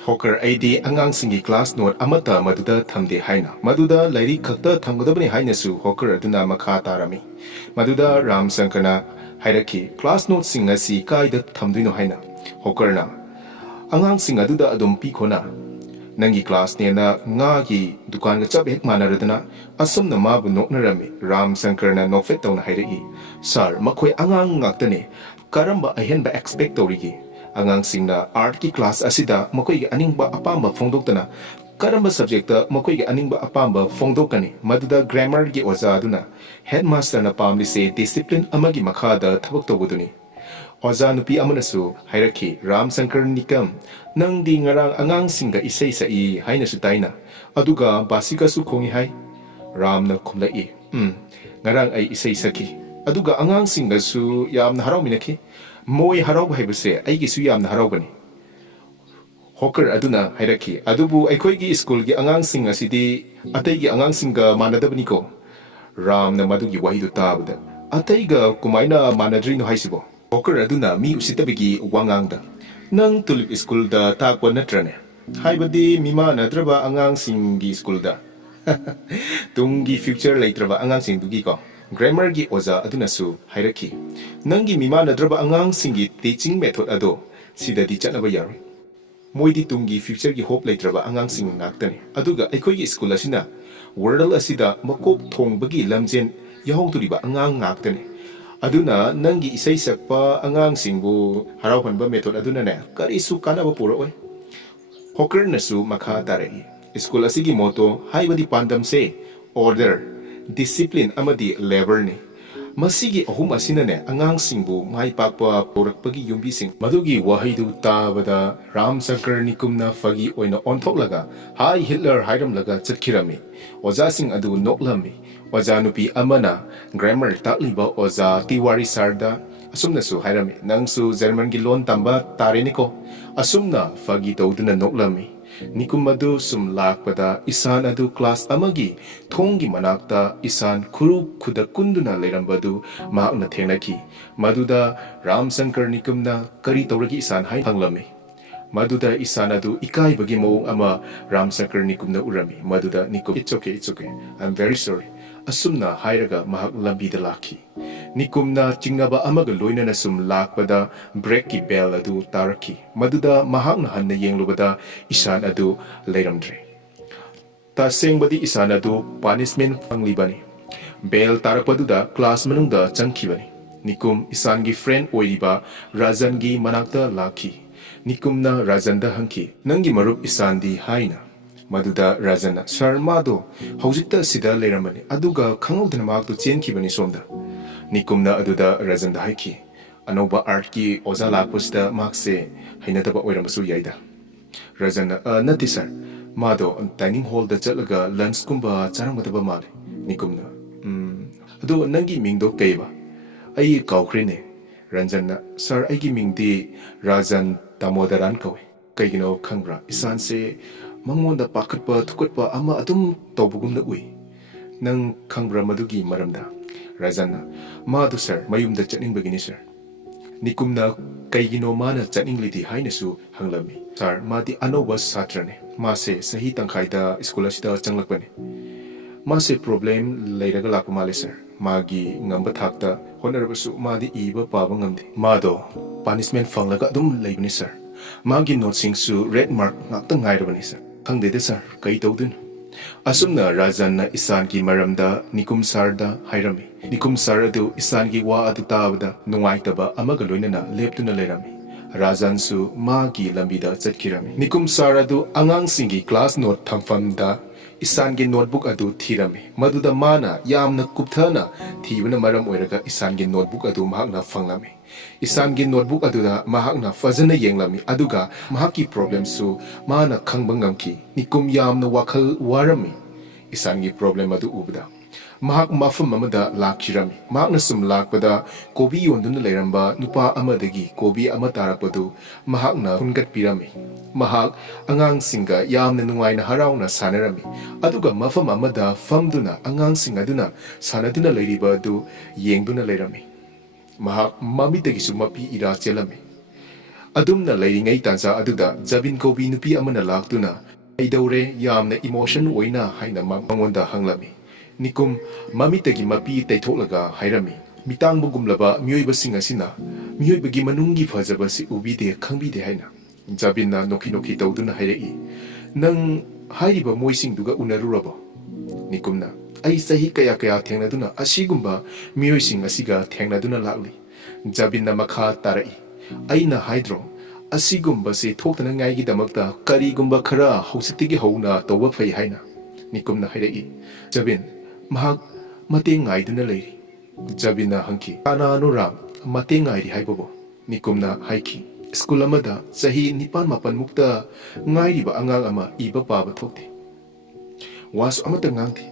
ꯍꯣꯀꯔ, ꯑꯩꯗꯤ ꯑꯉꯥꯡꯁꯤꯡꯒꯤ ꯀ꯭ꯂꯥꯁ ꯅꯣꯠ ꯑꯃꯠꯇ ꯃꯗꯨꯗ ꯊꯝꯗꯦ ꯍꯥꯏꯅ, ꯃꯗꯨꯗ ꯂꯥꯏꯔꯤꯛ ꯈꯛꯇ ꯊꯝꯒꯗꯕꯅꯤ ꯍꯥꯏꯅꯁꯨ ꯍꯣꯀꯔ ꯑꯗꯨꯅ ꯃꯈꯥ ꯇꯥꯔꯝꯃꯤ꯫ ꯃꯗꯨꯗ ꯔꯥꯝꯁꯪꯀꯔꯅ ꯍꯥꯏꯔꯛꯈꯤ, ꯀ꯭ꯂꯥꯁ ꯅꯣꯠꯁꯤꯡ ꯑꯁꯤ ꯀꯥꯏꯗ ꯊꯝꯗꯣꯏꯅꯣ ꯍꯥꯏꯅ꯫ ꯍꯣꯀꯔꯅ, ꯑꯉꯥꯡꯁꯤꯡ ꯑꯗꯨꯗ ꯑꯗꯨꯝ ꯄꯤꯈꯣꯅ, ꯅꯪꯒꯤ ꯀ꯭ꯂꯥꯁꯅꯦꯅ ꯉꯥꯒꯤ ꯗꯨꯀꯥꯟꯒ ꯆꯞ ꯍꯦꯛ ꯃꯥꯟꯅꯔꯗꯅ꯫ ꯑꯁꯨꯝꯅ ꯃꯥꯕꯨ ꯅꯣꯛꯅꯔꯝꯃꯤ꯫ ꯔꯥꯝꯁꯪꯀꯔꯅ ꯅꯣꯛꯐꯦꯠ ꯇꯧꯅ ꯍꯥꯏꯔꯛꯏ, ꯁꯥꯔ, ꯃꯈꯣꯏ ꯑꯉꯥꯡ ꯉꯥꯛꯇꯅꯦ, ꯀꯔꯝꯕ ꯑꯍꯦꯟꯕ ꯑꯦꯛꯁꯄꯦꯛ ꯇꯧꯔꯤꯒꯦ? ꯑꯉꯥꯡꯁꯤꯡꯅ ꯑꯥꯔꯠꯀꯤ ꯀ꯭ꯂꯥꯁ ꯑꯁꯤꯗ ꯃꯈꯣꯏꯒꯤ ꯑꯅꯤꯡꯕ ꯑꯄꯥꯝꯕ ꯐꯣꯡꯗꯣꯛꯇꯅ ꯀꯔꯝꯕ ꯁꯕꯖꯦꯛꯇ ꯃꯈꯣꯏꯒꯤ ꯑꯅꯤꯡꯕ ꯑꯄꯥꯝꯕ ꯐꯣꯡꯗꯣꯛꯀꯅꯤ? ꯃꯗꯨꯗ ꯒ꯭ꯔꯥꯃꯔꯒꯤ ꯑꯣꯖꯥ ꯑꯗꯨꯅ ꯍꯦꯗꯃꯥꯁꯇꯔꯅ ꯄꯥꯝꯂꯤꯁꯦ ꯗꯤꯁꯤꯄ꯭ꯂꯤꯟ ꯑꯃꯒꯤ ꯃꯈꯥꯗ ꯊꯕꯛ ꯇꯧꯕꯗꯨꯅꯤ꯫ ꯑꯣꯖꯥ ꯅꯨꯄꯤ ꯑꯃꯅꯁꯨ ꯍꯥꯏꯔꯛꯈꯤ, ꯔꯥꯝꯁꯪꯀꯔꯅꯤꯀꯝ, ꯅꯪꯗꯤ ꯉꯔꯥꯡ ꯑꯉꯥꯡꯁꯤꯡꯒ ꯏꯁꯩ ꯁꯛꯏ ꯍꯥꯏꯅꯁꯨ ꯇꯥꯏꯅ, ꯑꯗꯨꯒ ꯕꯥꯁꯤꯀꯥꯁꯨ ꯈꯣꯡꯏ ꯍꯥꯏ꯫ ꯔꯥꯝꯅ ꯈꯨꯝꯂꯛꯏ, ꯉꯔꯥꯡ ꯑꯩ ꯏꯁꯩ ꯁꯛꯈꯤ, ꯑꯗꯨꯒ ꯑꯉꯥꯡꯁꯤꯡꯒꯁꯨ ꯌꯥꯝꯅ ꯍꯔꯥꯎꯃꯤꯟꯅꯈꯤ꯫ ꯃꯣꯏ ꯍꯔꯥꯎꯕ ꯍꯥꯏꯕꯁꯦ ꯑꯩꯒꯤꯁꯨ ꯌꯥꯝꯅ ꯍꯔꯥꯎꯕꯅꯤ꯫ ꯍꯣꯀꯔ ꯑꯗꯨꯅ ꯍꯥꯏꯔꯛꯈꯤ, ꯑꯗꯨꯕꯨ ꯑꯩꯈꯣꯏꯒꯤ ꯁ꯭ꯀꯨꯜꯒꯤ ꯑꯉꯥꯡꯁꯤꯡ ꯑꯁꯤꯗꯤ ꯑꯇꯩꯒꯤ ꯑꯉꯥꯡꯁꯤꯡꯒ ꯃꯥꯟꯅꯗꯕꯅꯤꯀꯣ꯫ ꯔꯥꯝꯅ ꯃꯗꯨꯒꯤ ꯋꯥꯍꯩꯗꯨ ꯇꯥꯕꯗ, ꯑꯇꯩꯒ ꯀꯃꯥꯏꯅ ꯃꯥꯟꯅꯗ꯭ꯔꯤꯅꯣ ꯍꯥꯏꯁꯤꯕꯣ? ꯍꯣꯀꯔ ꯑꯗꯨꯅ ꯃꯤ ꯎꯁꯤꯠꯇꯕꯒꯤ ꯋꯥꯉꯥꯡꯗ, ꯅꯪ ꯇꯨꯂꯤꯞ ꯁ꯭ꯀꯨꯜꯗ ꯇꯥꯛꯄ ꯅꯠꯇ꯭ꯔꯅꯦ? ꯍꯥꯏꯕꯗꯤ ꯃꯤꯃꯥꯟꯅꯗ꯭ꯔꯕ ꯑꯉꯥꯡꯁꯤꯡꯒꯤ ꯁ꯭ꯀꯨꯜꯗ꯫ ꯇꯨꯡꯒꯤ ꯐ꯭ꯌꯨꯆꯔ ꯂꯩꯇ꯭ꯔꯕ ꯑꯉꯥꯡꯁꯤꯡꯗꯨꯒꯤꯀꯣ꯫ ꯒ꯭ꯔꯥꯃꯔꯒꯤ ꯑꯣꯖꯥ ꯑꯗꯨꯅꯁꯨ ꯍꯥꯏꯔꯛꯈꯤ, ꯅꯪꯒꯤ ꯃꯤꯃꯥꯟꯅꯗ꯭ꯔꯕ ꯑꯉꯥꯡꯁꯤꯡꯒꯤ ꯇꯤꯆꯤꯡ ꯃꯦꯊꯣꯗ ꯑꯗꯣ ꯁꯤꯗꯗꯤ ꯆꯠꯅꯕ ꯌꯥꯔꯣꯏ꯫ ꯃꯣꯏꯗꯤ ꯇꯨꯡꯒꯤ ꯐ꯭ꯌꯨꯆꯔꯒꯤ ꯍꯣꯞ ꯂꯩꯇ꯭ꯔꯕ ꯑꯉꯥꯡꯁꯤꯡ ꯉꯥꯛꯇꯅꯤ, ꯑꯗꯨꯒ ꯑꯩꯈꯣꯏꯒꯤ ꯁ꯭ꯀꯨꯜ ꯑꯁꯤꯅ ꯋꯥꯔꯜ ꯑꯁꯤꯗ ꯃꯀꯣꯛ ꯊꯣꯡꯕꯒꯤ ꯂꯝꯖꯦꯟ ꯌꯥꯎꯗꯣꯔꯤꯕ ꯑꯉꯥꯡ ꯉꯥꯛꯇꯅꯤ꯫ ꯑꯗꯨꯅ ꯅꯪꯒꯤ ꯏꯁꯩ ꯁꯛꯄ ꯑꯉꯥꯡꯁꯤꯡꯕꯨ ꯍꯔꯥꯎꯍꯟꯕ ꯃꯦꯊꯣꯗ ꯑꯗꯨꯅꯅꯦ ꯀꯔꯤꯁꯨ ꯀꯥꯟꯅꯕ ꯄꯨꯔꯛꯑꯣꯏ꯫ ꯍꯣꯀꯔꯅꯁꯨ ꯃꯈꯥ ꯇꯥꯔꯛꯏ, ꯁ꯭ꯀꯨल ꯑꯁꯤꯒꯤ ꯃꯣꯇꯣ ꯍꯥꯏꯕꯗꯤ ꯄꯥꯟꯗꯝꯁꯦ ꯑꯣꯔꯗꯔ, ꯗꯤꯁꯤꯄ꯭ꯂꯤꯟ ꯑꯃꯗꯤ ꯂꯦꯕꯔꯅꯤ꯫ ꯃꯁꯤꯒꯤ ꯑꯍꯨꯝ ꯑꯁꯤꯅꯅꯦ ꯑꯉꯥꯡꯁꯤꯡꯕꯨ ꯃꯥꯏ ꯄꯥꯛꯄ ꯄꯨꯔꯛꯄꯒꯤ ꯌꯨꯝꯕꯤꯁꯤꯡ꯫ ꯃꯗꯨꯒꯤ ꯋꯥꯍꯩꯗꯨ ꯇꯥꯕꯗ ꯔꯥꯝꯁꯪꯀꯔꯅꯤꯀꯨꯝꯅ ꯐꯥꯒꯤ ꯑꯣꯏꯅ ꯑꯣꯟꯊꯣꯛꯂꯒ ꯍꯥꯏ ꯍꯤꯠꯂꯔ ꯍꯥꯏꯔꯝꯂꯒ ꯆꯠꯈꯤꯔꯝꯃꯤ꯫ ꯑꯣꯖꯥꯁꯤꯡ ꯑꯗꯨ ꯅꯣꯛꯂꯝꯃꯤ꯫ ꯑꯣꯖꯥ ꯅꯨꯄꯤ ꯑꯃꯅ ꯒ꯭ꯔꯥꯃꯔ ꯇꯥꯛꯂꯤꯕ ꯑꯣꯖꯥ ꯇꯤꯋꯥꯔꯤ ꯁꯥꯔꯗ ꯑꯁꯨꯝꯅꯁꯨ ꯍꯥꯏꯔꯝꯃꯤ, ꯅꯪꯁꯨ ꯖꯔꯃꯟꯒꯤ ꯂꯣꯟ ꯇꯝꯕ ꯇꯥꯔꯦꯅꯤꯀꯣ꯫ ꯑꯁꯨꯝꯅ ꯐꯥꯒꯤ ꯇꯧꯗꯨꯅ ꯅꯣꯛꯂꯝꯃꯤ꯫ ꯅꯤꯀꯨꯝ ꯑꯗꯨ ꯁꯨꯝ ꯂꯥꯛꯄꯗ ꯏꯁꯥꯟ ꯑꯗꯨ ꯀ꯭ꯂꯥꯁ ꯑꯃꯒꯤ ꯊꯣꯡꯒꯤ ꯃꯅꯥꯛꯇ ꯏꯁꯥꯟ ꯈꯨꯔꯨ ꯈꯨꯗ ꯀꯨꯟꯗꯨꯅ ꯂꯩꯔꯝꯕꯗꯨ ꯃꯍꯥꯛꯅ ꯊꯦꯡꯅꯈꯤ꯫ ꯃꯗꯨꯗ ꯔꯥꯝꯁꯪꯀꯔꯅꯤꯀꯨꯝꯅ ꯀꯔꯤ ꯇꯧꯔꯒꯦ ꯏꯁꯥꯟ ꯍꯥꯏꯅ ꯍꯪꯂꯝꯃꯤ꯫ ꯃꯗꯨꯗ ꯏꯁꯥꯟ ꯑꯗꯨ ꯏꯀꯥꯏꯕꯒꯤ ꯃꯑꯣꯡ ꯑꯃ ꯔꯥꯝꯁꯪꯀꯔꯅꯤꯀꯨꯝꯅ ꯎꯔꯝꯃꯤ꯫ ꯃꯗꯨꯗ ꯅꯤꯀꯨꯝ, "It's okay, it's okay, I'm very sorry" ꯑꯁꯨꯝꯅ ꯍꯥꯏꯔꯒ ꯃꯍꯥꯛ ꯂꯝꯕꯤꯗ ꯂꯥꯛꯈꯤ꯫ ꯅꯤꯀꯨꯝꯅ ꯆꯤꯡꯅꯕ ꯑꯃꯒ ꯂꯣꯏꯅꯅ ꯁꯨꯝ ꯂꯥꯛꯄꯗ ꯕ꯭ꯔꯦꯛꯀꯤ ꯕꯦꯜ ꯑꯗꯨ ꯇꯥꯔꯛꯈꯤ꯫ ꯃꯗꯨꯗ ꯃꯍꯥꯛꯅ ꯍꯟꯅ ꯌꯦꯡꯂꯨꯕꯗ ꯏꯁꯥꯟ ꯑꯗꯨ ꯂꯩꯔꯝꯗ꯭ꯔꯦ꯫ ꯇꯁꯦꯡꯕꯗꯤ ꯏꯁꯥꯟ ꯑꯗꯨ ꯄꯥꯅꯤꯁꯃꯦꯟ ꯐꯪꯂꯤꯕꯅꯤ꯫ ꯕꯦꯜ ꯇꯥꯔꯛꯄꯗꯨꯗ ꯀ꯭ꯂꯥꯁ ꯃꯅꯨꯡꯗ ꯆꯪꯈꯤꯕꯅꯤ꯫ ꯅꯤꯀꯨꯝ ꯏꯁꯥꯟꯒꯤ ꯐ꯭ꯔꯦꯟ ꯑꯣꯏꯔꯤꯕ ꯔꯥꯖꯟꯒꯤ ꯃꯅꯥꯛꯇ ꯂꯥꯛꯈꯤ꯫ ꯅꯤꯀꯨꯝꯅ ꯔꯥꯖꯟꯗ ꯍꯪꯈꯤ, ꯅꯪꯒꯤ ꯃꯔꯨꯞ ꯏꯁꯥꯟꯗꯤ ꯍꯥꯏꯅ꯫ ꯃꯗꯨꯗ ꯔꯥꯖꯟꯅ, ꯁꯥꯔ, ꯃꯥꯗꯣ ꯍꯧꯖꯤꯛꯇ ꯁꯤꯗ ꯂꯩꯔꯝꯕꯅꯤ, ꯑꯗꯨꯒ ꯈꯪꯍꯧꯗꯅ ꯃꯍꯥꯛꯇꯣ ꯆꯦꯟꯈꯤꯕꯅꯤ ꯁꯣꯝꯗ꯫ ꯅꯤꯀꯨꯝꯅ ꯑꯗꯨꯗ ꯔꯥꯖꯟꯗ ꯍꯥꯏꯈꯤ, ꯑꯅꯧꯕ ꯑꯥꯔꯠꯀꯤ ꯑꯣꯖꯥ ꯂꯥꯛꯄꯁꯤꯗ ꯃꯍꯥꯛꯁꯦ ꯍꯩꯅꯗꯕ ꯑꯣꯏꯔꯝꯕꯁꯨ ꯌꯥꯏꯗ꯫ ꯔꯥꯖꯟꯅ, ꯅꯠꯇꯦ ꯁꯥꯔ, ꯃꯥꯗꯣ ꯗꯥꯏꯅꯤꯡ ꯍꯣꯜꯗ ꯆꯠꯂꯒ ꯂꯟꯆꯀꯨꯝꯕ ꯆꯥꯔꯝꯒꯗꯕ ꯃꯥꯜꯂꯦ꯫ ꯅꯤꯀꯨꯝꯅ, ꯑꯗꯣ ꯅꯪꯒꯤ ꯃꯤꯡꯗꯣ ꯀꯩꯕ? ꯑꯩ ꯀꯥꯎꯈ꯭ꯔꯦꯅꯦ꯫ ꯔꯟꯖꯟꯅ, ꯁꯥꯔ, ꯑꯩꯒꯤ ꯃꯤꯡꯗꯤ ꯔꯥꯖꯟ ꯗꯥꯃꯣꯗꯔꯥꯟ ꯀꯧꯏ꯫ ꯀꯩꯒꯤꯅꯣ ꯈꯪꯕ꯭ꯔꯥ? ꯏꯁꯥꯟꯁꯦ ꯃꯉꯣꯟꯗ ꯄꯥꯈꯠꯄ ꯊꯨꯀꯠꯄ ꯑꯃ ꯑꯗꯨꯝ ꯇꯧꯕꯒꯨꯝꯅ ꯎꯏ꯫ ꯅꯪ ꯈꯪꯕ꯭ꯔꯥ ꯃꯗꯨꯒꯤ ꯃꯔꯝꯗ? ꯔꯥꯖꯟꯅ, ꯃꯥꯗꯣ ꯁꯥꯔ ꯃꯌꯨꯝꯗ ꯆꯠꯅꯤꯡꯕꯒꯤꯅꯤ ꯁꯥꯔ꯫ ꯅꯤꯀꯨꯝꯅ ꯀꯩꯒꯤꯅꯣ ꯃꯥꯅ ꯆꯠꯅꯤꯡꯂꯤꯗꯤ ꯍꯥꯏꯅꯁꯨ ꯍꯪꯂꯝꯃꯤ꯫ ꯁꯥꯔ, ꯃꯥꯗꯤ ꯑꯅꯧꯕ ꯁꯥꯇ꯭ꯔꯅꯤ, ꯃꯥꯁꯦ ꯆꯍꯤ ꯇꯪꯈꯥꯏꯗ ꯁ꯭ꯀꯨꯜ ꯑꯁꯤꯗ ꯆꯪꯂꯛꯄꯅꯤ꯫ ꯃꯥꯁꯦ ꯄ꯭ꯔꯣꯕ꯭ꯂꯦꯝ ꯂꯩꯔꯒ ꯂꯥꯛꯄ ꯃꯥꯜꯂꯦ ꯁꯥꯔ꯫ ꯃꯥꯒꯤ ꯉꯝꯕ ꯊꯥꯛꯇ ꯍꯣꯠꯅꯔꯕꯁꯨ ꯃꯥꯗꯤ ꯏꯕ ꯄꯥꯕ ꯉꯝꯗꯦ꯫ ꯃꯥꯗꯣ ꯄꯥꯅꯤꯁꯃꯦꯟ ꯐꯪꯂꯒ ꯑꯗꯨꯝ ꯂꯩꯕꯅꯤ ꯁꯥꯔ꯫ ꯃꯥꯒꯤ ꯅꯣꯠꯁꯤꯡꯁꯨ ꯔꯦꯗ ꯃꯥꯔꯛ ꯉꯥꯛꯇ ꯉꯥꯏꯔꯕꯅꯤ ꯁꯥꯔ꯫ ꯈꯪꯗꯦꯗ ꯁꯥꯔ, ꯀꯩ ꯇꯧꯗꯣꯏꯅꯣ? ꯑꯁꯨꯝꯅ ꯔꯥꯖꯟꯅ ꯏꯁꯥꯟꯒꯤ ꯃꯔꯝꯗ ꯅꯤꯀꯨꯝ ꯁꯥꯔꯗ ꯍꯥꯏꯔꯝꯃꯤ꯫ ꯅꯤꯀꯨꯝ ꯁꯥꯔ ꯑꯗꯨ ꯏꯁꯥꯟꯒꯤ ꯋꯥ ꯑꯗꯨ ꯇꯥꯕꯗ ꯅꯨꯡꯉꯥꯏꯇꯕ ꯑꯃꯒ ꯂꯣꯏꯅꯅ ꯂꯦꯞꯇꯨꯅ ꯂꯩꯔꯝꯃꯤ꯫ ꯔꯥꯖꯟꯁꯨ ꯃꯥꯒꯤ ꯂꯝꯕꯤꯗ ꯆꯠꯈꯤꯔꯝꯃꯤ꯫ ꯅꯤꯀꯨꯝ ꯁꯥꯔ ꯑꯗꯨ ꯑꯉꯥꯡꯁꯤꯡꯒꯤ ꯀ꯭ꯂꯥꯁ ꯅꯣꯠ ꯊꯝꯐꯝꯗ ꯏꯁꯥꯟꯒꯤ ꯅꯣꯠꯕꯨꯛ ꯑꯗꯨ ꯊꯤꯔꯝꯃꯤ꯫ ꯃꯗꯨꯗ ꯃꯥꯅ ꯌꯥꯝꯅ ꯀꯨꯞꯊꯅ ꯊꯤꯕꯅ ꯃꯔꯝ ꯑꯣꯏꯔꯒ ꯏꯁꯥꯟꯒꯤ ꯅꯣꯠꯕꯨꯛ ꯑꯗꯨ ꯃꯍꯥꯛꯅ ꯐꯪꯂꯝꯃꯤ꯫ ꯏꯁꯥꯟꯒꯤ ꯅꯣꯠꯕꯨꯛ ꯑꯗꯨꯗ ꯃꯍꯥꯛꯅ ꯐꯖꯅ ꯌꯦꯡꯂꯝꯃꯤ, ꯑꯗꯨꯒ ꯃꯍꯥꯛꯀꯤ ꯄ꯭ꯔꯣꯕ꯭ꯂꯦꯝꯁꯨ ꯃꯥꯅ ꯈꯪꯕ ꯉꯝꯈꯤ꯫ ꯅꯤꯀꯨꯝ ꯌꯥꯝꯅ ꯋꯥꯈꯜ ꯋꯥꯔꯝꯃꯤ ꯏꯁꯥꯟꯒꯤ ꯄ꯭ꯔꯣꯕ꯭ꯂꯦꯝ ꯑꯗꯨ ꯎꯕꯗ꯫ mahak mafam amada lakchirami mahakna sum lakpada kobi yonduna leiramba nupa amadagi kobi ama tarapadu mahakna hungat pirami mahak angang singa yamna nungaina harauna sanarami aduga mafam amada famduna angang singa aduna sanaduna leiriba adu yengduna leirami mahak mamitagi sumapi ira chelami adumna leiringai tanza aduda Zameen kobi nupi amana laktuna aidore yamna emotion oina haina mangonda hanglami nikum mamitagi mapi taitholaga hairami mitangbugumlaba mioibasing asina mioibagi manungi fajabasi ubide khangbide haina Zameenna noki noki tawduna hairei nang hairiba moisingduga unaruraba nikumna ai sahi kaya kaya thengnaduna asigumba mioising asiga thengnaduna lakli Zameenna makha tarai aina haidro asigumba se thoktana ngai gi damakta karigumba khara hausitigi hauna tawba phai haina nikumna hairei Zameen mahak mateng ngaiduna leiri Zameenna hangki ananura mateng ngairi haibobo nikumna haiki school amada sahi nipan mapan mukta ngairiba angang ama iba paba thokte wasu amata ngangti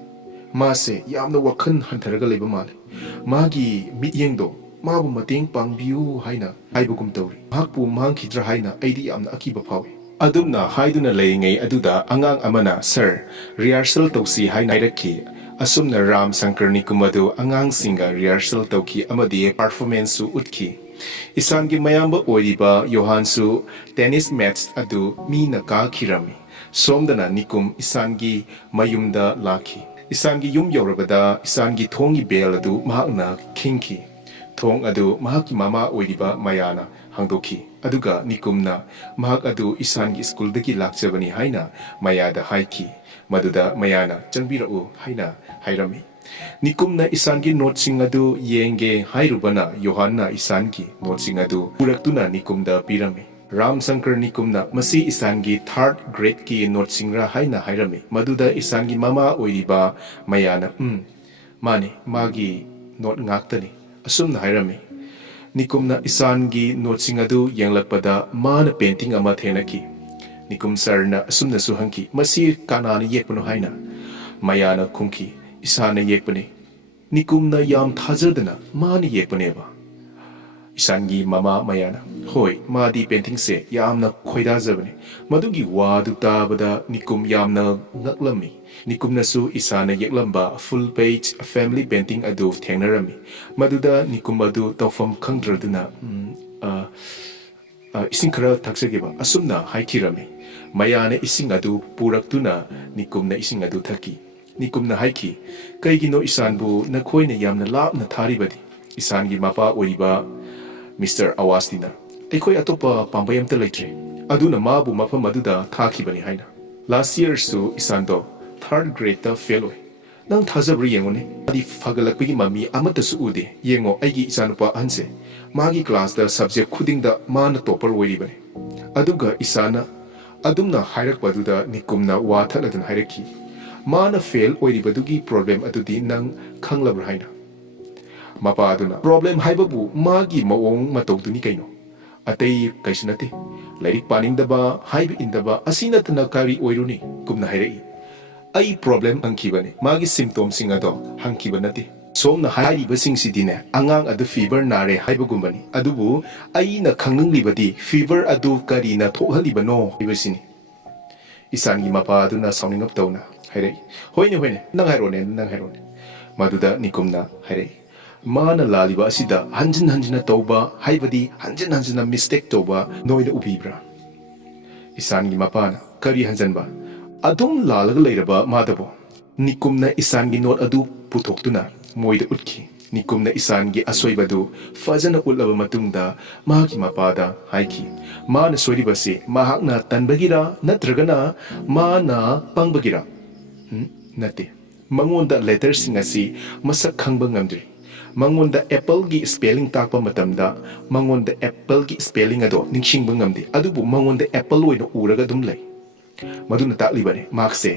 mase yamna wakhan hantharaga leiba male magi mityengdo mabu mateng pangbiu haina haibugum tawri mahakpu mangkhidra haina aidi yamna akiba phawi adumna haiduna leingei aduda angang amana sir rehearsal tawsi haina irakhi asumna 𝓑𝓼𝓻𝓸𝓾𝓷𝓭 angang singa rehearsal tawki amadi performance su utki isangi mayamba oiriba yohansu tennis match adu mina ka khirami somdana nikum isangi mayumda laki isangi yum yorabada isangi thongi bel adu mahakna khingki thong adu mahaki mama oiriba mayana hangdoki aduga nikumna mahak adu isangi school dagi lakchabani haina mayada haiki maduda mayana changbirau haina hairami nikumna isangi notsing adu yenge hairubana yohanna isangi notsing adu puraktuna nikumda pirami 𝓑𝓼𝓻𝓸𝓾 nikumna masi isangi 3rd grade ki notsingra haina hairami maduda isangi mama oiriba mayana mani magi not ngaktani asumna hairami nikumna isangi notsing adu yenglakpada mana painting ama thenaki nikum sarna asumna suhanki masi kanana yekpano haina mayana khungki isana yekpane nikumna yam thajadana mani yekpaneba isangi mama mayana hoi madi painting se yamna khoidajabane madugi wadu tabada nikum yamna ngaklami nikumna su isana yeklamba full page family painting adu thengnarami maduda nikum adu tawfam khangdraduna ising khara thaksageba asumna haikirami mayana ising adu puraktuna nikumna ising adu thaki nikumna haiki kaigino isanbu nakhoina yamna lapna tharibadi isangi mapa oiba Mr. Awasdina aikoi atopa pambayam ta leitre aduna mabu mafam aduda thakibani haina last year su isando 3rd grade ta fail oi nang thajabri yengone adi fagalakpigi mami amata su ude yengo aigi isanupa anse magi class da subject khuding da man topper oiribani aduga isana adumna hairakpaduda nikumna wa thaladan hairaki mana fail oiribadugi problem adudi nang khanglabra haina mapa aduna problem haibabu magi maong matawduni kaino atei kaisunate lairik paningdaba haib indaba asinatna kari oiruni kumna hairei ai problem angkibane magi symptoms singado hangkibanate somna hairiba singsidine angang adu fever nare haibagumbani adubu aina khanglibadi fever adu kari na thokhalibano ibasini isangi mapa aduna sounding up tawna hairei hoine nang hairone maduda nikumna hairei mana laliba asida hanjina tauba haibadi hanjina mistake tauba noida ubibra isangi mapana kari hanjanba adum lalaga leiraba madabo nikumna isangi not adu putoktuna moida utki nikumna isangi asoibadu fajana ulaba matungda mahaki mapada haiki mana soiribase mahakna tanbagira natragana mana pangbagira nate mangonda letter singasi masak khangba ngamdri mangonda apple gi spelling takpa matamda mangonda apple gi spelling ado ningsingba ngamdi adubu mangonda apple oina uraga dum lei maduna taklibane markse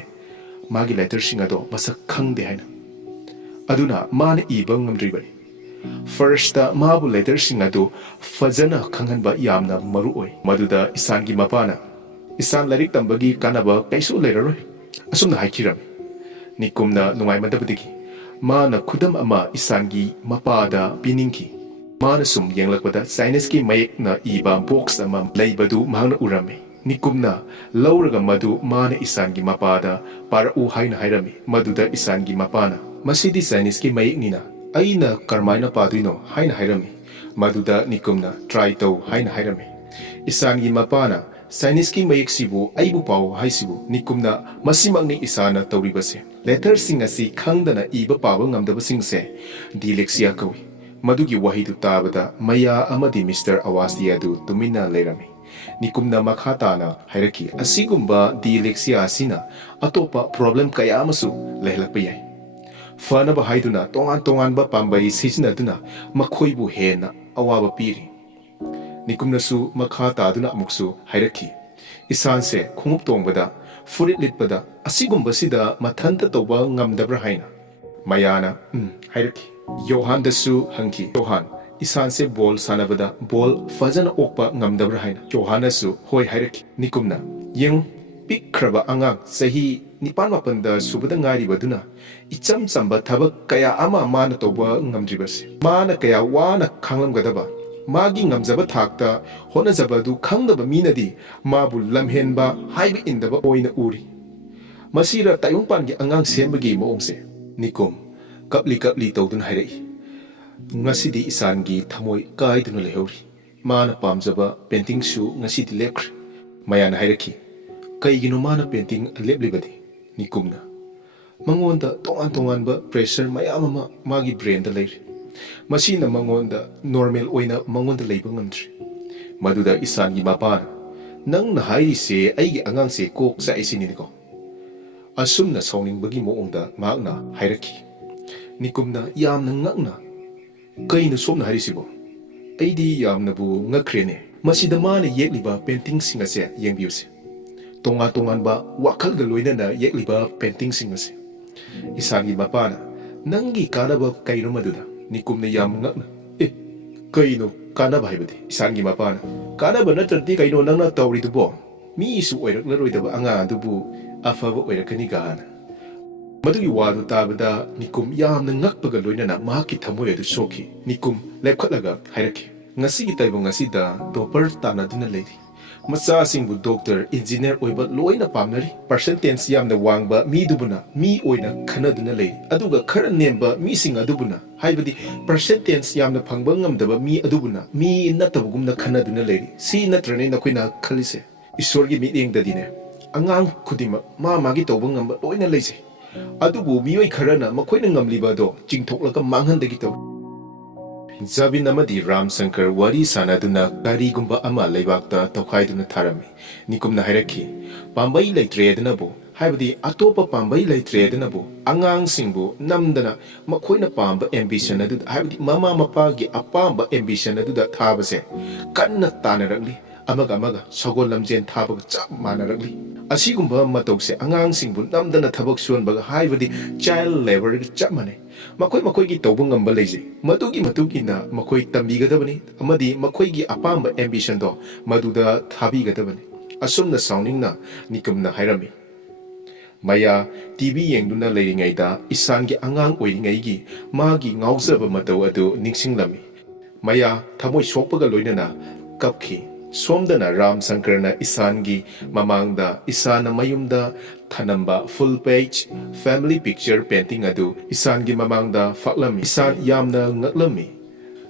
magi letter sing ado masak khangde haina aduna mana iba ngamdribani first ta mabu letter sing ado fajana khanghanba yamna maru oi maduda isangi mapana isan larik tambagi kanaba kaisu leraroi asumna haikiram nikumna nungai madabadigi ꯃꯥꯅ ꯈꯨꯗꯝ ꯑꯃ ꯏꯁꯥꯟꯒꯤ ꯃꯄꯥꯗ ꯄꯤꯅꯤꯡꯈꯤ ꯃꯥꯅ ꯁꯨꯝ ꯌꯦꯡꯂꯛꯄꯗ ꯆꯥꯏꯅꯤꯁꯀꯤ ꯃꯌꯦꯛꯅ ꯏꯕ box ꯑꯃ ꯂꯩꯕꯗꯨ ꯃꯍꯥꯛꯅ ꯎꯔꯝꯃꯤ ꯅꯤꯀꯨꯝꯅ ꯂꯧꯔꯒ ꯃꯗꯨ ꯃꯥꯅ ꯏꯁꯥꯟꯒꯤ ꯃꯄꯥꯗ ꯄꯥꯔꯛꯎ ꯍꯥꯏꯅ ꯍꯥꯏꯔꯝꯃꯤ ꯃꯗꯨꯗ ꯏꯁꯥꯟꯒꯤ ꯃꯄꯥꯅ ꯃꯁꯤꯗꯤ ꯆꯥꯏꯅꯤꯁꯀꯤ ꯃꯌꯦꯛꯅꯤꯅ ꯑꯩꯅ ꯀꯔꯝꯃꯥꯏꯅ ꯄꯥꯗꯣꯏꯅꯣ ꯍꯥꯏꯅ ꯍꯥꯏꯔꯝꯃꯤ ꯃꯗꯨꯗ ꯅꯤꯀꯨꯝꯅ ꯇ꯭ꯔꯥꯏ ꯇꯧ ꯍꯥꯏꯅ ꯍꯥꯏꯔꯝꯃꯤ ꯏꯁꯥꯟꯒꯤ ꯃꯄꯥꯅ ꯆꯥꯏꯅꯤꯁꯀꯤ ꯃꯌꯦꯛꯁꯤꯕꯨ ꯑꯩꯕꯨ ꯄꯥꯎ ꯍꯥꯏꯁꯤꯕꯨ ꯅꯤꯀꯨꯝꯅ ꯃꯁꯤꯃꯛꯅꯤ ꯏꯁꯥꯅ ꯇꯧꯔꯤꯕꯁꯦ ꯂꯦꯇꯔꯁꯤꯡ ꯑꯁꯤ ꯈꯪꯗꯅ ꯏꯕ ꯄꯥꯕ ꯉꯝꯗꯕꯁꯤꯡꯁꯦ ꯗꯤꯂꯦꯛꯁꯤꯌꯥ ꯀꯧꯏ ꯃꯗꯨꯒꯤ ꯋꯥꯍꯩꯗꯨ ꯇꯥꯕꯗ ꯃꯌꯥ ꯑꯃꯗꯤ ꯃꯤꯁꯇꯔ ꯑꯋꯥꯁꯇꯤ ꯑꯗꯨ ꯇꯨꯃꯤꯟꯅ ꯂꯩꯔꯝꯃꯤ ꯅꯤꯀꯨꯝꯅ ꯃꯈꯥ ꯇꯥꯅ ꯍꯥꯏꯔꯛꯈꯤ ꯑꯁꯤꯒꯨꯝꯕ ꯗꯤꯂꯦꯛꯁꯤꯌꯥ ꯑꯁꯤꯅ ꯑꯇꯣꯞꯄ ꯄ꯭ꯔꯣꯕ꯭ꯂꯦꯝ ꯀꯌꯥ ꯑꯃꯁꯨ ꯂꯩꯍꯜꯂꯛꯄ ꯌꯥꯏ ꯐꯅꯕ ꯍꯥꯏꯗꯨꯅ ꯇꯣꯉꯥꯟ ꯇꯣꯉꯥꯟꯕ ꯄꯥꯝꯕꯩ ꯁꯤꯖꯤꯟꯅꯗꯨꯅ ꯃꯈꯣꯏꯕꯨ ꯍꯦꯟꯅ ꯑꯋꯥꯕ ꯄꯤꯔꯤ ꯅꯤꯀꯨꯝꯅꯁꯨ ꯃꯈꯥ ꯇꯥꯗꯨꯅ ꯑꯃꯨꯛꯁꯨ ꯍꯥꯏꯔꯛꯈꯤ ꯏꯁꯥꯟꯁꯦ ꯈꯣꯡꯎꯞ ꯇꯣꯡꯕꯗ ꯐꯨꯔꯤꯠ ꯂꯤꯠꯄꯗ ꯑꯁꯤꯒꯨꯝꯕꯁꯤꯗ ꯃꯊꯟꯇ ꯇꯧꯕ ꯉꯝꯗꯕ꯭ꯔꯥ ꯍꯥꯏꯅ ꯃꯌꯥꯅ ꯍꯥꯏꯔꯛꯈꯤ ꯌꯣꯍꯥꯟꯗꯁꯨ ꯍꯪꯈꯤ ꯌꯣꯍꯥꯟ ꯏꯁꯥꯟꯁꯦ ꯕꯣꯜ ꯁꯥꯟꯅꯕꯗ ꯕꯣꯜ ꯐꯖꯅ ꯑꯣꯛꯄ ꯉꯝꯗꯕ꯭ꯔꯥ ꯍꯥꯏꯅ ꯌꯣꯍꯥꯟꯅꯁꯨ ꯍꯣꯏ ꯍꯥꯏꯔꯛꯈꯤ ꯅꯤꯀꯨꯝꯅ ꯌꯦꯡꯉꯨ ꯄꯤꯛꯈ꯭ꯔꯕ ꯑꯉꯥꯡ ꯆꯍꯤ 7-8 ꯁꯨꯕꯗ ꯉꯥꯏꯔꯤꯕꯗꯨꯅ ꯏꯆꯝ ꯆꯝꯕ ꯊꯕꯛ ꯀꯌꯥ ꯑꯃ ꯃꯥꯅ ꯇꯧꯕ ꯉꯝꯗ꯭ꯔꯤꯕꯁꯦ ꯃꯥꯅ ꯀꯌꯥ ꯋꯥꯅ ꯈꯥꯡꯂꯝꯒꯗꯕ ꯃꯥꯒꯤ ꯉꯝꯖꯕ ꯊꯥꯛꯇ ꯍꯣꯠꯅꯖꯕ ꯑꯗꯨ ꯈꯪꯗꯕ ꯃꯤꯅꯗꯤ ꯃꯥꯕꯨ ꯂꯝꯍꯦꯟꯕ ꯍꯥꯏꯕ ꯏꯟꯗꯕ ꯑꯣꯏꯅ ꯎꯔꯤ ꯃꯁꯤꯔ ꯇꯥꯏꯕꯪꯄꯥꯟꯒꯤ ꯑꯉꯥꯡ ꯁꯦꯝꯕꯒꯤ ꯃꯑꯣꯡꯁꯦ ꯅꯤꯀꯨꯝ ꯀꯞꯂꯤ ꯇꯧꯗꯨꯅ ꯍꯥꯏꯔꯛꯏ ꯉꯁꯤꯗꯤ ꯏꯁꯥꯟꯒꯤ ꯊꯃꯣꯏ ꯀꯥꯏꯗꯨꯅ ꯂꯩꯍꯧꯔꯤ ꯃꯥꯅ ꯄꯥꯝꯖꯕ ꯄꯦꯟꯇꯤꯡꯁꯨ ꯉꯁꯤꯗꯤ ꯂꯦꯞꯈ꯭ꯔꯦ ꯃꯌꯥꯅ ꯍꯥꯏꯔꯛꯈꯤ ꯀꯩꯒꯤꯅꯣ ꯃꯥꯅ ꯄꯦꯟꯇꯤꯡ ꯂꯦꯞꯂꯤꯕꯗꯤ ꯅꯤꯀꯨꯝꯅ ꯃꯉꯣꯟꯗ ꯇꯣꯉꯥꯟ ꯇꯣꯉꯥꯟꯕ ꯄ꯭ꯔꯦꯁꯔ ꯃꯌꯥꯝ ꯑꯃ ꯃꯥꯒꯤ ꯕ꯭ꯔꯦꯟꯗ ꯂꯩꯔꯤ ꯃꯁꯤꯅ ꯃꯉꯣꯟꯗ ꯅꯣꯔꯃꯦꯜ ꯑꯣꯏꯅ ꯃꯉꯣꯟꯗ ꯂꯩꯕ ꯉꯝꯗ꯭ꯔꯤ ꯃꯗꯨꯗ ꯏꯁꯥꯟꯒꯤ ꯃꯄꯥꯅ ꯅꯪꯅ ꯍꯥꯏꯔꯤꯁꯦ ꯑꯩꯒꯤ ꯑꯉꯥꯡꯁꯦ ꯀꯣꯛ ꯆꯥꯛꯏꯁꯤꯅꯤꯀꯣ ꯑꯁꯨꯝꯅ ꯁꯥꯎꯅꯤꯡꯕꯒꯤ ꯃꯑꯣꯡꯗ ꯃꯍꯥꯛꯅ ꯍꯥꯏꯔꯛꯈꯤ ꯅꯤꯀꯨꯝꯅ ꯌꯥꯝꯅ ꯉꯛꯅ ꯀꯩꯅꯣ ꯁꯣꯝꯅ ꯍꯥꯏꯔꯤꯁꯤꯕꯣ ꯑꯩꯗꯤ ꯌꯥꯝꯅꯕꯨ ꯉꯛꯈ꯭ꯔꯦꯅꯦ ꯃꯁꯤꯗ ꯃꯥꯅ ꯌꯦꯛꯂꯤꯕ ꯄꯦꯟꯇꯤꯡꯁꯤꯡ ꯑꯁꯦ ꯌꯦꯡꯕꯤꯌꯨꯁꯦ ꯇꯣꯉꯥꯟ ꯇꯣꯉꯥꯟꯕ ꯋꯥꯈꯜꯒ ꯂꯣꯏꯅꯅ ꯌꯦꯛꯂꯤꯕ ꯄꯦꯟꯇꯤꯡꯁꯤꯡ ꯑꯁꯦ ꯏꯁꯥꯟꯒꯤ ꯃꯄꯥꯅ ꯅꯪꯒꯤ ꯀꯥꯟꯅꯕ ꯀꯩꯅꯣ ꯃꯗꯨꯗ ꯅꯤꯀꯨꯝꯅ ꯌꯥꯝ ꯉꯛꯅ ꯀꯩꯅꯣ ꯀꯥꯟꯅꯕ ꯍꯥꯏꯕꯗꯤ ꯏꯁꯥꯟꯒꯤ ꯃꯄꯥꯅ ꯀꯥꯟꯅꯕ ꯅꯠꯇ꯭ꯔꯗꯤ ꯀꯩꯅꯣ ꯅꯪꯅ ꯇꯧꯔꯤꯗꯨꯕꯣ ꯃꯤꯁꯨ ꯑꯣꯏꯔꯛꯂꯔꯣꯏꯗꯕ ꯑꯉꯥꯡ ꯑꯗꯨꯕꯨ ꯑꯐꯕ ꯑꯣꯏꯔꯛꯀꯅꯤ ꯒꯥꯅ ꯃꯗꯨꯒꯤ ꯋꯥꯗꯨ ꯇꯥꯕꯗ ꯅꯤꯀꯨꯝ ꯌꯥꯝꯅ ꯉꯛꯄꯒ ꯂꯣꯏꯅꯅ ꯃꯍꯥꯛꯀꯤ ꯊꯃꯣꯏ ꯑꯗꯨ ꯁꯣꯛꯈꯤ ꯅꯤꯀꯨꯝ ꯂꯦꯞꯈꯠꯂꯒ ꯍꯥꯏꯔꯛꯈꯤ ꯉꯁꯤꯒꯤ ꯇꯥꯏꯕꯪ ꯑꯁꯤꯗ ꯇꯣꯄꯔ ꯇꯥꯟꯅꯗꯨꯅ ꯂꯩꯔꯤ ꯃꯆꯥꯁꯤꯡꯕꯨ ꯗꯣꯛꯇꯔ ꯏꯟꯖꯤꯅꯤꯌꯔ ꯑꯣꯏꯕ ꯂꯣꯏꯅ ꯄꯥꯝꯅꯔꯤ ꯄꯔꯁꯦꯟꯇꯦꯟꯁ ꯌꯥꯝꯅ ꯋꯥꯡꯕ ꯃꯤꯗꯨꯕꯨꯅ ꯃꯤ ꯑꯣꯏꯅ ꯈꯟꯅꯗꯨꯅ ꯂꯩꯔꯤ ꯑꯗꯨꯒ ꯈꯔ ꯅꯦꯝꯕ ꯃꯤꯁꯤꯡ ꯑꯗꯨꯕꯨꯅ ꯍꯥꯏꯕꯗꯤ ꯄꯔꯁꯦꯟꯇꯦꯟꯁ ꯌꯥꯝꯅ ꯐꯪꯕ ꯉꯝꯗꯕ ꯃꯤ ꯑꯗꯨꯕꯨꯅ ꯃꯤ ꯅꯠꯇꯕꯒꯨꯝꯅ ꯈꯟꯅꯗꯨꯅ ꯂꯩꯔꯤ ꯁꯤ ꯅꯠꯇ꯭ꯔꯅꯦ ꯅꯈꯣꯏꯅ ꯈꯜꯂꯤꯁꯦ ꯏꯁꯣꯔꯒꯤ ꯃꯤꯠꯌꯦꯡꯗꯗꯤꯅꯦ ꯑꯉꯥꯡ ꯈꯨꯗꯤꯡꯃꯛ ꯃꯥꯒꯤ ꯇꯧꯕ ꯉꯝꯕ ꯂꯣꯏꯅ ꯂꯩꯖꯩ ꯑꯗꯨꯕꯨ ꯃꯤꯑꯣꯏ ꯈꯔꯅ ꯃꯈꯣꯏꯅ ꯉꯝꯂꯤꯕ ꯑꯗꯣ ꯆꯤꯡꯊꯣꯛꯂꯒ ꯃꯥꯡꯍꯟꯗꯒꯤ ꯇꯧꯏ ꯖꯥꯕꯤꯟ ꯑꯃꯗꯤ ꯔꯥꯝꯁꯪꯀꯔ ꯋꯥꯔꯤ ꯁꯥꯟꯅꯗꯨꯅ ꯒꯥꯔꯤꯒꯨꯝꯕ ꯑꯃ ꯂꯩꯕꯥꯛꯇ ꯇꯧꯈꯥꯏꯗꯨꯅ ꯊꯥꯔꯝꯃꯤ ꯅꯤꯀꯨꯝꯅ ꯍꯥꯏꯔꯛꯈꯤ ꯄꯥꯝꯕꯩ ꯂꯩꯇ꯭ꯔꯦꯗꯅꯕꯨ ꯍꯥꯏꯕꯗꯤ ꯑꯇꯣꯞꯄ ꯄꯥꯝꯕꯩ ꯂꯩꯇ꯭ꯔꯦꯗꯅꯕꯨ ꯑꯉꯥꯡꯁꯤꯡꯕꯨ ꯅꯝꯗꯅ ꯃꯈꯣꯏꯅ ꯄꯥꯝꯕ ꯑꯦꯝꯕꯤꯁꯟ ꯑꯗꯨꯗ ꯍꯥꯏꯕꯗꯤ ꯃꯃꯥ ꯃꯄꯥꯒꯤ ꯑꯄꯥꯝꯕ ꯑꯦꯝꯕꯤꯁꯟ ꯑꯗꯨꯗ ꯊꯥꯕꯁꯦ ꯀꯟꯅ ꯇꯥꯟꯅꯔꯛꯂꯤ ꯑꯃꯒ ꯁꯒꯣꯜ ꯂꯝꯖꯦꯟ ꯊꯥꯕꯒ ꯆꯞ ꯃꯥꯟꯅꯔꯛꯂꯤ ꯑꯁꯤꯒꯨꯝꯕ ꯃꯇꯧꯁꯦ ꯑꯉꯥꯡꯁꯤꯡꯕꯨ ꯅꯝꯗꯅ ꯊꯕꯛ ꯁꯨꯍꯟꯕꯒ ꯍꯥꯏꯕꯗꯤ ꯆꯥꯏꯜ ꯂꯦꯕꯔꯒ ꯆꯞ ꯃꯥꯟꯅꯩ ꯃꯈꯣꯏꯒꯤ ꯇꯧꯕ ꯉꯝꯕ ꯂꯩꯖꯩ ꯃꯗꯨꯒꯤ ꯃꯇꯨꯡ ꯏꯟꯅ ꯃꯈꯣꯏ ꯇꯝꯕꯤꯒꯗꯕꯅꯤ ꯑꯃꯗꯤ ꯃꯈꯣꯏꯒꯤ ꯑꯄꯥꯝꯕ ꯑꯦꯝꯕꯤꯁꯟꯗꯣ ꯃꯗꯨꯗ ꯊꯥꯕꯤꯒꯗꯕꯅꯤ ꯑꯁꯨꯝꯅ ꯁꯥꯎꯅꯤꯡꯅ ꯅꯤꯀꯨꯝꯅ ꯍꯥꯏꯔꯝꯃꯤ ꯃꯌꯥ ꯇꯤꯚꯤ ꯌꯦꯡꯗꯨꯅ ꯂꯩꯔꯤꯉꯩꯗ ꯏꯁꯥꯟꯒꯤ ꯑꯉꯥꯡ ꯑꯣꯏꯔꯤꯉꯩꯒꯤ ꯃꯥꯒꯤ ꯉꯥꯎꯖꯕ ꯃꯇꯧ ꯑꯗꯨ ꯅꯤꯡꯁꯤꯡꯂꯝꯃꯤ ꯃꯌꯥ ꯊꯃꯣꯏ ꯁꯣꯛꯄꯒ ꯂꯣꯏꯅꯅ ꯀꯞꯈꯤ ꯁꯣꯝꯗꯅ ꯔꯥꯝꯁꯪꯀꯔꯅ ꯏꯁꯥꯟꯒꯤ ꯃꯃꯥꯡꯗ ꯏꯁꯥꯟꯅ ꯃꯌꯨꯝꯗ ꯊꯅꯝꯕ ꯐꯨꯜ ꯄꯦꯖ ꯐꯦꯃꯤꯂꯤ ꯄꯤꯛꯆꯔ ꯄꯦꯟꯇꯤꯡ ꯑꯗꯨ ꯏꯁꯥꯟꯒꯤ ꯃꯃꯥꯡꯗ ꯐꯥꯛꯂꯝꯃꯤ ꯏꯁꯥꯟ ꯌꯥꯝꯅ ꯉꯛꯂꯝꯃꯤ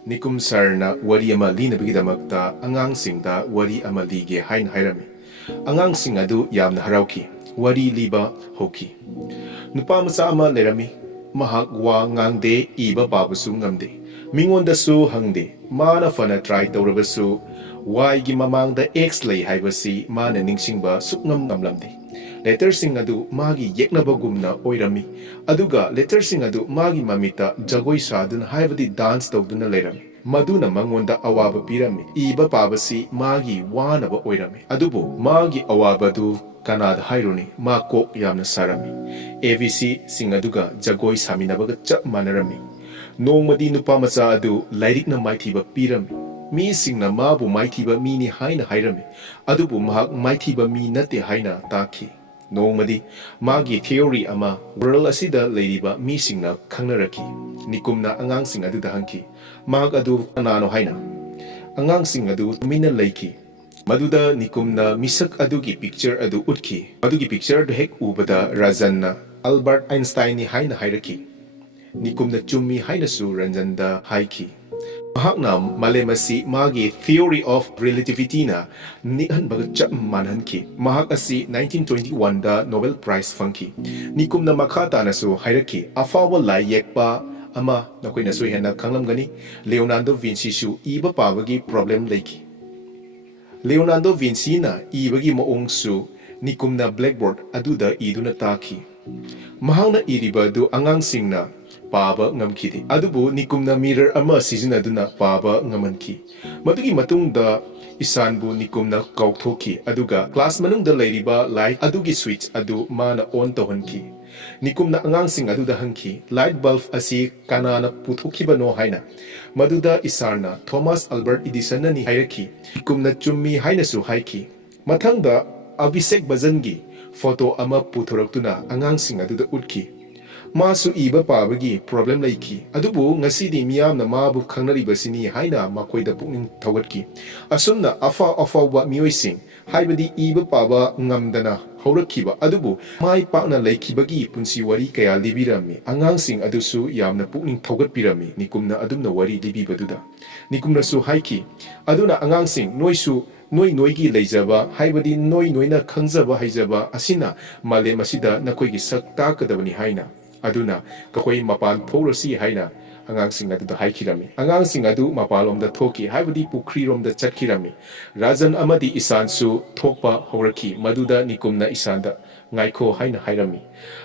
ꯅꯤꯀꯨꯝ ꯁꯔꯅ ꯋꯥꯔꯤ ꯑꯃ ꯂꯤꯅꯕꯒꯤꯗꯃꯛꯇ ꯑꯉꯥꯡꯁꯤꯡꯗ ꯋꯥꯔꯤ ꯑꯃ ꯂꯤꯒꯦ ꯍꯥꯏꯅ ꯍꯥꯏꯔꯝꯃꯤ ꯑꯉꯥꯡꯁꯤꯡ ꯑꯗꯨ ꯌꯥꯝꯅ ꯍꯔꯥꯎꯈꯤ ꯋꯥꯔꯤ ꯂꯤꯕ ꯍꯧꯈꯤ ꯅꯨꯄꯥ ꯃꯆꯥ ꯑꯃ ꯂꯩꯔꯝꯃꯤ ꯃꯍꯥꯛ ꯋꯥ ꯉꯥꯡꯗꯦ ꯏꯕ ꯄꯥꯕꯁꯨ ꯉꯝꯗꯦ ꯃꯤꯉꯣꯟꯗꯁꯨ ꯍꯪꯗꯦ ꯃꯥꯅ ꯐꯅ ꯇ꯭ꯔꯥꯏ ꯇꯧꯔꯕꯁꯨ ꯋꯥꯏꯒꯤ ꯃꯃꯥꯡꯗ ꯑꯦꯛꯁ ꯂꯩ ꯍꯥꯏꯕꯁꯤ ꯃꯥꯅ ꯅꯤꯡꯁꯤꯡꯕ ꯁꯨꯛꯉꯝ ꯉꯝꯂꯝꯗꯦ ꯂꯦꯇꯔꯁꯤꯡ ꯑꯗꯨ ꯃꯥꯒꯤ ꯌꯦꯛꯅꯕꯒꯨꯝꯅ ꯑꯣꯏꯔꯝꯃꯤ ꯑꯗꯨꯒ ꯂꯦꯇꯔꯁꯤꯡ ꯑꯗꯨ ꯃꯥꯒꯤ ꯃꯃꯤꯠꯇ ꯖꯒꯣꯏ ꯁꯥꯗꯨꯅ ꯍꯥꯏꯕꯗꯤ ꯗꯥꯟꯁ ꯇꯧꯗꯨꯅ ꯂꯩꯔꯝꯃꯤ ꯃꯗꯨꯅ ꯃꯉꯣꯟꯗ ꯑꯋꯥꯕ ꯄꯤꯔꯝꯃꯤ ꯏꯕ ꯄꯥꯕꯁꯤ ꯃꯥꯒꯤ ꯋꯥꯅꯕ ꯑꯣꯏꯔꯝꯃꯤ ꯑꯗꯨꯕꯨ ꯃꯥꯒꯤ ꯑꯋꯥꯕꯗꯨ ꯀꯅꯥꯗ ꯍꯥꯏꯔꯨꯅꯤ ꯃꯥ ꯀꯣꯛ ꯌꯥꯝꯅ ꯁꯥꯔꯝꯃꯤ ABC ꯁꯤꯡ ꯑꯗꯨꯒ ꯖꯒꯣꯏ ꯁꯥꯃꯤꯟꯅꯕꯒ ꯆꯞ ꯃꯥꯟꯅꯔꯝꯃꯤ ꯅꯣꯡꯃꯗꯤ ꯅꯨꯄꯥ ꯃꯆꯥ ꯑꯗꯨ ꯂꯥꯏꯔꯤꯛꯅ ꯃꯥꯏꯊꯤꯕ ꯄꯤꯔꯝꯃꯤ ꯃꯤꯁꯤꯡꯅ ꯃꯥꯕꯨ ꯃꯥꯏꯊꯤꯕ ꯃꯤꯅꯤ ꯍꯥꯏꯅ ꯍꯥꯏꯔꯝꯃꯤ ꯑꯗꯨꯕꯨ ꯃꯍꯥꯛ ꯃꯥꯏꯊꯤꯕ ꯃꯤ ꯅꯠꯇꯦ ꯍꯥꯏꯅ ꯇꯥꯈꯤ ꯅꯣꯡꯃꯗꯤ ꯃꯥꯒꯤ ꯊꯤꯑꯣꯔꯤ ꯑꯃ ꯋꯥꯔꯜ ꯑꯁꯤꯗ ꯂꯩꯔꯤꯕ ꯃꯤꯁꯤꯡꯅ ꯈꯪꯅꯔꯛꯈꯤ꯫ ꯅꯤꯀꯨꯝꯅ ꯑꯉꯥꯡꯁꯤꯡ ꯑꯗꯨꯗ ꯍꯪꯈꯤ, ꯃꯍꯥꯛ ꯑꯗꯨ ꯀꯅꯥꯅꯣ ꯍꯥꯏꯅ꯫ ꯑꯉꯥꯡꯁꯤꯡ ꯑꯗꯨ ꯇꯨꯃꯤꯟꯅ ꯂꯩꯈꯤ꯫ ꯃꯗꯨꯗ ꯅꯤꯀꯨꯝꯅ ꯃꯤꯁꯛ ꯑꯗꯨꯒꯤ ꯄꯤꯛꯆꯔ ꯑꯗꯨ ꯎꯠꯈꯤ꯫ ꯃꯗꯨꯒꯤ ꯄꯤꯛꯆꯔꯗꯨ ꯍꯦꯛ ꯎꯕꯗ ꯔꯟꯖꯟꯅ ꯑꯜꯕꯔꯠ ꯑꯥꯏꯟꯁꯇꯥꯏꯟꯅꯤ ꯍꯥꯏꯅ ꯍꯥꯏꯔꯛꯈꯤ꯫ ꯅꯤꯀꯨꯝꯅ ꯆꯨꯝꯃꯤ ꯍꯥꯏꯅꯁꯨ ꯔꯟꯖꯟꯗ ꯍꯥꯏꯈꯤ꯫ ꯃꯍꯥꯛꯅ ꯃꯥꯂꯦꯝ ꯑꯁꯤ ꯃꯥꯒꯤ ꯊꯤꯑꯣꯔꯤ ꯑꯣꯐ ꯔꯤꯂꯦꯇꯤꯚꯤꯇꯤꯅ ꯅꯤꯛꯍꯟꯕꯒ ꯆꯞ ꯃꯥꯟꯅꯍꯟꯈꯤ꯫ ꯃꯍꯥꯛ ꯑꯁꯤ 1921ꯗ ꯅꯣꯕꯦꯜ ꯄ꯭ꯔꯥꯏꯖ ꯐꯪꯈꯤ꯫ ꯅꯤꯀꯨꯝꯅ ꯃꯈꯥ ꯇꯥꯅꯁꯨ ꯍꯥꯏꯔꯛꯈꯤ, ꯑꯐꯥꯎꯕ ꯂꯥꯏ ꯌꯦꯛꯄ ꯑꯃ ꯅꯈꯣꯏꯅꯁꯨ ꯍꯦꯟꯅ ꯈꯪꯂꯝꯒꯅꯤ, ꯂꯤꯑꯣꯅꯥꯔꯗꯣ ꯚꯤꯟꯁꯤꯁꯨ ꯏꯕ ꯄꯥꯕꯒꯤ ꯄ꯭ꯔꯣꯕ꯭ꯂꯦꯝ ꯂꯩꯈꯤ꯫ ꯂꯤꯑꯣꯅꯥꯔꯗꯣ ꯚꯤꯟꯁꯤꯅ ꯏꯕꯒꯤ ꯃꯑꯣꯡꯁꯨ ꯅꯤꯀꯨꯝꯅ ꯕ꯭ꯂꯦꯛꯕꯣꯔꯗ ꯑꯗꯨꯗ ꯏꯗꯨꯅ ꯇꯥꯈꯤ꯫ ꯃꯍꯥꯛꯅ ꯏꯔꯤꯕ ꯑꯗꯨ ꯑꯉꯥꯡꯁꯤꯡꯅ ꯄꯥꯕ ꯉꯝꯈꯤꯗꯦ, ꯑꯗꯨꯕꯨ ꯅꯤꯀꯨꯝꯅ ꯃꯤꯔꯔ ꯑꯃ ꯁꯤꯖꯤꯟꯅꯗꯨꯅ ꯄꯥꯕ ꯉꯝꯍꯟꯈꯤ꯫ ꯃꯗꯨꯒꯤ ꯃꯇꯨꯡꯗ ꯏꯁꯥꯟꯕꯨ ꯅꯤꯀꯨꯝꯅ ꯀꯥꯎꯊꯣꯛꯈꯤ ꯑꯗꯨꯒ ꯀ꯭ꯂꯥꯁ ꯃꯅꯨꯡꯗ ꯂꯩꯔꯤꯕ ꯂꯥꯏꯠ ꯑꯗꯨꯒꯤ ꯁ꯭ꯋꯤꯆ ꯑꯗꯨ ꯃꯥꯅ ꯑꯣꯟ ꯇꯧꯍꯟꯈꯤ꯫ ꯅꯤꯀꯨꯝꯅ ꯑꯉꯥꯡꯁꯤꯡ ꯑꯗꯨꯗ ꯍꯪꯈꯤ, ꯂꯥꯏꯠ ꯕꯜꯕ ꯑꯁꯤ ꯀꯅꯥꯅ ꯄꯨꯊꯣꯛꯈꯤꯕꯅꯣ ꯍꯥꯏꯅ꯫ ꯃꯗꯨꯗ ꯏꯁꯥꯔꯅ ꯊꯣꯃꯥꯁ ꯑꯜꯕꯔꯠ ꯏꯗꯤꯁꯟꯅꯅꯤ ꯍꯥꯏꯔꯛꯈꯤ꯫ ꯅꯤꯀꯨꯝꯅ ꯆꯨꯝꯃꯤ ꯍꯥꯏꯅꯁꯨ ꯍꯥꯏꯈꯤ꯫ ꯃꯊꯪꯗ ꯑꯚꯤꯁꯦꯛ ꯕꯆꯟꯒꯤ ꯐꯣꯇꯣ ꯑꯃ ꯄꯨꯊꯣꯔꯛꯇꯨꯅ ꯑꯉꯥꯡꯁꯤꯡ ꯑꯗꯨꯗ ꯎꯠꯈꯤ꯫ ꯃꯥꯁꯨ ꯏꯕ ꯄꯥꯕꯒꯤ ꯄ꯭ꯔꯣꯕ꯭ꯂꯦꯝ ꯂꯩꯈꯤ, ꯑꯗꯨꯕꯨ ꯉꯁꯤꯗꯤ ꯃꯤꯌꯥꯝꯅ ꯃꯥꯕꯨ ꯈꯪꯅꯔꯤꯕꯁꯤꯅꯤ ꯍꯥꯏꯅ ꯃꯈꯣꯏꯗ ꯄꯨꯛꯅꯤꯡ ꯊꯧꯒꯠꯈꯤ꯫ ꯑꯁꯨꯝꯅ ꯑꯐꯥꯎꯕ ꯃꯤꯑꯣꯏꯁꯤꯡ, ꯍꯥꯏꯕꯗꯤ ꯏꯕ ꯄꯥꯕ ꯉꯝꯗꯅ ꯍꯧꯔꯛꯈꯤꯕ ꯑꯗꯨꯕꯨ ꯃꯥꯏ ꯄꯥꯛꯅ ꯂꯩꯈꯤꯕꯒꯤ ꯄꯨꯟꯁꯤ ꯋꯥꯔꯤ ꯀꯌꯥ ꯂꯤꯕꯤꯔꯝꯃꯤ꯫ ꯑꯉꯥꯡꯁꯤꯡ ꯑꯗꯨꯁꯨ ꯌꯥꯝꯅ ꯄꯨꯛꯅꯤꯡ ꯊꯧꯒꯠꯄꯤꯔꯝꯃꯤ ꯅꯤꯀꯨꯝꯅ ꯑꯗꯨꯝꯅ ꯋꯥꯔꯤ ꯂꯤꯕꯤꯕꯗꯨꯗ꯫ ꯅꯤꯀꯨꯝꯅꯁꯨ ꯍꯥꯏꯈꯤ, ꯑꯗꯨꯅ ꯑꯉꯥꯡꯁꯤꯡ, ꯅꯣꯏꯁꯨ ꯅꯣꯏꯒꯤ ꯂꯩꯖꯕ, ꯍꯥꯏꯕꯗꯤ ꯅꯣꯏꯅ ꯈꯪꯖꯕ ꯍꯩꯖꯕ ꯑꯁꯤꯅ ꯃꯥꯂꯦꯝ ꯑꯁꯤꯗ ꯅꯈꯣꯏꯒꯤ ꯁꯛ ꯇꯥꯛꯀꯗꯕꯅꯤ ꯍꯥꯏꯅ꯫ ꯑꯗꯨꯅ ꯑꯩꯈꯣꯏ ꯃꯄꯥꯟ ꯊꯣꯛꯂꯁꯤ ꯍꯥꯏꯅ ꯑꯉꯥꯡꯁꯤꯡ ꯑꯗꯨꯗ ꯍꯥꯏꯈꯤꯔꯝꯃꯤ꯫ ꯑꯉꯥꯡꯁꯤꯡ ꯑꯗꯨ ꯃꯄꯥꯟꯂꯣꯝꯗ ꯊꯣꯛꯈꯤ, ꯍꯥꯏꯕꯗꯤ ꯄꯨꯈ꯭ꯔꯤꯔꯣꯝꯗ ꯆꯠꯈꯤꯔꯝꯃꯤ꯫ ꯔꯥꯖꯟ ꯑꯃꯗꯤ ꯏꯁꯥꯟꯁꯨ ꯊꯣꯛꯄ ꯍꯧꯔꯛꯈꯤ꯫ ꯃꯗꯨꯗ ꯅꯤꯀꯨꯝꯅ ꯏꯁꯥꯟꯗ ꯉꯥꯏꯈꯣ ꯍꯥꯏꯅ ꯍꯥꯏꯔꯝꯃꯤ꯫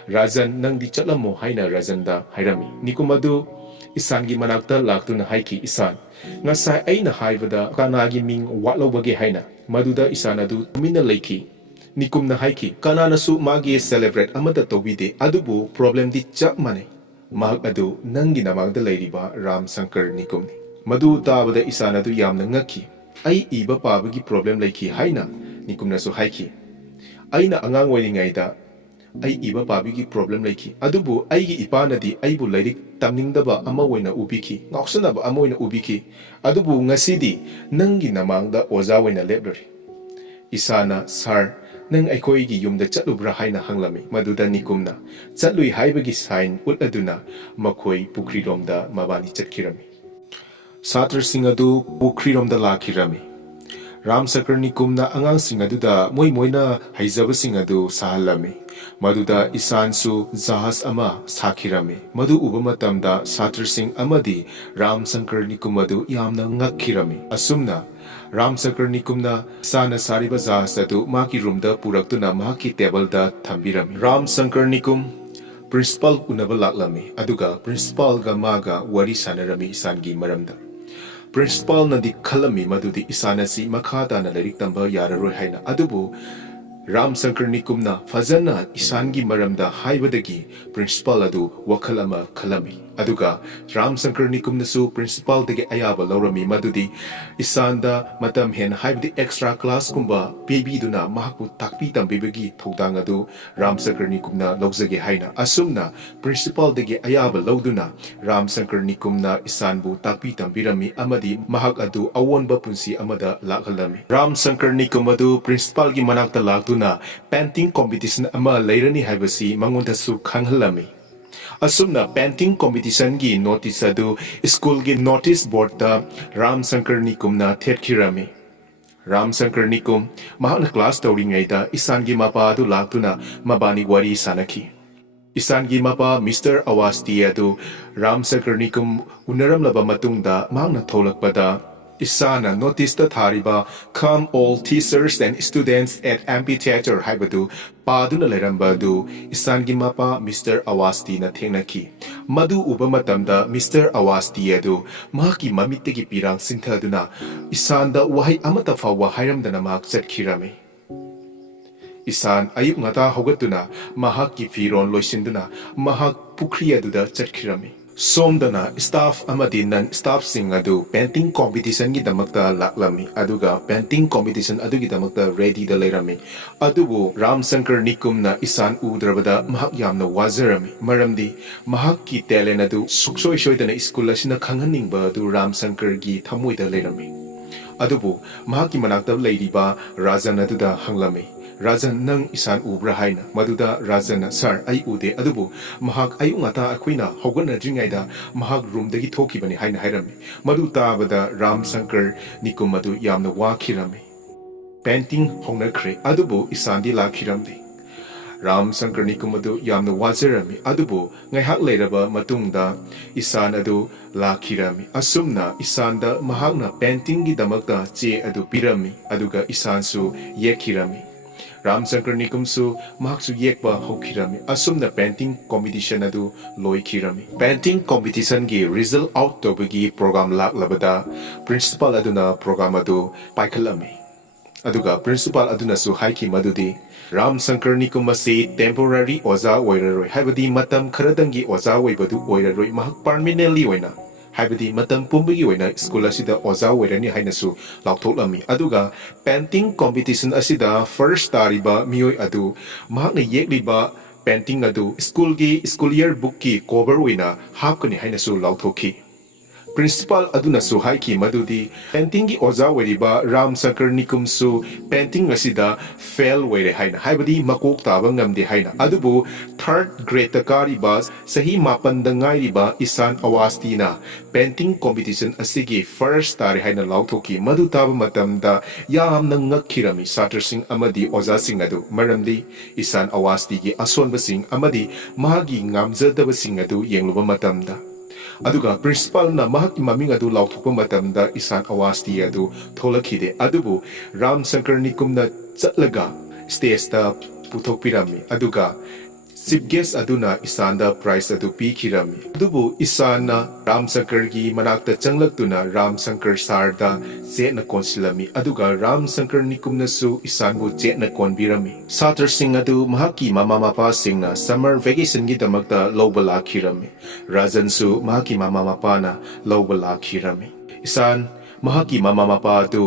ꯔꯥꯖꯟ, ꯅꯪꯗꯤ ꯆꯠꯂꯝꯃꯣ ꯍꯥꯏꯅ ꯔꯥꯖꯟꯗ ꯍꯥꯏꯔꯝꯃꯤ꯫ ꯅꯤꯀꯨꯝ ꯑꯗꯨ ꯏꯁꯥꯟꯒꯤ ꯃꯅꯥꯛꯇ ꯂꯥꯛꯇꯨꯅ ꯍꯥꯏꯈꯤ, ꯏꯁꯥꯟ, ꯉꯁꯥꯏ ꯑꯩꯅ ꯍꯥꯏꯕꯗ ꯀꯅꯥꯒꯤ ꯃꯤꯡ ꯋꯥꯠꯂꯧꯕꯒꯦ ꯍꯥꯏꯅ꯫ ꯃꯗꯨꯗ ꯏꯁꯥꯟ ꯑꯗꯨ ꯇꯨꯃꯤꯟꯅ ꯂꯩꯈꯤ꯫ ꯅꯤꯀꯨꯝꯅ ꯍꯥꯏꯈꯤ, ꯀꯅꯥꯅꯁꯨ ꯃꯥꯒꯤ ꯁꯦꯂꯦꯕ꯭ꯔꯦꯠ ꯑꯃꯠꯇ ꯇꯧꯕꯤꯗꯦ, ꯑꯗꯨꯕꯨ ꯄ꯭ꯔꯣꯕ꯭ꯂꯦꯝꯗꯤ ꯆꯞ ꯃꯥꯟꯅꯩ꯫ ꯃꯍꯥꯛ ꯑꯗꯨ ꯅꯪꯒꯤ ꯅꯃꯥꯡꯗ ꯂꯩꯔꯤꯕ ꯔꯥꯝꯁꯪꯀꯔ꫰ꯅꯤꯀꯨꯝꯅꯤ꯫ ꯃꯗꯨ ꯇꯥꯕꯗ ꯏꯁꯥꯟ ꯑꯗꯨ ꯌꯥꯝꯅ ꯉꯛꯈꯤ꯫ ꯑꯩ ꯏꯕ ꯄꯥꯕꯒꯤ ꯄ꯭ꯔꯣꯕ꯭ꯂꯦꯝ ꯂꯩꯈꯤ ꯍꯥꯏꯅ ꯅꯤꯀꯨꯝꯅꯁꯨ ꯍꯥꯏꯈꯤ꯫ ꯑꯩꯅ ꯑꯉꯥꯡ ꯑꯣꯏꯔꯤꯉꯩꯗ ꯑꯩ ꯏꯕ ꯄꯥꯕꯒꯤ ꯄ꯭ꯔꯣꯕ꯭ꯂꯦꯝ ꯂꯩꯈꯤ, ꯑꯗꯨꯕꯨ ꯑꯩꯒꯤ ꯏꯄꯥꯅꯗꯤ ꯑꯩꯕꯨ ꯂꯥꯏꯔꯤꯛ ꯇꯝꯅꯤꯡꯗꯕ ꯑꯃ ꯑꯣꯏꯅ ꯎꯕꯤꯈꯤ, ꯉꯥꯎꯁꯟꯅꯕ ꯑꯃ ꯑꯣꯏꯅ ꯎꯕꯤꯈꯤ꯫ ꯑꯗꯨꯕꯨ ꯉꯁꯤꯗꯤ ꯅꯪꯒꯤ ꯅꯃꯥꯡꯗ ꯑꯣꯖꯥ ꯑꯣꯏꯅ ꯂꯦꯞꯂꯨꯔꯤ꯫ ꯏꯁꯥꯟꯅ, ꯁꯥꯔ, ꯅꯪ ꯑꯩꯈꯣꯏꯒꯤ ꯌꯨꯝꯗ ꯆꯠꯂꯨꯕ꯭ꯔꯥ ꯍꯥꯏꯅ ꯍꯪꯂꯝꯃꯤ꯫ ꯃꯗꯨꯗ ꯅꯤꯀꯨꯝꯅ ꯆꯠꯂꯨꯏ ꯍꯥꯏꯕꯒꯤ ꯁꯥꯏꯟ ꯎꯠꯂꯗꯨꯅ ꯃꯈꯣꯏ ꯄꯨꯈ꯭ꯔꯤꯔꯣꯝꯗ ꯃꯕꯥꯅꯤ ꯆꯠꯈꯤꯔꯝꯃꯤ꯫ ꯁꯥꯇ꯭ꯔꯁꯤꯡ ꯑꯗꯨ ꯄꯨꯈ꯭ꯔꯤꯔꯣꯝꯗ ꯂꯥꯛꯈꯤꯔꯝꯃꯤ꯫ ꯔꯥꯝꯁꯪꯀꯔ꫰ꯅꯤꯀꯨꯝꯅ ꯑꯉꯥꯡꯁꯤꯡ ꯑꯗꯨꯗ ꯃꯣꯏꯅ ꯍꯩꯖꯕꯁꯤꯡ ꯑꯗꯨ ꯁꯥꯍꯜꯂꯝꯃꯤ꯫ ꯃꯗꯨꯗ ꯏꯁꯥꯟꯁꯨ ꯖꯍꯥꯖ ꯑꯃ ꯁꯥꯈꯤꯔꯝꯃꯤ꯫ ꯃꯗꯨ ꯎꯕ ꯃꯇꯝꯗ ꯁꯥꯇ꯭ꯔꯁꯤꯡ ꯑꯃꯗꯤ ꯔꯥꯝꯁꯪꯀꯔ꫰ꯅꯤꯀꯨꯝ ꯑꯗꯨ ꯌꯥꯝꯅ ꯉꯛꯈꯤꯔꯝꯃꯤ꯫ ꯑꯁꯨꯝꯅ ꯔꯥꯝꯁꯪꯀꯔ꫰ꯅꯤꯀꯨꯝꯅ ꯏꯁꯥꯟꯅ ꯁꯥꯔꯤꯕ ꯖꯍꯥꯖ ꯑꯗꯨ ꯃꯍꯥꯛꯀꯤ ꯔꯨꯝꯗ ꯄꯨꯔꯛꯇꯨꯅ ꯃꯍꯥꯛꯀꯤ ꯇꯦꯕꯜꯗ ꯊꯝꯕꯤꯔꯝꯃꯤ꯫ ꯔꯥꯝꯁꯪꯀꯔ꫰ꯅꯤꯀꯨꯝ ꯄ꯭ꯔꯤꯟꯁꯤꯄꯥꯜ ꯎꯅꯕ ꯂꯥꯛꯂꯝꯃꯤ, ꯑꯗꯨꯒ ꯄ꯭ꯔꯤꯟꯁꯤꯄꯥꯜꯒ ꯃꯥꯒ ꯋꯥꯔꯤ ꯁꯥꯟꯅꯔꯝꯃꯤ ꯏꯁꯥꯟꯒꯤ ꯃꯔꯝꯗ꯫ ꯄ꯭ꯔꯤꯟꯁꯤꯄꯥꯜꯅꯗꯤ ꯈꯜꯂꯝꯃꯤ ꯃꯗꯨꯗꯤ ꯏꯁꯥꯟ ꯑꯁꯤ ꯃꯈꯥ ꯇꯥꯅ ꯂꯥꯏꯔꯤꯛ ꯇꯝꯕ ꯌꯥꯔꯔꯣꯏ ꯍꯥꯏꯅ, ꯑꯗꯨꯕꯨ ꯔꯥꯝꯁꯪꯀꯔ꫰ꯅꯤꯀꯨꯝꯅ ꯐꯖꯅ ꯏꯁꯥꯟꯒꯤ ꯃꯔꯝꯗ ꯍꯥꯏꯕꯗꯒꯤ ꯄ꯭ꯔꯤꯟꯁꯤꯄꯥꯜ ꯑꯗꯨ ꯋꯥꯈꯜ ꯑꯃ ꯈꯜꯂꯝꯃꯤ꯫ ꯑꯗꯨꯒ ꯔꯥꯝꯁꯪꯀꯔ꫰ꯅꯤꯀꯨꯝꯅꯁꯨ ꯄ꯭ꯔꯤꯟꯁꯤꯄꯥꯜꯗꯒꯤ ꯑꯌꯥꯕ ꯂꯧꯔꯝꯃꯤ ꯃꯗꯨꯗꯤ ꯏꯁꯥꯟꯗ ꯃꯇꯝ ꯍꯦꯟꯅ, ꯍꯥꯏꯕꯗꯤ ꯑꯦꯛꯁꯇ꯭ꯔꯥ ꯀ꯭ꯂꯥꯁꯀꯨꯝꯕ ꯄꯤꯕꯤꯗꯨꯅ ꯃꯍꯥꯛꯄꯨ ꯇꯥꯛꯄꯤ ꯇꯝꯕꯤꯕꯒꯤ ꯊꯧꯗꯥꯡ ꯑꯗꯨ ꯔꯥꯝꯁꯪꯀꯔ꫰ꯅꯤꯀꯨꯝꯅ ꯂꯧꯖꯒꯦ ꯍꯥꯏꯅ꯫ ꯑꯁꯨꯝꯅ ꯄ꯭ꯔꯤꯟꯁꯤꯄꯥꯜꯗꯒꯤ ꯑꯌꯥꯕ ꯂꯧꯗꯨꯅ ꯔꯥꯝꯁꯪꯀꯔ꫰ꯅꯤꯀꯨꯝꯅ ꯏꯁꯥꯟꯕꯨ ꯇꯥꯛꯄꯤ ꯇꯝꯕꯤꯔꯝꯃꯤ ꯑꯃꯗꯤ ꯃꯍꯥꯛ ꯑꯗꯨ ꯑꯑꯣꯟꯕ ꯄꯨꯟꯁꯤ ꯑꯃꯗ ꯂꯥꯛꯍꯜꯂꯝꯃꯤ꯫ ꯔꯥꯝꯁꯪꯀꯔ꫰ꯅꯤꯀꯨꯝ ꯑꯗꯨ ꯄ꯭ꯔꯤꯟꯁꯤꯄꯥꯜꯒꯤ ꯃꯅꯥꯛꯇ ꯂꯥꯛꯇꯨꯅ ꯄꯦꯟꯇꯤꯡ ꯀꯣꯝꯄꯤꯇꯤꯁꯟ ꯑꯃ ꯂꯩꯔꯅꯤ ꯍꯥꯏꯕꯁꯤ ꯃꯉꯣꯟꯗꯁꯨ ꯈꯪꯍꯜꯂꯝꯃꯤ꯫ ꯑꯁꯨꯝꯅ ꯄꯦꯟꯇꯤꯡ ꯀꯣꯝꯄꯤꯇꯤꯁꯟꯒꯤ ꯅꯣꯇꯤꯁ ꯑꯗꯨ ꯁ꯭ꯀꯨꯜꯒꯤ ꯅꯣꯇꯤꯁ ꯕꯣꯔꯗꯇ ꯔꯥꯝꯁꯪꯀꯔ꫰ꯅꯤꯀꯨꯝꯅ ꯊꯦꯠꯈꯤꯔꯝꯃꯤ꯫ ꯔꯥꯝꯁꯪꯀꯔ꫰ꯅꯤꯀꯨꯝ ꯃꯍꯥꯛꯅ ꯀ꯭ꯂꯥꯁ ꯇꯧꯔꯤꯉꯩꯗ ꯏꯁꯥꯟꯒꯤ ꯃꯄꯥ ꯑꯗꯨ ꯂꯥꯛꯇꯨꯅ ꯃꯕꯥꯅꯤ ꯋꯥꯔꯤ ꯁꯥꯅꯈꯤ꯫ ꯏꯁꯥꯟꯒꯤ ꯃꯄꯥ ꯃꯤꯁꯇꯔ ꯑꯋꯥꯁꯇꯤ ꯑꯗꯨ ꯔꯥꯝꯁꯪꯀꯔ꫰ꯅꯤꯀꯨꯝ ꯎꯅꯔꯝꯂꯕ ꯃꯇꯨꯡꯗ ꯃꯍꯥꯛꯅ ꯊꯣꯛꯂꯛꯄꯗ ꯏꯁꯥꯟꯅ ꯅꯣꯇꯤꯁꯇ ꯊꯥꯔꯤꯕ "Come all teachers and students at amphitheater" ꯍꯥꯏꯕꯗු ꯄꯥꯗꯨꯅ ꯂꯩꯔꯝꯕ ꯑꯗꯨ ꯏꯁꯥꯟꯒꯤ ꯃꯄꯥ ꯃꯤꯁꯇꯔ ꯑꯋꯥꯁꯇꯤꯅ ꯊꯦꯡꯅꯈꯤ꯫ ꯃꯗꯨ ꯎꯕ ꯃꯇꯝꯗ ꯃꯤꯁꯇꯔ ꯑꯋꯥꯁꯇꯤ ꯑꯗꯨ ꯃꯍꯥꯛꯀꯤ ꯃꯃꯤꯠꯇꯒꯤ ꯄꯤꯔꯥꯡ ꯁꯤꯟꯊꯗꯨꯅ ꯏꯁꯥꯟꯗ ꯋꯥꯍꯩ ꯑꯃꯠꯇ ꯐꯥꯎꯕ ꯍꯥꯏꯔꯝꯗꯅ ꯃꯍꯥꯛ ꯆꯠꯈꯤꯔꯝꯃꯤ꯫ ꯏꯁꯥꯟ ꯑꯌꯨꯛ ꯉꯟꯇꯥ ꯍꯧꯒꯠꯇꯨꯅ ꯃꯍꯥꯛꯀꯤ ꯐꯤꯔꯣꯜ ꯂꯣꯏꯁꯤꯟꯗꯨꯅ ꯃꯍꯥꯛ ꯄꯨꯈ꯭ꯔꯤ ꯑꯗꯨꯗ ꯆꯠꯈꯤꯔꯝꯃꯤ꯫ ꯁꯣꯝꯗꯅ ꯁ꯭ꯇꯥꯐ ꯑꯃꯗꯤ ꯅꯟ ꯁ꯭ꯇꯥꯐꯁꯤꯡ ꯑꯗꯨ ꯄꯦꯟꯇꯤꯡ ꯀꯣꯝꯄꯤꯇꯤꯁꯟꯒꯤꯗꯃꯛꯇ ꯂꯥꯛꯂꯝꯃꯤ ꯑꯗꯨꯒ ꯄꯦꯟꯇꯤꯡ ꯀꯣꯝꯄꯤꯇꯤꯁꯟ ꯑꯗꯨꯒꯤꯗꯃꯛꯇ ꯔꯦꯗꯤꯗ ꯂꯩꯔꯝꯃꯤ ꯑꯗꯨꯕꯨ ꯔꯥꯝꯁꯪꯀꯔꯅꯤꯀꯨꯝꯅ ꯏꯁꯥꯟ ꯎꯗ꯭ꯔꯕꯗ ꯃꯍꯥꯛ ꯌꯥꯝꯅ ꯋꯥꯖꯔꯝꯃꯤ ꯃꯔꯝꯗꯤ ꯃꯍꯥꯛꯀꯤ ꯇꯦꯂꯦꯟ ꯑꯗꯨ ꯁꯨꯛꯁꯣꯏ ꯁꯣꯏꯗꯅ ꯁ꯭ꯀꯨꯜ ꯑꯁꯤꯅ ꯈꯪꯍꯟꯅꯤꯡꯕ ꯑꯗꯨ ꯔꯥꯝꯁꯪꯀꯔꯒꯤ ꯊꯃꯣꯏꯗ ꯂꯩꯔꯝꯃꯤ ꯑꯗꯨꯕꯨ ꯃꯍꯥꯛꯀꯤ ꯃꯅꯥꯛꯇ ꯂꯩꯔꯤꯕ ꯔꯥꯖꯟ ꯑꯗꯨꯗ ꯍꯪꯂꯝꯃꯤ ꯔꯥꯖꯟ ꯅꯪ ꯏꯁꯥꯟ ꯎꯕ꯭ꯔꯥ ꯍꯥꯏꯅ ꯃꯗꯨꯗ ꯔꯥꯖꯟꯅ ꯁꯥꯔ ꯑꯩ ꯎꯗꯦ ꯑꯗꯨꯕꯨ ꯃꯍꯥꯛ ꯑꯌꯨꯛ ꯉꯟꯇꯥ ꯑꯩꯈꯣꯏꯅ ꯍꯧꯒꯠꯅꯗ꯭ꯔꯤꯉꯩꯗ ꯃꯍꯥꯛ ꯔꯨꯝꯗꯒꯤ ꯊꯣꯛꯈꯤꯕꯅꯤ ꯍꯥꯏꯅ ꯍꯥꯏꯔꯝꯃꯤ ꯃꯗꯨ ꯇꯥꯕꯗ ꯔꯥꯝꯁꯪꯀꯔ ꯅꯤꯀꯨꯝ ꯑꯗꯨ ꯌꯥꯝꯅ ꯋꯥꯈꯤꯔꯝꯃꯤ ꯄꯦꯟꯇꯤꯡ ꯍꯧꯅꯈ꯭ꯔꯦ ꯑꯗꯨꯕꯨ ꯏꯁꯥꯟꯗꯤ ꯂꯥꯛꯈꯤꯔꯝꯗꯦ ꯔꯥꯝꯁꯪꯀꯔ ꯅꯤꯀꯨꯝ ꯑꯗꯨ ꯌꯥꯝꯅ ꯋꯥꯖꯔꯝꯃꯤ ꯑꯗꯨꯕꯨ ꯉꯥꯏꯍꯥꯛ ꯂꯩꯔꯕ ꯃꯇꯨꯡꯗ ꯏꯁꯥꯟ ꯑꯗꯨ ꯂꯥꯛꯈꯤꯔꯝꯃꯤ ꯑꯁꯨꯝꯅ ꯏꯁꯥꯟꯗ ꯃꯍꯥꯛꯅ ꯄꯦꯟꯇꯤꯡꯒꯤꯗꯃꯛꯇ ꯆꯦ ꯑꯗꯨ ꯄꯤꯔꯝꯃꯤ ꯑꯗꯨꯒ ꯏꯁꯥꯟꯁꯨ ꯌꯦꯛꯈꯤꯔꯝꯃꯤ ꯔꯥꯝꯁꯪꯀꯔ ꯅꯤꯀꯨꯝꯁꯨ ꯃꯍꯥꯛꯁꯨ ꯌꯦꯛꯄ ꯍꯧꯈꯤꯔꯝꯃꯤ ꯑꯁꯨꯝꯅ ꯄꯦꯟꯇꯤꯡ ꯀꯣꯝꯄꯤꯇꯤꯁꯟ ꯑꯗꯨ ꯂꯣꯏꯈꯤꯔꯝꯃꯤ ꯄꯦꯟꯇꯤꯡ ꯀꯣꯝꯄꯤꯇꯤꯁꯟꯒꯤ ꯔꯤꯖꯜ ꯑꯥꯎꯠ ꯇꯧꯕꯒꯤ ꯄ꯭ꯔꯣꯒ꯭ꯔꯥꯝ ꯂꯥꯛꯂꯕꯗ ꯄ꯭ꯔꯤꯟꯁꯤꯄꯥꯜ ꯑꯗꯨꯅ ꯄ꯭ꯔꯣꯒ꯭ꯔꯥꯝ ꯑꯗꯨ ꯄꯥꯏꯈꯠꯂꯝꯃꯤ ꯑꯗꯨꯒ ꯄ꯭ꯔꯤꯟꯁꯤꯄꯥꯜ ꯑꯗꯨꯅꯁꯨ ꯍꯥꯏꯈꯤ ꯃꯗꯨꯗꯤ ꯔꯥꯝꯁꯪꯀꯔ ꯅꯤꯀꯨꯝ ꯑꯁꯤ ꯇꯦꯝꯄꯣꯔꯔꯤ ꯑꯣꯖꯥ ꯑꯣꯏꯔꯔꯣꯏ ꯍꯥꯏꯕꯗꯤ ꯃꯇꯝ ꯈꯔꯗꯪꯒꯤ ꯑꯣꯖꯥ ꯑꯣꯏꯕꯗꯨ ꯑꯣꯏꯔꯔꯣꯏ ꯃꯍꯥꯛ ꯄꯔꯃꯤꯅꯦꯟꯠꯂꯤ ꯑꯣꯏꯅ ꯍꯥꯏꯕꯗꯤ ꯃꯇꯝ ꯄꯨꯝꯕꯒꯤ ꯑꯣꯏꯅ ꯁ꯭ꯀꯨꯜ ꯑꯁꯤꯗ ꯑꯣꯖꯥ ꯑꯣꯏꯔꯅꯤ ꯍꯥꯏꯅꯁꯨ ꯂꯥꯎꯊꯣꯛꯂꯝꯃꯤ ꯑꯗꯨꯒ ꯄꯦꯟꯇꯤꯡ ꯀꯣꯝꯄꯤꯇꯤꯁꯟ ꯑꯁꯤꯗ ꯐꯥꯔꯁ ꯇꯥꯔꯤꯕ ꯃꯤꯑꯣꯏ ꯑꯗꯨ ꯃꯍꯥꯛꯅ ꯌꯦꯛꯂꯤꯕ ꯄꯦꯟꯇꯤꯡ ꯑꯗꯨ ꯁ꯭ꯀꯨꯜꯒꯤ ꯁ꯭ꯀꯨꯜ ꯏꯌꯔ ꯕꯨꯛꯀꯤ ꯀꯣꯚꯔ ꯑꯣꯏꯅ ꯍꯥꯞꯀꯅꯤ ꯍꯥꯏꯅꯁꯨ ꯂꯥꯎꯊꯣꯛꯈꯤ ꯄ꯭ꯔꯤꯟꯁꯤꯄꯥꯜ ꯑꯗꯨꯅꯁꯨ ꯍꯥꯏꯈꯤ ꯃꯗꯨꯗꯤ ꯄꯦꯟꯇꯤꯡꯒꯤ ꯑꯣꯖꯥ ꯑꯣꯏꯔꯤꯕ ꯔꯥꯝꯁꯪꯀꯔ ꯅꯤꯀꯨꯝꯁꯨ ꯄꯦꯟꯇꯤꯡ ꯑꯁꯤꯗ ꯐꯦꯜ ꯑꯣꯏꯔꯦ ꯍꯥꯏꯅ ꯍꯥꯏꯕꯗꯤ ꯃꯀꯣꯛ ꯇꯥꯕ ꯉꯝꯗꯦ ꯍꯥꯏꯅ ꯑꯗꯨꯕꯨ ꯊꯥꯔꯠ ꯒ꯭ꯔꯦꯗꯇ ꯀꯥꯔꯤꯕ ꯆꯍꯤ 9ꯗ ꯉꯥꯏꯔꯤꯕ ꯏꯁꯥꯟ ꯑꯋꯥꯁꯇꯤꯅ ꯄꯦꯟꯇꯤꯡ ꯀꯣꯝꯄꯤꯇꯤꯁꯟ ꯑꯁꯤꯒꯤ ꯐꯥꯔꯁ ꯇꯥꯔꯦ ꯍꯥꯏꯅ ꯂꯥꯎꯊꯣꯛꯈꯤ ꯃꯗꯨ ꯇꯥꯕ ꯃꯇꯝꯗ ꯌꯥꯝꯅ ꯉꯛꯈꯤꯔꯝꯃꯤ ꯁꯥꯇ꯭ꯔꯁꯤꯡ ꯑꯃꯗꯤ ꯑꯣꯖꯥꯁꯤꯡ ꯑꯗꯨ ꯃꯔꯝꯗꯤ ꯏꯁꯥꯟ ꯑꯋꯥꯁꯇꯤꯒꯤ ꯑꯁꯣꯟꯕꯁꯤꯡ ꯑꯃꯗꯤ ꯃꯍꯥꯛꯀꯤ ꯉꯝꯖꯗꯕꯁꯤꯡ ꯑꯗꯨ ꯌꯦꯡꯂꯨꯕ ꯃꯇꯝꯗ ꯑꯗꯨꯒ ꯄ꯭ꯔꯤꯟꯁꯤꯄꯥꯜꯅ ꯃꯍꯥꯛꯀꯤ ꯃꯃꯤꯡ ꯑꯗꯨ ꯂꯥꯎꯊꯣꯛꯄ ꯃꯇꯝꯗ ꯏꯁꯥꯟ ꯑꯋꯥꯁꯇꯤ ꯑꯗꯨ ꯊꯣꯛꯂꯛꯈꯤꯗꯦ ꯑꯗꯨꯕꯨ ꯔꯥꯝꯁꯪꯀꯔ ꯅꯤꯀꯨꯝꯅ ꯆꯠꯂꯒ ꯁ꯭ꯇꯦꯖꯇ ꯄꯨꯊꯣꯛꯄꯤꯔꯝꯃꯤ ꯑꯗꯨꯒ ꯆꯤꯐ ꯒꯦꯁ ꯑꯗꯨꯅ ꯏꯁꯥꯟꯗ ꯄ꯭ꯔꯥꯏꯖ ꯑꯗꯨ ꯄꯤꯈꯤꯔꯝꯃꯤ ꯑꯗꯨꯕꯨ ꯏꯁꯥꯟꯅ ꯔꯥꯝꯁꯪꯀꯔꯒꯤ ꯃꯅꯥꯛꯇ ꯆꯪꯂꯛꯇꯨꯅ ꯔꯥꯝꯁꯪꯀꯔ ꯁꯥꯔꯗ ꯆꯦꯠꯅ ꯀꯣꯟꯁꯤꯜꯂꯝꯃꯤ ꯑꯗꯨꯒ ꯔꯥꯝꯁꯪꯀꯔ ꯅꯤꯀꯨꯝꯅꯁꯨ ꯏꯁꯥꯟꯕꯨ ꯆꯦꯠꯅ ꯀꯣꯟꯕꯤꯔꯝꯃꯤ ꯁꯥꯇ꯭ꯔꯁꯤꯡ ꯑꯗꯨ ꯃꯍꯥꯛꯀꯤ ꯃꯃꯥ ꯃꯄꯥꯁꯤꯡꯅ ꯁꯝꯃꯔ ꯚꯦꯀꯦꯁꯟꯒꯤꯗꯃꯛꯇ ꯂꯧꯕ ꯂꯥꯛꯈꯤꯔꯝꯃꯤ ꯔꯥꯖꯟꯁꯨ ꯃꯍꯥꯛꯀꯤ ꯃꯃꯥ ꯃꯄꯥꯅ ꯂꯧꯕ ꯂꯥꯛꯈꯤꯔꯝꯃꯤ ꯏꯁꯥꯟ ꯃꯍꯥꯛꯀꯤ ꯃꯃꯥ ꯃꯄꯥ ꯑꯗꯨ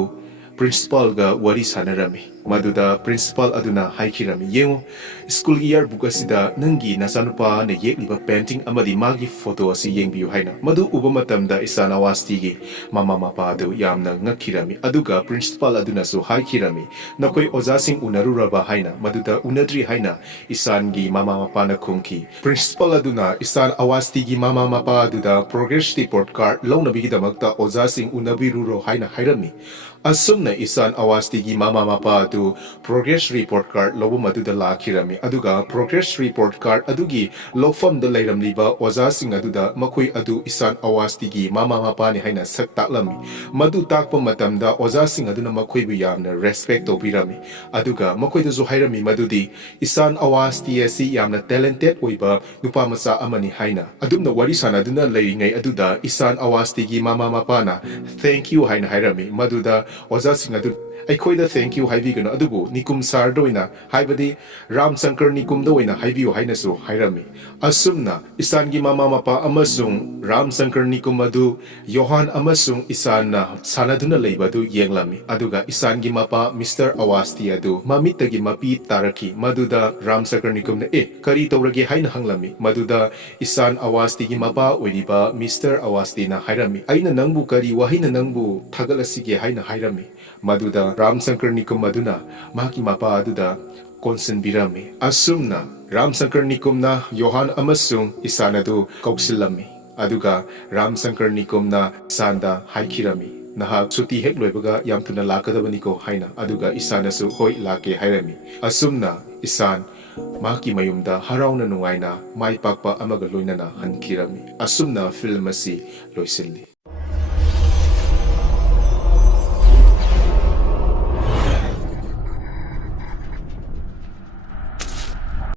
ꯄ꯭ꯔꯤꯟꯁꯤꯄꯥꯜꯒ ꯋꯥꯔꯤ ꯁꯥꯟꯅꯔꯝꯃꯤ ꯃꯗꯨꯗ ꯄ꯭ꯔꯤꯟꯁꯤꯄꯥꯜ ꯑꯗꯨꯅ ꯍꯥꯏꯈꯤꯔꯝꯃꯤ ꯌꯦꯡꯉꯨ ꯁ꯭ꯀꯨꯜꯒꯤ ꯏꯌꯔ ꯕꯨꯛ ꯑꯁꯤꯗ ꯅꯪꯒꯤ ꯅꯆꯥꯅꯨꯄꯥꯅ ꯌꯦꯛꯂꯤꯕ ꯄꯦꯟꯇꯤꯡ ꯑꯃꯗꯤ ꯃꯥꯒꯤ ꯐꯣꯇꯣ ꯑꯁꯤ ꯌꯦꯡꯕꯤꯌꯨ ꯍꯥꯏꯅ ꯃꯗꯨ ꯎꯕ ꯃꯇꯝꯗ ꯏꯁꯥꯟ ꯑꯋꯥꯁꯇꯤꯒꯤ ꯃꯃꯥ ꯃꯄꯥ ꯑꯗꯨ ꯌꯥꯝꯅ ꯉꯛꯈꯤꯔꯝꯃꯤ ꯑꯗꯨꯒ ꯄ꯭ꯔꯤꯟꯁꯤꯄꯥꯜ ꯑꯗꯨꯅꯁꯨ ꯍꯥꯏꯈꯤꯔꯝꯃꯤ ꯅꯈꯣꯏ ꯑꯣꯖꯥꯁꯤꯡ ꯎꯅꯔꯨꯔꯕ ꯍꯥꯏꯅ ꯃꯗꯨꯗ ꯎꯅꯗ꯭ꯔꯤ ꯍꯥꯏꯅ ꯏꯁꯥꯟꯒꯤ ꯃꯃꯥ ꯃꯄꯥꯅ ꯈꯨꯝꯈꯤ ꯄ꯭ꯔꯤꯟꯁꯤꯄꯥꯜ ꯑꯗꯨꯅ ꯏꯁꯥꯟ ꯑꯋꯥꯁꯇꯤꯒꯤ ꯃꯃꯥ ꯃꯄꯥ ꯑꯗꯨꯗ ꯄ꯭ꯔꯣꯒ꯭ꯔꯦꯁ ꯔꯤꯄꯣꯔꯠ ꯀꯥꯔꯗ ꯂꯧꯅꯕꯒꯤꯗꯃꯛꯇ ꯑꯣꯖꯥꯁꯤꯡ ꯎꯅꯕꯤꯔꯨꯔꯣ ꯍꯥꯏꯅ ꯍꯥꯏꯔꯝꯃꯤ ꯑꯁꯨꯝꯅ ꯏꯁꯥꯟ ꯑꯋꯥꯁꯇꯤꯒꯤ ꯃꯃꯥ ꯃꯄꯥ ꯑꯗꯨ ꯄ꯭ꯔꯣꯒ꯭ꯔꯦꯁ ꯔꯤꯄꯣꯔꯠ ꯀꯥꯔꯗ ꯂꯧꯕ ꯑꯗꯨꯗ ꯂꯥꯛꯈꯤꯔꯝꯃꯤ ꯑꯗꯨꯒ ꯄ꯭ꯔꯣꯒ꯭ꯔꯦꯁ ꯔꯤꯄꯣꯔꯠ ꯀꯥꯔꯗ ꯑꯗꯨꯒꯤ ꯂꯧꯐꯝꯗ ꯂꯩꯔꯝꯂꯤꯕ ꯑꯣꯖꯥꯁꯤꯡ ꯑꯗꯨꯗ ꯃꯈꯣꯏ ꯑꯗꯨ ꯏꯁꯥꯟ ꯑꯋꯥꯁꯇꯤꯒꯤ ꯃꯃꯥ ꯃꯄꯥꯅꯤ ꯍꯥꯏꯅ ꯁꯛ ꯇꯥꯛꯂꯝꯃꯤ ꯃꯗꯨ ꯇꯥꯛꯄ ꯃꯇꯝꯗ ꯑꯣꯖꯥꯁꯤꯡ ꯑꯗꯨꯅ ꯃꯈꯣꯏꯕꯨ ꯌꯥꯝꯅ ꯔꯦꯁꯄꯦꯛ ꯇꯧꯕꯤꯔꯝꯃꯤ ꯑꯗꯨꯒ ꯃꯈꯣꯏꯗꯁꯨ ꯍꯥꯏꯔꯝꯃꯤ ꯃꯗꯨꯗꯤ ꯏꯁꯥꯟ ꯑꯋꯥꯁꯇꯤ ꯑꯁꯤ ꯌꯥꯝꯅ ꯇꯦꯂꯦꯟꯇꯦꯗ ꯑꯣꯏꯕ ꯅꯨꯄꯥ ꯃꯆꯥ ꯑꯃꯅꯤ ꯍꯥꯏꯅ ꯑꯗꯨꯝꯅ ꯋꯥꯔꯤ ꯁꯥꯟꯅꯗꯨꯅ ꯂꯩꯔꯤꯉꯩ ꯑꯗꯨꯗ ꯏꯁꯥꯟ ꯑꯋꯥꯁꯇꯤꯒꯤ ꯃꯃꯥ ꯃꯄꯥꯅ ꯊꯦꯡꯛ ꯌꯨ ꯍꯥꯏꯅ ꯍꯥꯏꯔꯝꯃꯤ ꯃꯗꯨꯗ ꯑꯣꯖꯥꯁꯤꯡ ꯑꯗꯨ ꯑꯩꯈꯣꯏꯗ ꯊꯦꯡꯛ ꯌꯨ ꯍꯥꯏꯕꯤꯒꯅꯨ ꯑꯗꯨꯕꯨ ꯅꯤꯀꯨꯝ ꯁꯥꯔꯗ ꯑꯣꯏꯅ ꯍꯥꯏꯕꯗꯤ ꯔꯥꯝꯁꯪꯀꯔ ꯅꯤꯀꯨꯝꯗ ꯑꯣꯏꯅ ꯍꯥꯏꯕꯤꯌꯨ ꯍꯥꯏꯅꯁꯨ ꯍꯥꯏꯔꯝꯃꯤ ꯑꯁꯨꯝꯅ ꯏꯁꯥꯟꯒꯤ ꯃꯃꯥ ꯃꯄꯥ ꯑꯃꯁꯨꯡ ꯔꯥꯝꯁꯪꯀꯔ ꯅꯤꯀꯨꯝ ꯑꯗꯨ ꯌꯣꯍꯥꯟ ꯑꯃꯁꯨꯡ ꯏꯁꯥꯟꯅ ꯁꯥꯟꯅꯗꯨꯅ ꯂꯩꯕ ꯑꯗꯨ ꯌꯦꯡꯂꯝꯃꯤ ꯑꯗꯨꯒ ꯏꯁꯥꯟꯒꯤ ꯃꯄꯥ ꯃꯤꯁꯇꯔ ꯑꯋꯥꯁꯇꯤ ꯑꯗꯨ ꯃꯃꯤꯠꯇꯒꯤ ꯃꯄꯤ ꯇꯥꯔꯛꯈꯤ ꯃꯗꯨꯗ ꯔꯥꯝꯁꯪꯀꯔ ꯅꯤꯀꯨꯝꯅ ꯀꯔꯤ ꯇꯧꯔꯒꯦ ꯍꯥꯏꯅ ꯍꯪꯂꯝꯃꯤ ꯃꯗꯨꯗ ꯏꯁꯥꯟ ꯑꯋꯥꯁꯇꯤꯒꯤ ꯃꯄꯥ ꯑꯣꯏꯔꯤꯕ ꯃꯤꯁꯇꯔ ꯑꯋꯥꯁꯇꯤꯅ ꯍꯥꯏꯔꯝꯃꯤ ꯑꯩꯅ ꯅꯪꯕꯨ ꯀꯔꯤ ꯋꯥꯍꯩꯅ ꯅꯪꯕꯨ ꯊꯥꯒꯠꯂꯁꯤꯒꯦ ꯍꯥꯏꯅ ꯍꯥꯏꯔꯝꯃꯤ ꯃꯗꯨꯗ ꯔꯥꯝꯁꯪꯀꯔ ꯅꯤꯀꯨꯝ ꯑꯗꯨꯅ ꯃꯍꯥꯛꯀꯤ ꯃꯄꯥ ꯑꯗꯨꯗ ꯀꯣꯟꯁꯤꯟꯕꯤꯔꯝꯃꯤ ꯑꯁꯨꯝꯅ ꯔꯥꯝꯁꯪꯀꯔ ꯅꯤꯀꯨꯝꯅ ꯌꯣꯍꯥꯟ ꯑꯃꯁꯨꯡ ꯏꯁꯥꯟ ꯑꯗꯨ ꯀꯧꯁꯤꯜꯂꯝꯃꯤ ꯑꯗꯨꯒ ꯔꯥꯝꯁꯪꯀꯔ ꯅꯤꯀꯨꯝꯅ ꯏꯁꯥꯟꯗ ꯍꯥꯏꯈꯤꯔꯝꯃꯤ ꯅꯍꯥꯛ ꯁꯨꯇꯤ ꯍꯦꯛ ꯂꯣꯏꯕꯒ ꯌꯥꯝ ꯊꯨꯅ ꯂꯥꯛꯀꯗꯕꯅꯤꯀꯣ ꯍꯥꯏꯅ ꯑꯗꯨꯒ ꯏꯁꯥꯟꯅꯁꯨ ꯍꯣꯏ ꯂꯥꯛꯀꯦ ꯍꯥꯏꯔꯝꯃꯤ ꯑꯁꯨꯝꯅ ꯏꯁꯥꯟ ꯃꯍꯥꯛꯀꯤ ꯃꯌꯨꯝꯗ ꯍꯔꯥꯎꯅ ꯅꯨꯡꯉꯥꯏꯅ ꯃꯥꯏ ꯄꯥꯛꯄ ꯑꯃꯒ ꯂꯣꯏꯅꯅ ꯍꯟꯈꯤꯔꯝꯃꯤ ꯑꯁꯨꯝꯅ ꯐꯤꯜꯝ ꯑꯁꯤ ꯂꯣꯏꯁꯤꯜꯂꯤ